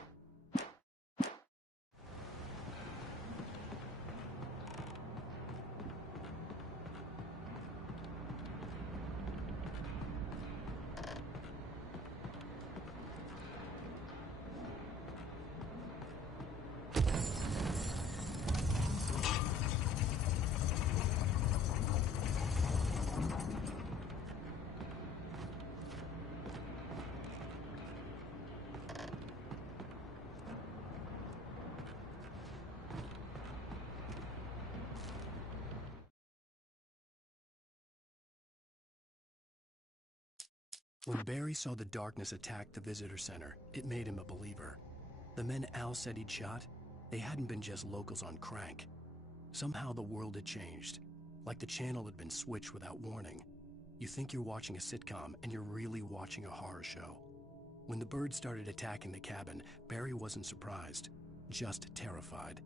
When Barry saw the darkness attack the visitor center, it made him a believer. The men Al said he'd shot, they hadn't been just locals on crank. Somehow the world had changed, like the channel had been switched without warning. You think you're watching a sitcom, and you're really watching a horror show. When the birds started attacking the cabin, Barry wasn't surprised, just terrified.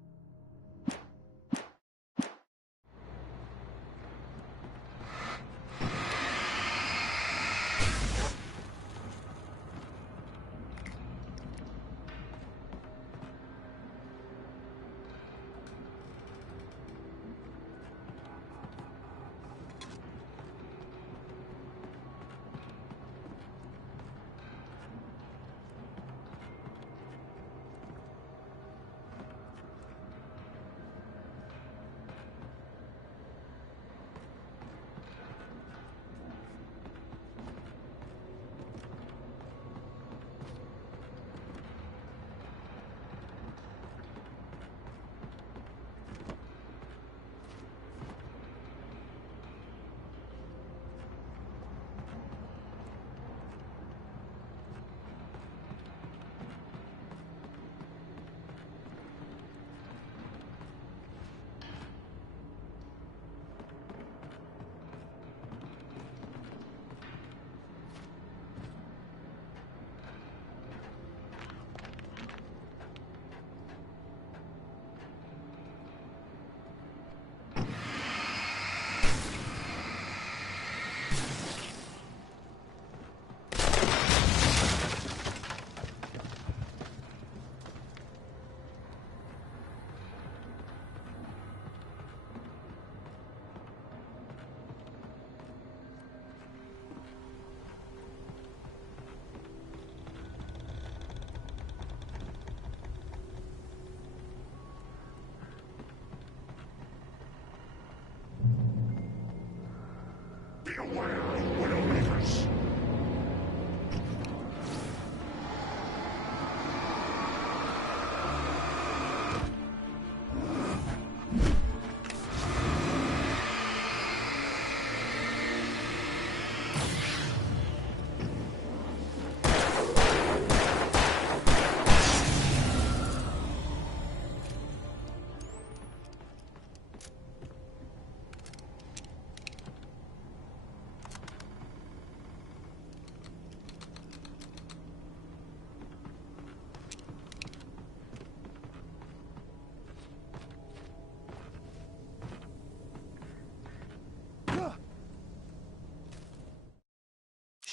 Beware of Widowmakers.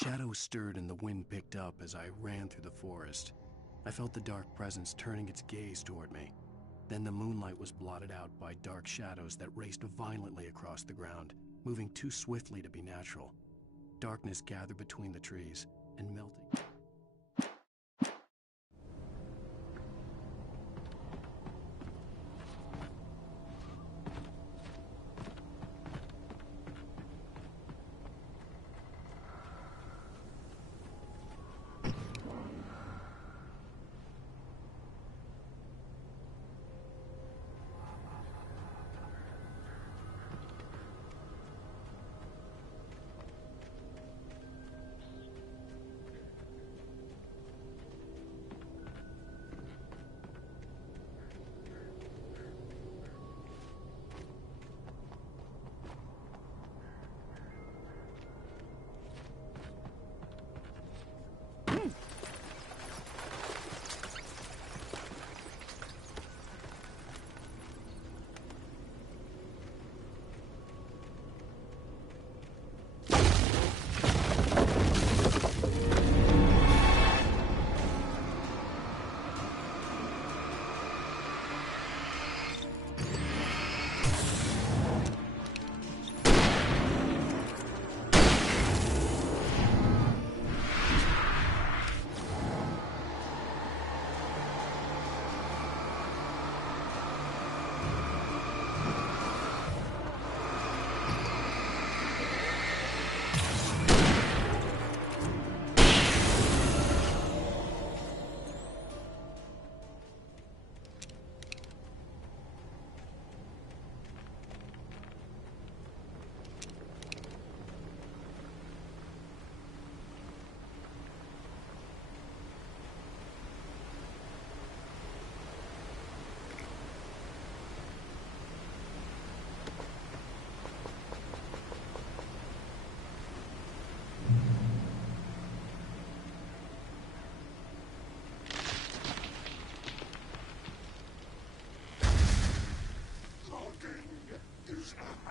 Shadows stirred and the wind picked up as I ran through the forest. I felt the dark presence turning its gaze toward me. Then the moonlight was blotted out by dark shadows that raced violently across the ground, moving too swiftly to be natural. Darkness gathered between the trees and melting.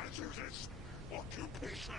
hazardous occupation.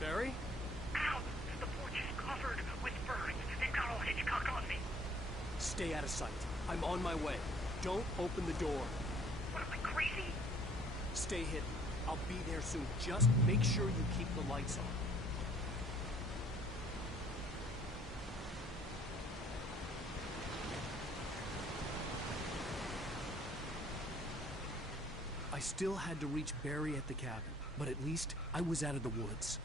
Barry? Ow! The porch is covered with ferns. They've got all Hitchcock on me. Stay out of sight. I'm on my way. Don't open the door. What, am I crazy? Stay hidden. I'll be there soon. Just make sure you keep the lights on. I still had to reach Barry at the cabin, but at least I was out of the woods.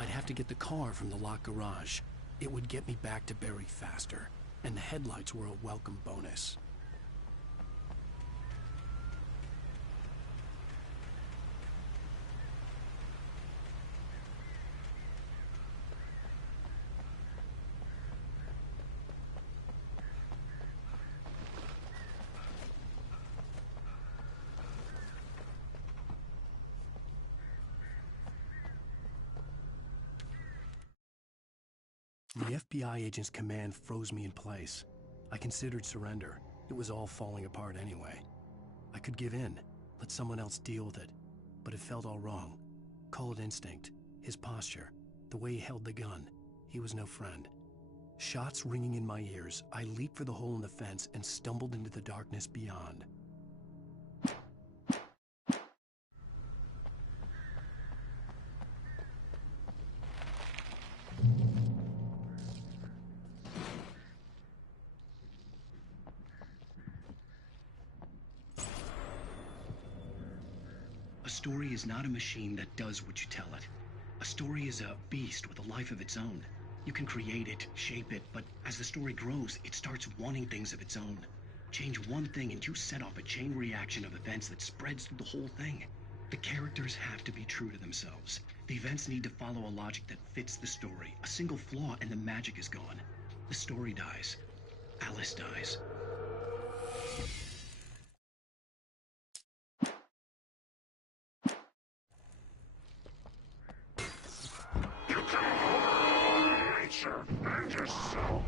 I'd have to get the car from the locked garage. It would get me back to Barry faster, and the headlights were a welcome bonus. The FBI agent's command froze me in place. I considered surrender. It was all falling apart anyway. I could give in, let someone else deal with it. But it felt all wrong. Call it instinct, his posture, the way he held the gun. He was no friend. Shots ringing in my ears, I leaped for the hole in the fence and stumbled into the darkness beyond. A story is not a machine that does what you tell it. A story is a beast with a life of its own. You can create it, shape it, but as the story grows, it starts wanting things of its own. Change one thing and you set off a chain reaction of events that spreads through the whole thing. The characters have to be true to themselves. The events need to follow a logic that fits the story. A single flaw and the magic is gone. The story dies. Alice dies. You can hold nature and yourself.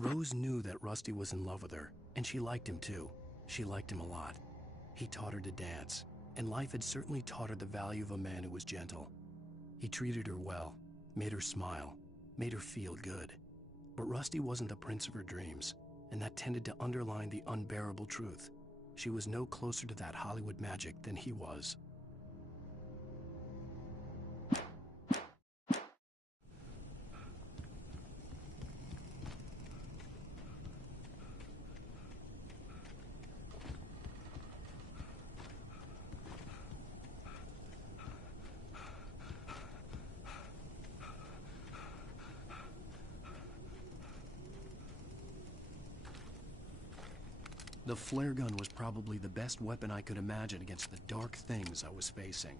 Rose knew that Rusty was in love with her, and she liked him too. She liked him a lot. He taught her to dance, and life had certainly taught her the value of a man who was gentle. He treated her well, made her smile, made her feel good. But Rusty wasn't the prince of her dreams, and that tended to underline the unbearable truth. She was no closer to that Hollywood magic than he was. The flare gun was probably the best weapon I could imagine against the dark things I was facing.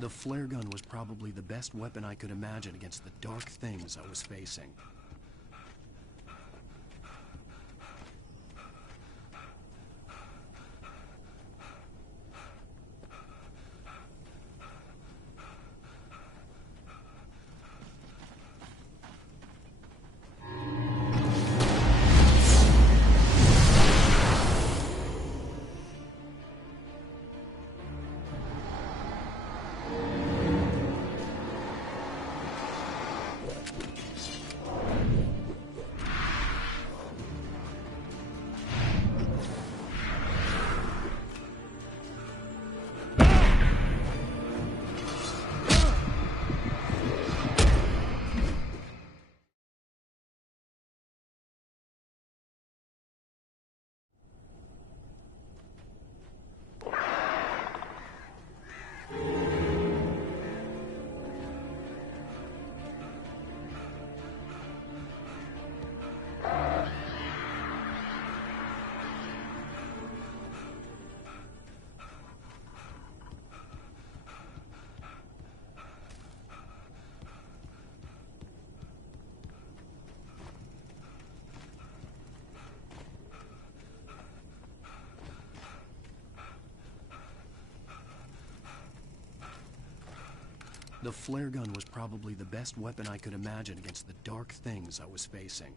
The flare gun was probably the best weapon I could imagine against the dark things I was facing. The flare gun was probably the best weapon I could imagine against the dark things I was facing.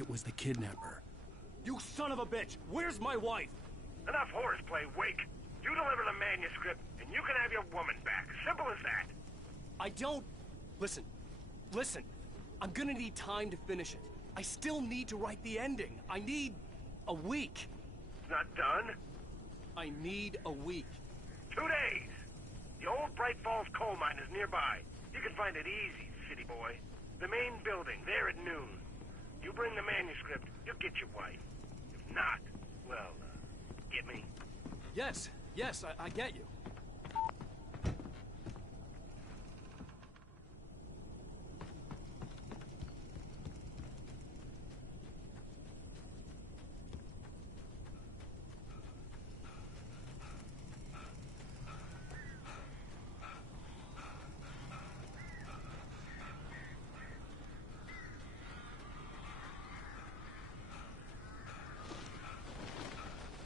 It was the kidnapper. You son of a bitch! Where's my wife? Enough horseplay, Wake. You deliver the manuscript, and you can have your woman back. Simple as that. I don't... Listen. I'm gonna need time to finish it. I still need to write the ending. I need a week. It's not done? I need a week. 2 days. The old Bright Falls coal mine is nearby. You can find it easy, city boy. The main building, there at noon. You bring the manuscript, you'll get your wife. If not, well, get me? Yes, I get you.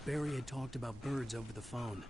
Barry had talked about birds over the phone.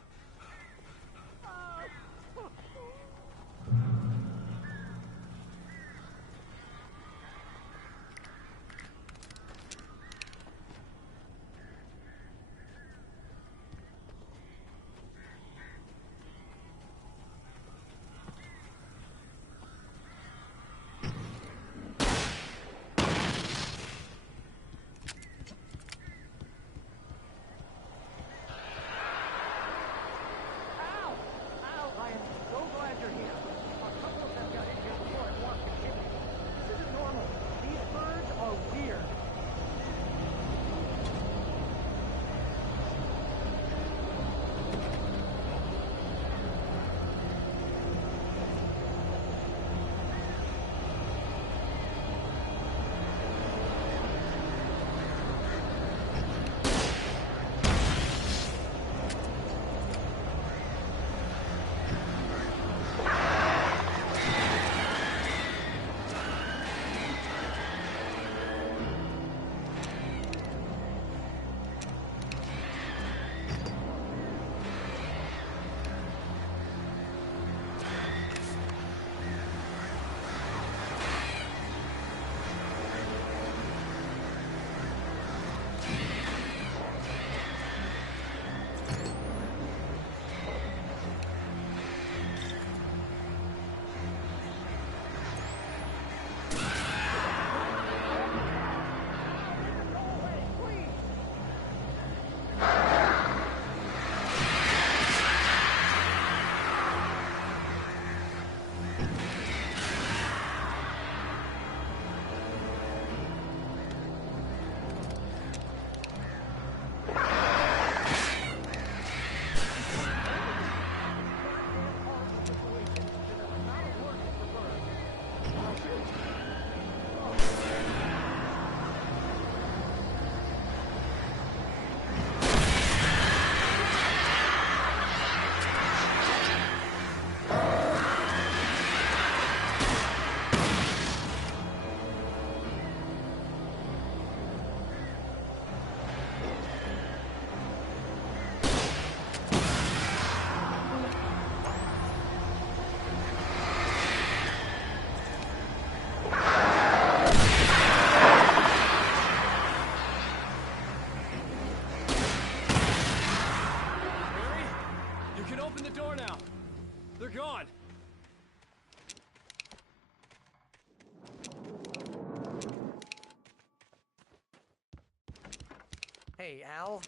Hey, Al.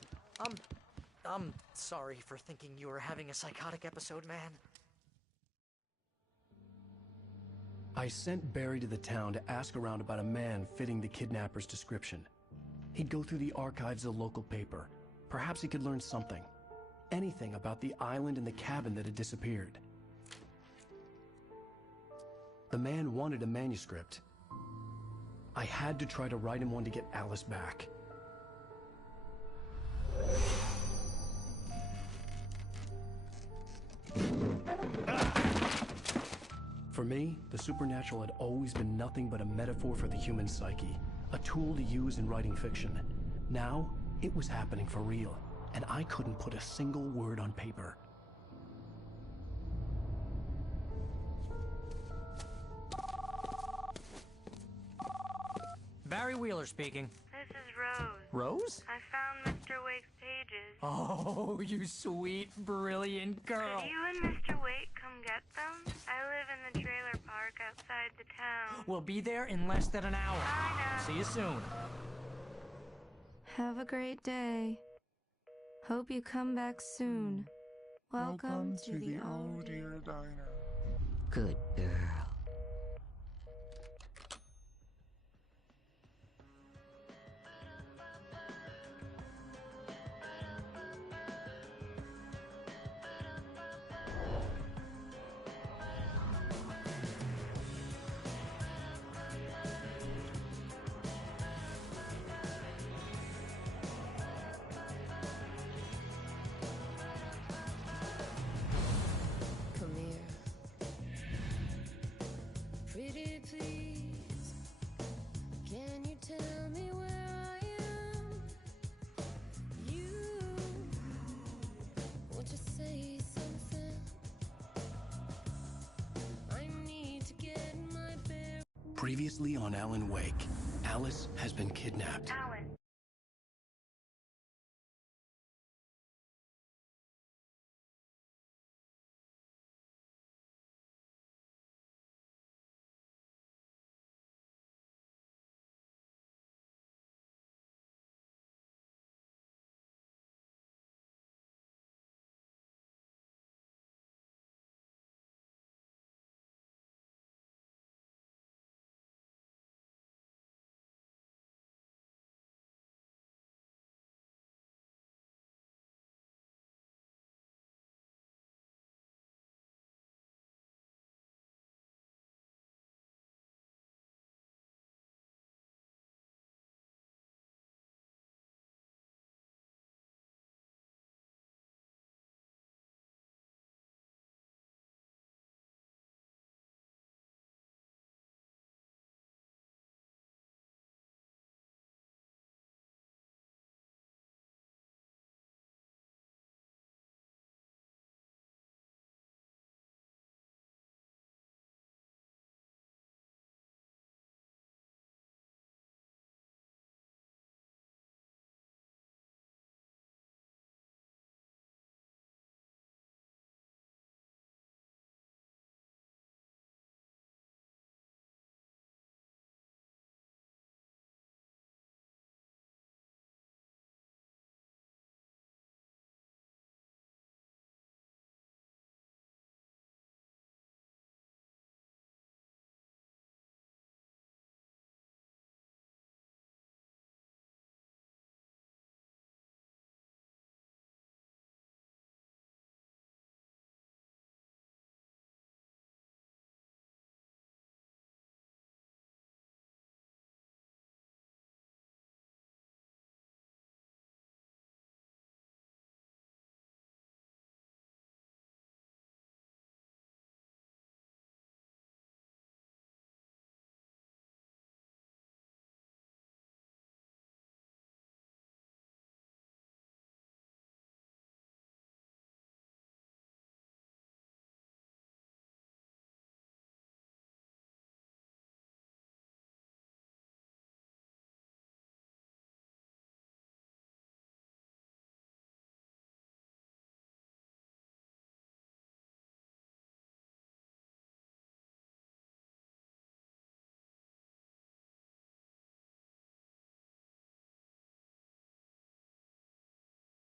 I'm sorry for thinking you were having a psychotic episode, man. I sent Barry to the town to ask around about a man fitting the kidnapper's description. He'd go through the archives of the local paper. Perhaps he could learn something. Anything about the island and the cabin that had disappeared. The man wanted a manuscript. I had to try to write him one to get Alice back. For me, the supernatural had always been nothing but a metaphor for the human psyche, a tool to use in writing fiction. Now, it was happening for real, and I couldn't put a single word on paper. Barry Wheeler speaking. Rose? I found Mr. Wake's pages. Oh, you sweet, brilliant girl. Could you and Mr. Wake come get them? I live in the trailer park outside the town. We'll be there in less than an hour. Bye now. See you soon. Have a great day. Hope you come back soon. Welcome to the Oh Dear Diner. Good girl. Come here. Pretty please, can you tell me where I am? You, won't you say something? I need to get my bear. Previously on Alan Wake, Alice has been kidnapped. Alice,